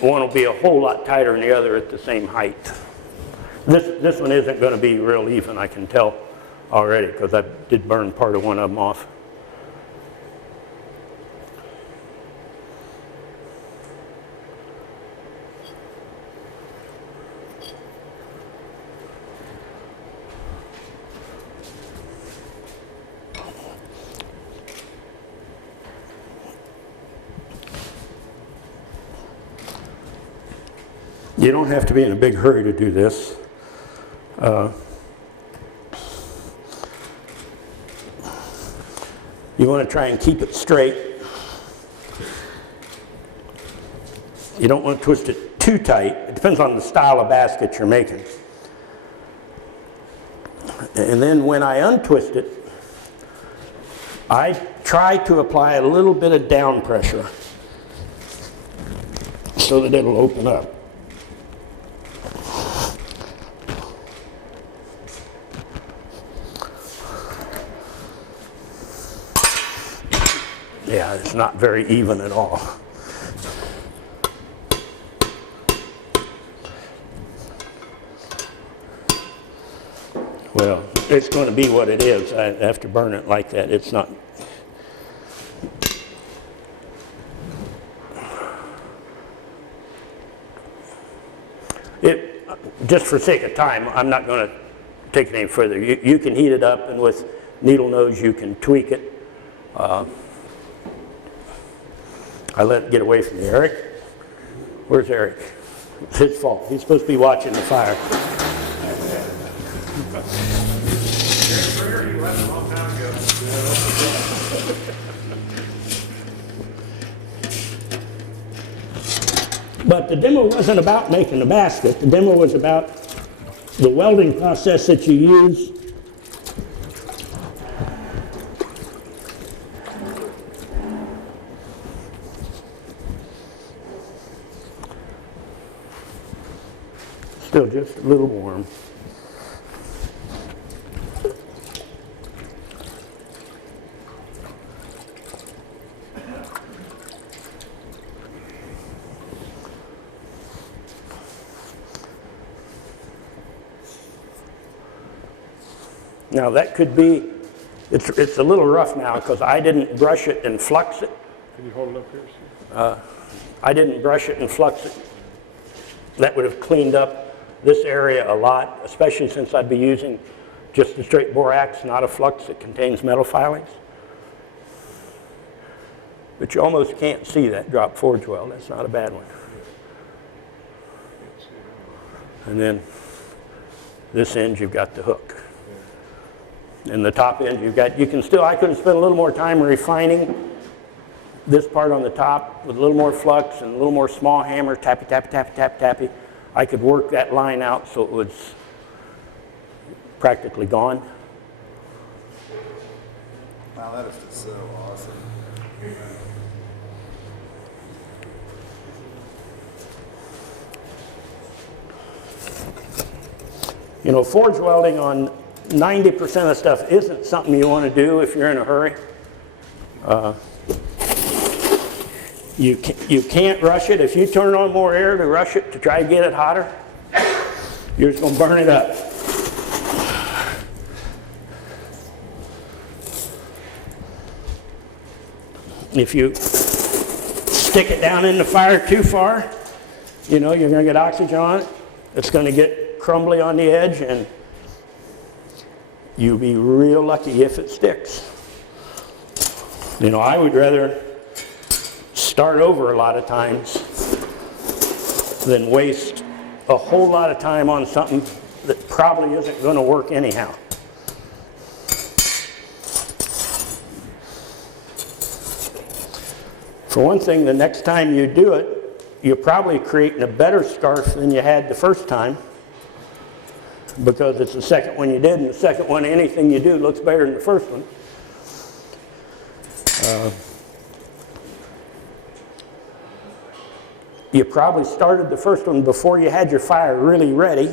One will be a whole lot tighter than the other at the same height. This one isn't going to be real even, I can tell already, because I did burn part of one of them off. You don't have to be in a big hurry to do this. You want to try and keep it straight. You don't want to twist it too tight. It depends on the style of basket you're making. And then when I untwist it, I try to apply a little bit of down pressure so that it'll open up. Yeah, it's not very even at all. Well, it's going to be what it is. I have to burn it like that. It's not. Just for sake of time, I'm not going to take it any further. You can heat it up, and with needle nose you can tweak it. I let it get away from me. Eric? Where's Eric? It's his fault. He's supposed to be watching the fire. But the demo wasn't about making the basket. The demo was about the welding process that you use still just a little warm. Now that could be, it's a little rough now because I didn't brush it and flux it. Can you hold it up here? I didn't brush it and flux it. That would have cleaned up this area a lot, especially since I'd be using just a straight borax, not a flux that contains metal filings. But you almost can't see that drop forge weld. That's not a bad one. And then this end you've got the hook. And the top end you've got, I could have spent a little more time refining this part on the top with a little more flux and a little more small hammer, tappy, tappy, tappy, tappy, tappy. I could work that line out so it was practically gone. Wow, that is just so awesome. You know, forge welding on 90% of the stuff isn't something you want to do if you're in a hurry. You can't rush it. If you turn on more air to rush it to try to get it hotter, you're just going to burn it up. If you stick it down in the fire too far, you know, you're going to get oxygen on it. It's going to get crumbly on the edge, and you'll be real lucky if it sticks. You know, I would rather start over a lot of times than waste a whole lot of time on something that probably isn't going to work anyhow. For one thing, the next time you do it, you're probably creating a better scarf than you had the first time, because it's the second one you did, and the second one, anything you do looks better than the first one. You probably started the first one before you had your fire really ready.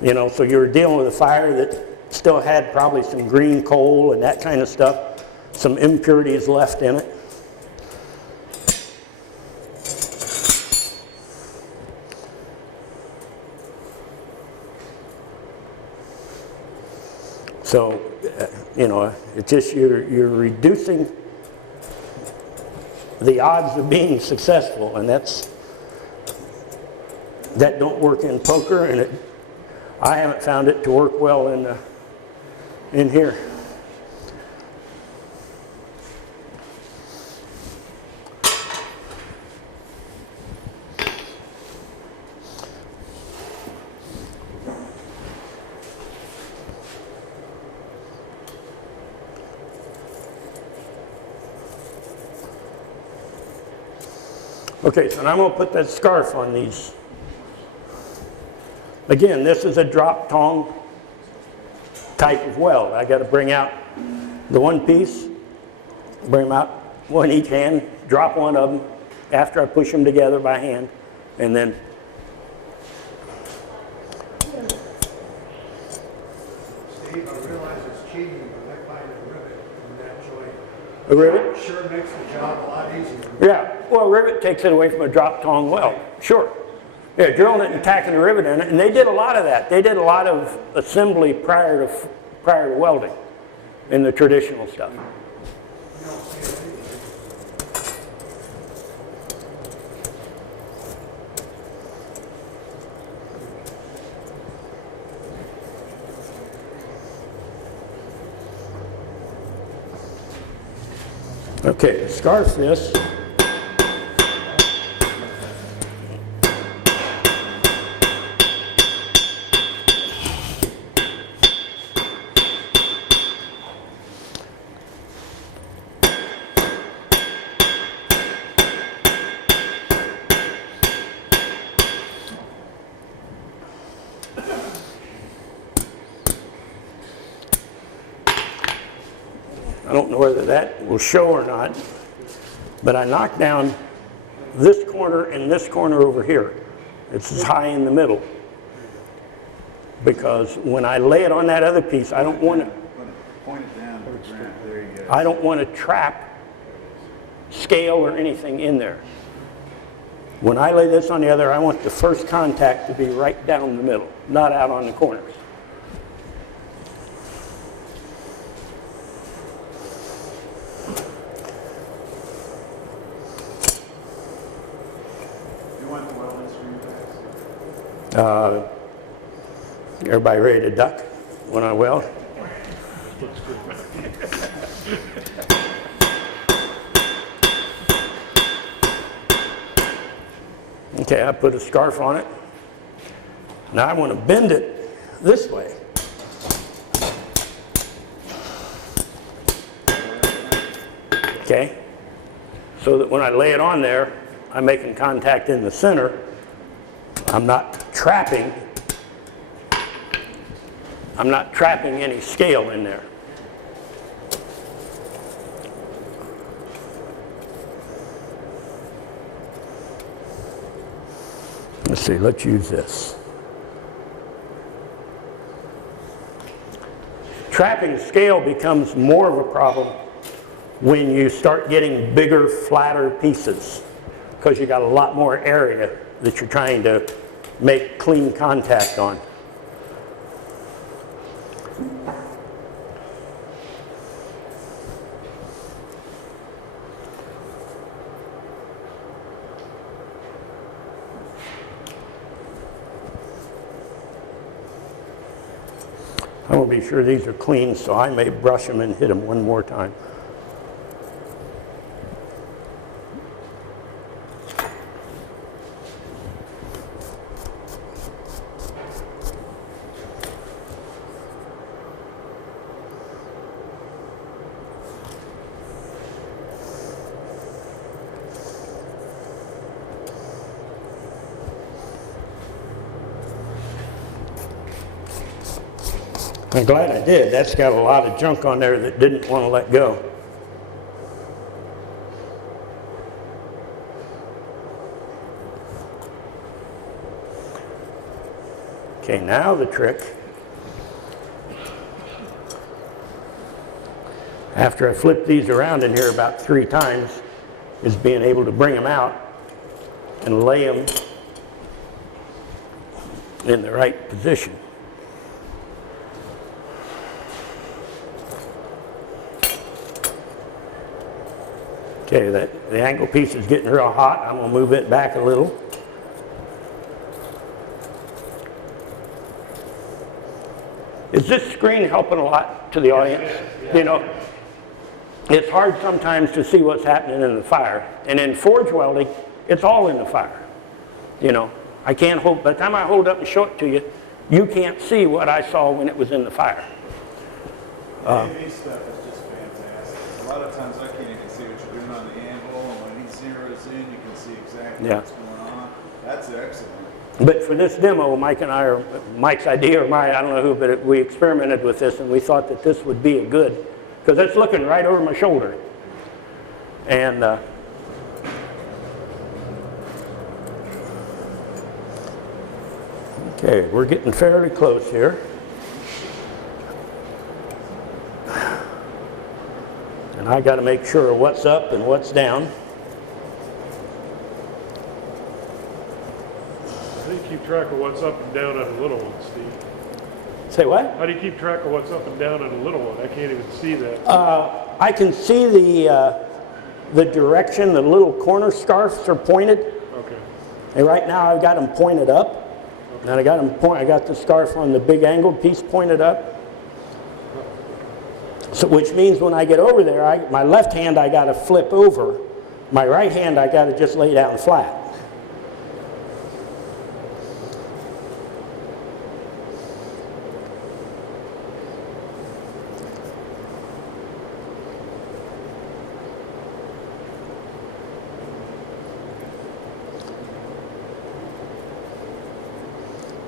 You know, so you were dealing with a fire that still had probably some green coal and that kind of stuff, some impurities left in it. So, you know, it's just you're reducing the odds of being successful, and that don't work in poker, and I haven't found it to work well in here. Okay, so now I'm going to put that scarf on these. Again, this is a drop tong type of weld. I got to bring out the one piece, bring them out one each hand, drop one of them after I push them together by hand, and then Steve, I realize it's cheating, but I find a rivet in that joint. a rivet. Sure makes the job a lot easier. Yeah, well, a rivet takes it away from a drop tong weld. Sure. Yeah, drilling it and tacking a rivet in it, and they did a lot of that. They did a lot of assembly prior to welding in the traditional stuff. Okay, scarf this. I don't know whether that will show or not, but I knocked down this corner and this corner over here. It's as high in the middle. Because when I lay it on that other piece, I don't want to Point it down to the ground. There you go. I don't want to trap scale or anything in there. When I lay this on the other, I want the first contact to be right down the middle, not out on the corners. You want the welding screen back? Everybody ready to duck when I weld? Okay, I put a scarf on it. Now I want to bend it this way. Okay, so that when I lay it on there, I'm making contact in the center. I'm not trapping any scale in there. Let's see, let's use this. Trapping scale becomes more of a problem when you start getting bigger, flatter pieces, because you got a lot more area that you're trying to make clean contact on. I want to be sure these are clean, so I may brush them and hit them one more time. I'm glad I did. That's got a lot of junk on there that didn't want to let go. Okay, now the trick, after I flip these around in here about 3 times, is being able to bring them out and lay them in the right position. Okay, the angle piece is getting real hot. I'm going to move it back a little. Is this screen helping a lot to the audience? You know, it's hard sometimes to see what's happening in the fire. And in forge welding, it's all in the fire. You know, I can't hold, by the time I hold up and show it to you, you can't see what I saw when it was in the fire. AV stuff is just fantastic. A lot of times I can't even see what you're doing on the anvil, and when he zeroes in, you can see exactly what's going on. That's excellent. But for this demo, Mike and I, or Mike's idea or mine, I don't know who, but we experimented with this and we thought that this would be a good, because it's looking right over my shoulder. And okay, we're getting fairly close here. And I got to make sure what's up and what's down. How do you keep track of what's up and down on a little one, Steve? Say what? How do you keep track of what's up and down on a little one? I can't even see that. I can see the direction. The little corner scarfs are pointed. Okay. And right now I've got them pointed up. Okay. And I got the scarf on the big angled piece pointed up. So which means when I get over there, my left hand I got to flip over. My right hand I got to just lay down flat.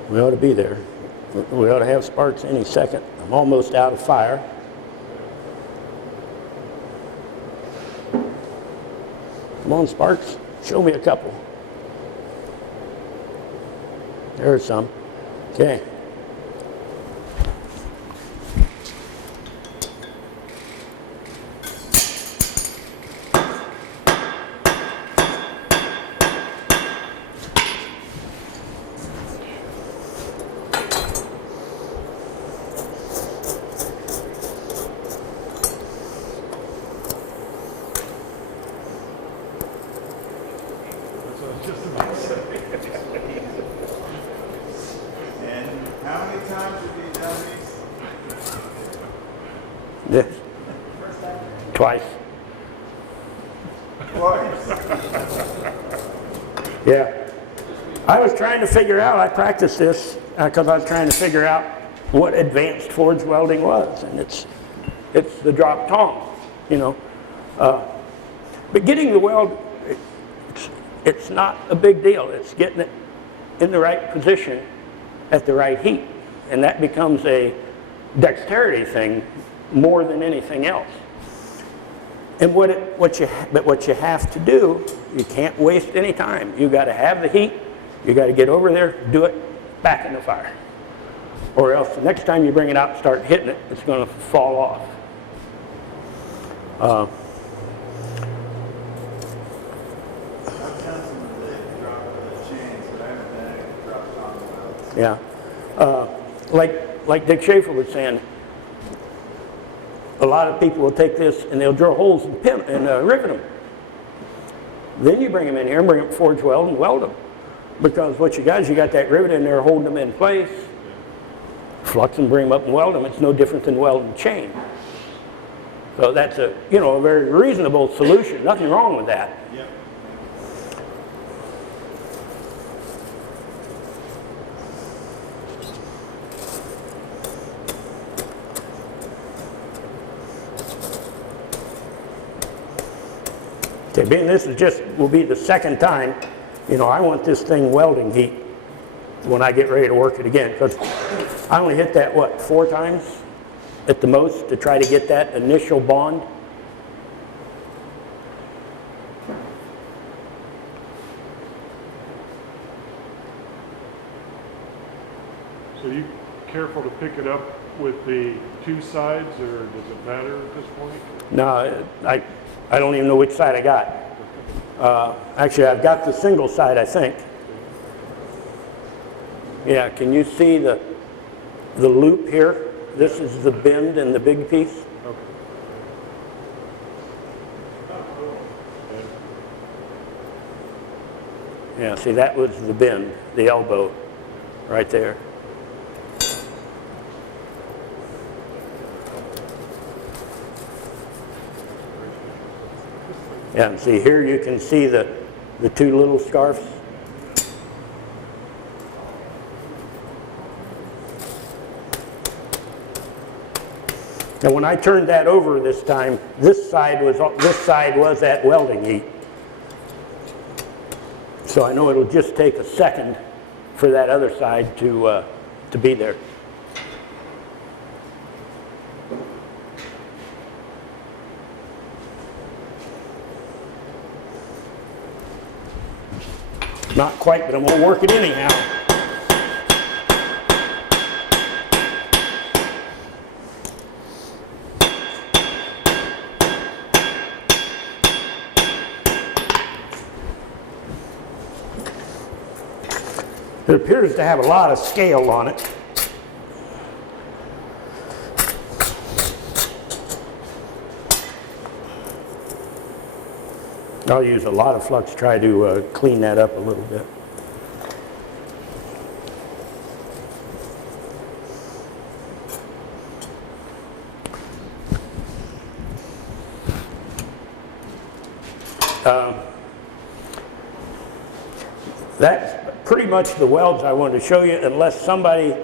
We ought to be there. We ought to have sparks any second. I'm almost out of fire. Come on, sparks. Show me a couple. There's some. Okay. And how many times have you done these? Yes. Twice. Twice. Yeah. I was trying to figure out, I practiced this because I was trying to figure out what advanced forge welding was. And it's the drop tong, you know. But getting the weld, it's not a big deal. It's getting it in the right position at the right heat. And that becomes a dexterity thing more than anything else. And what you have to do, you can't waste any time. You got to have the heat. You got to get over there, do it, back in the fire. Or else the next time you bring it out and start hitting it, it's going to fall off. I've done some of the drop of the chains, but I haven't done any drop on welds. Yeah. Like Dick Schaefer was saying, a lot of people will take this and they'll drill holes and rivet them. Then you bring them in here and bring them forge weld and weld them. Because what you got is you got that rivet in there holding them in place. Flux them, bring them up and weld them. It's no different than welding chain. So that's a very reasonable solution. Nothing wrong with that. Yep. Okay, being this will be the second time, I want this thing welding heat. when I get ready to work it again. Because I only hit that, what, 4 times at the most to try to get that initial bond. So you careful to pick it up with the 2 sides, or does it matter at this point? No, I don't even know which side I got. Actually, I've got the single side, I think. Yeah, can you see the loop here? This is the bend in the big piece. Okay. Yeah, see, that was the bend, the elbow, right there. Yeah, and see here you can see the 2 little scarfs. And when I turned that over this time, this side was at welding heat. So I know it'll just take a second for that other side to be there. Not quite, but I'm gonna work it anyhow. It appears to have a lot of scale on it. I'll use a lot of flux to try to clean that up a little bit. That's pretty much the welds I wanted to show you, unless somebody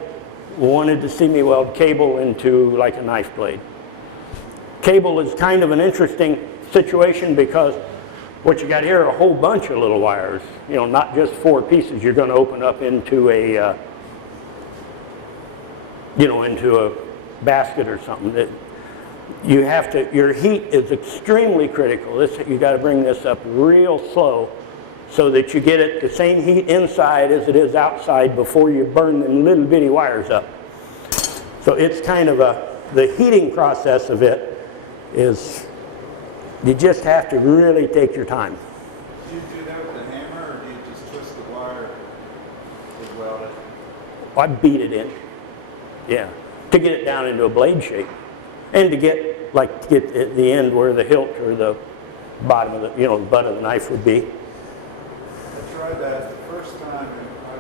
wanted to see me weld cable into like a knife blade. Cable is kind of an interesting situation because what you got here are a whole bunch of little wires, you know, not just 4 pieces. You're going to open up into a, into a basket or something. That you have to, your heat is extremely critical. You got to bring this up real slow so that you get it the same heat inside as it is outside before you burn them little bitty wires up. So it's kind of the heating process of it is, you just have to really take your time. Do you do that with the hammer, or do you just twist the wire to weld it? I beat it in, yeah, to get it down into a blade shape, and to get at the end where the hilt or the bottom of the, the butt of the knife would be. I tried that the first time, and I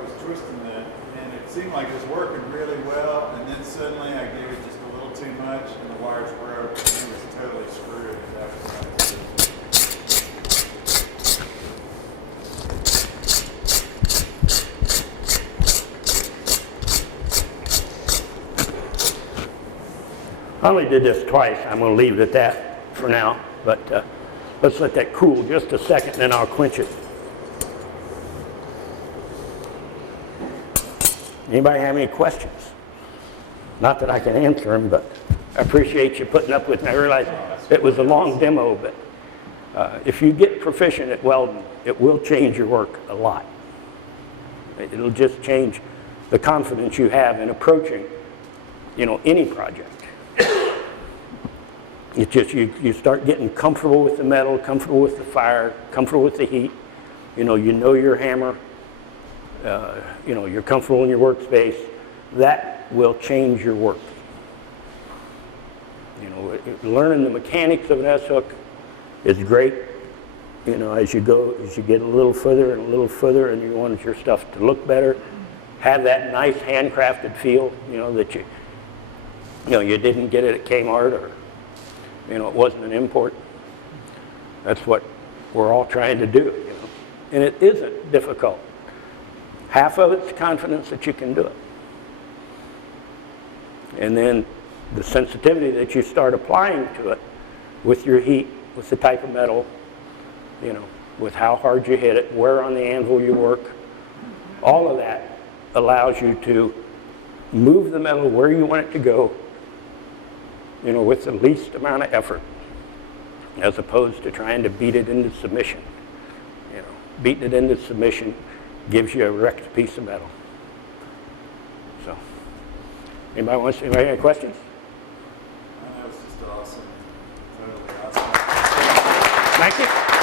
was twisting that, and it seemed like it was working really well, and then suddenly I gave it just a little too much, and the wires broke, and it was totally screwed. I only did this twice. I'm going to leave it at that for now, but let's let that cool just a second, and then I'll quench it. Anybody have any questions? Not that I can answer them, but I appreciate you putting up with me. I realize it was a long demo, but if you get proficient at welding, it will change your work a lot. It'll just change the confidence you have in approaching, any project. It's just you start getting comfortable with the metal, comfortable with the fire, comfortable with the heat. You know your hammer. You're comfortable in your workspace. That will change your work. Learning the mechanics of an S-hook is great. As you get a little further and a little further, and you want your stuff to look better, have that nice handcrafted feel. That you didn't get it at Kmart, or it wasn't an import. That's what we're all trying to do. And it isn't difficult. Half of it's confidence that you can do it. And then the sensitivity that you start applying to it with your heat, with the type of metal, with how hard you hit it, where on the anvil you work, all of that allows you to move the metal where you want it to go, you know, with the least amount of effort, as opposed to trying to beat it into submission. You know, beating it into submission gives you a wrecked piece of metal. So, anybody have any questions? That was just awesome. Totally awesome. Thank you.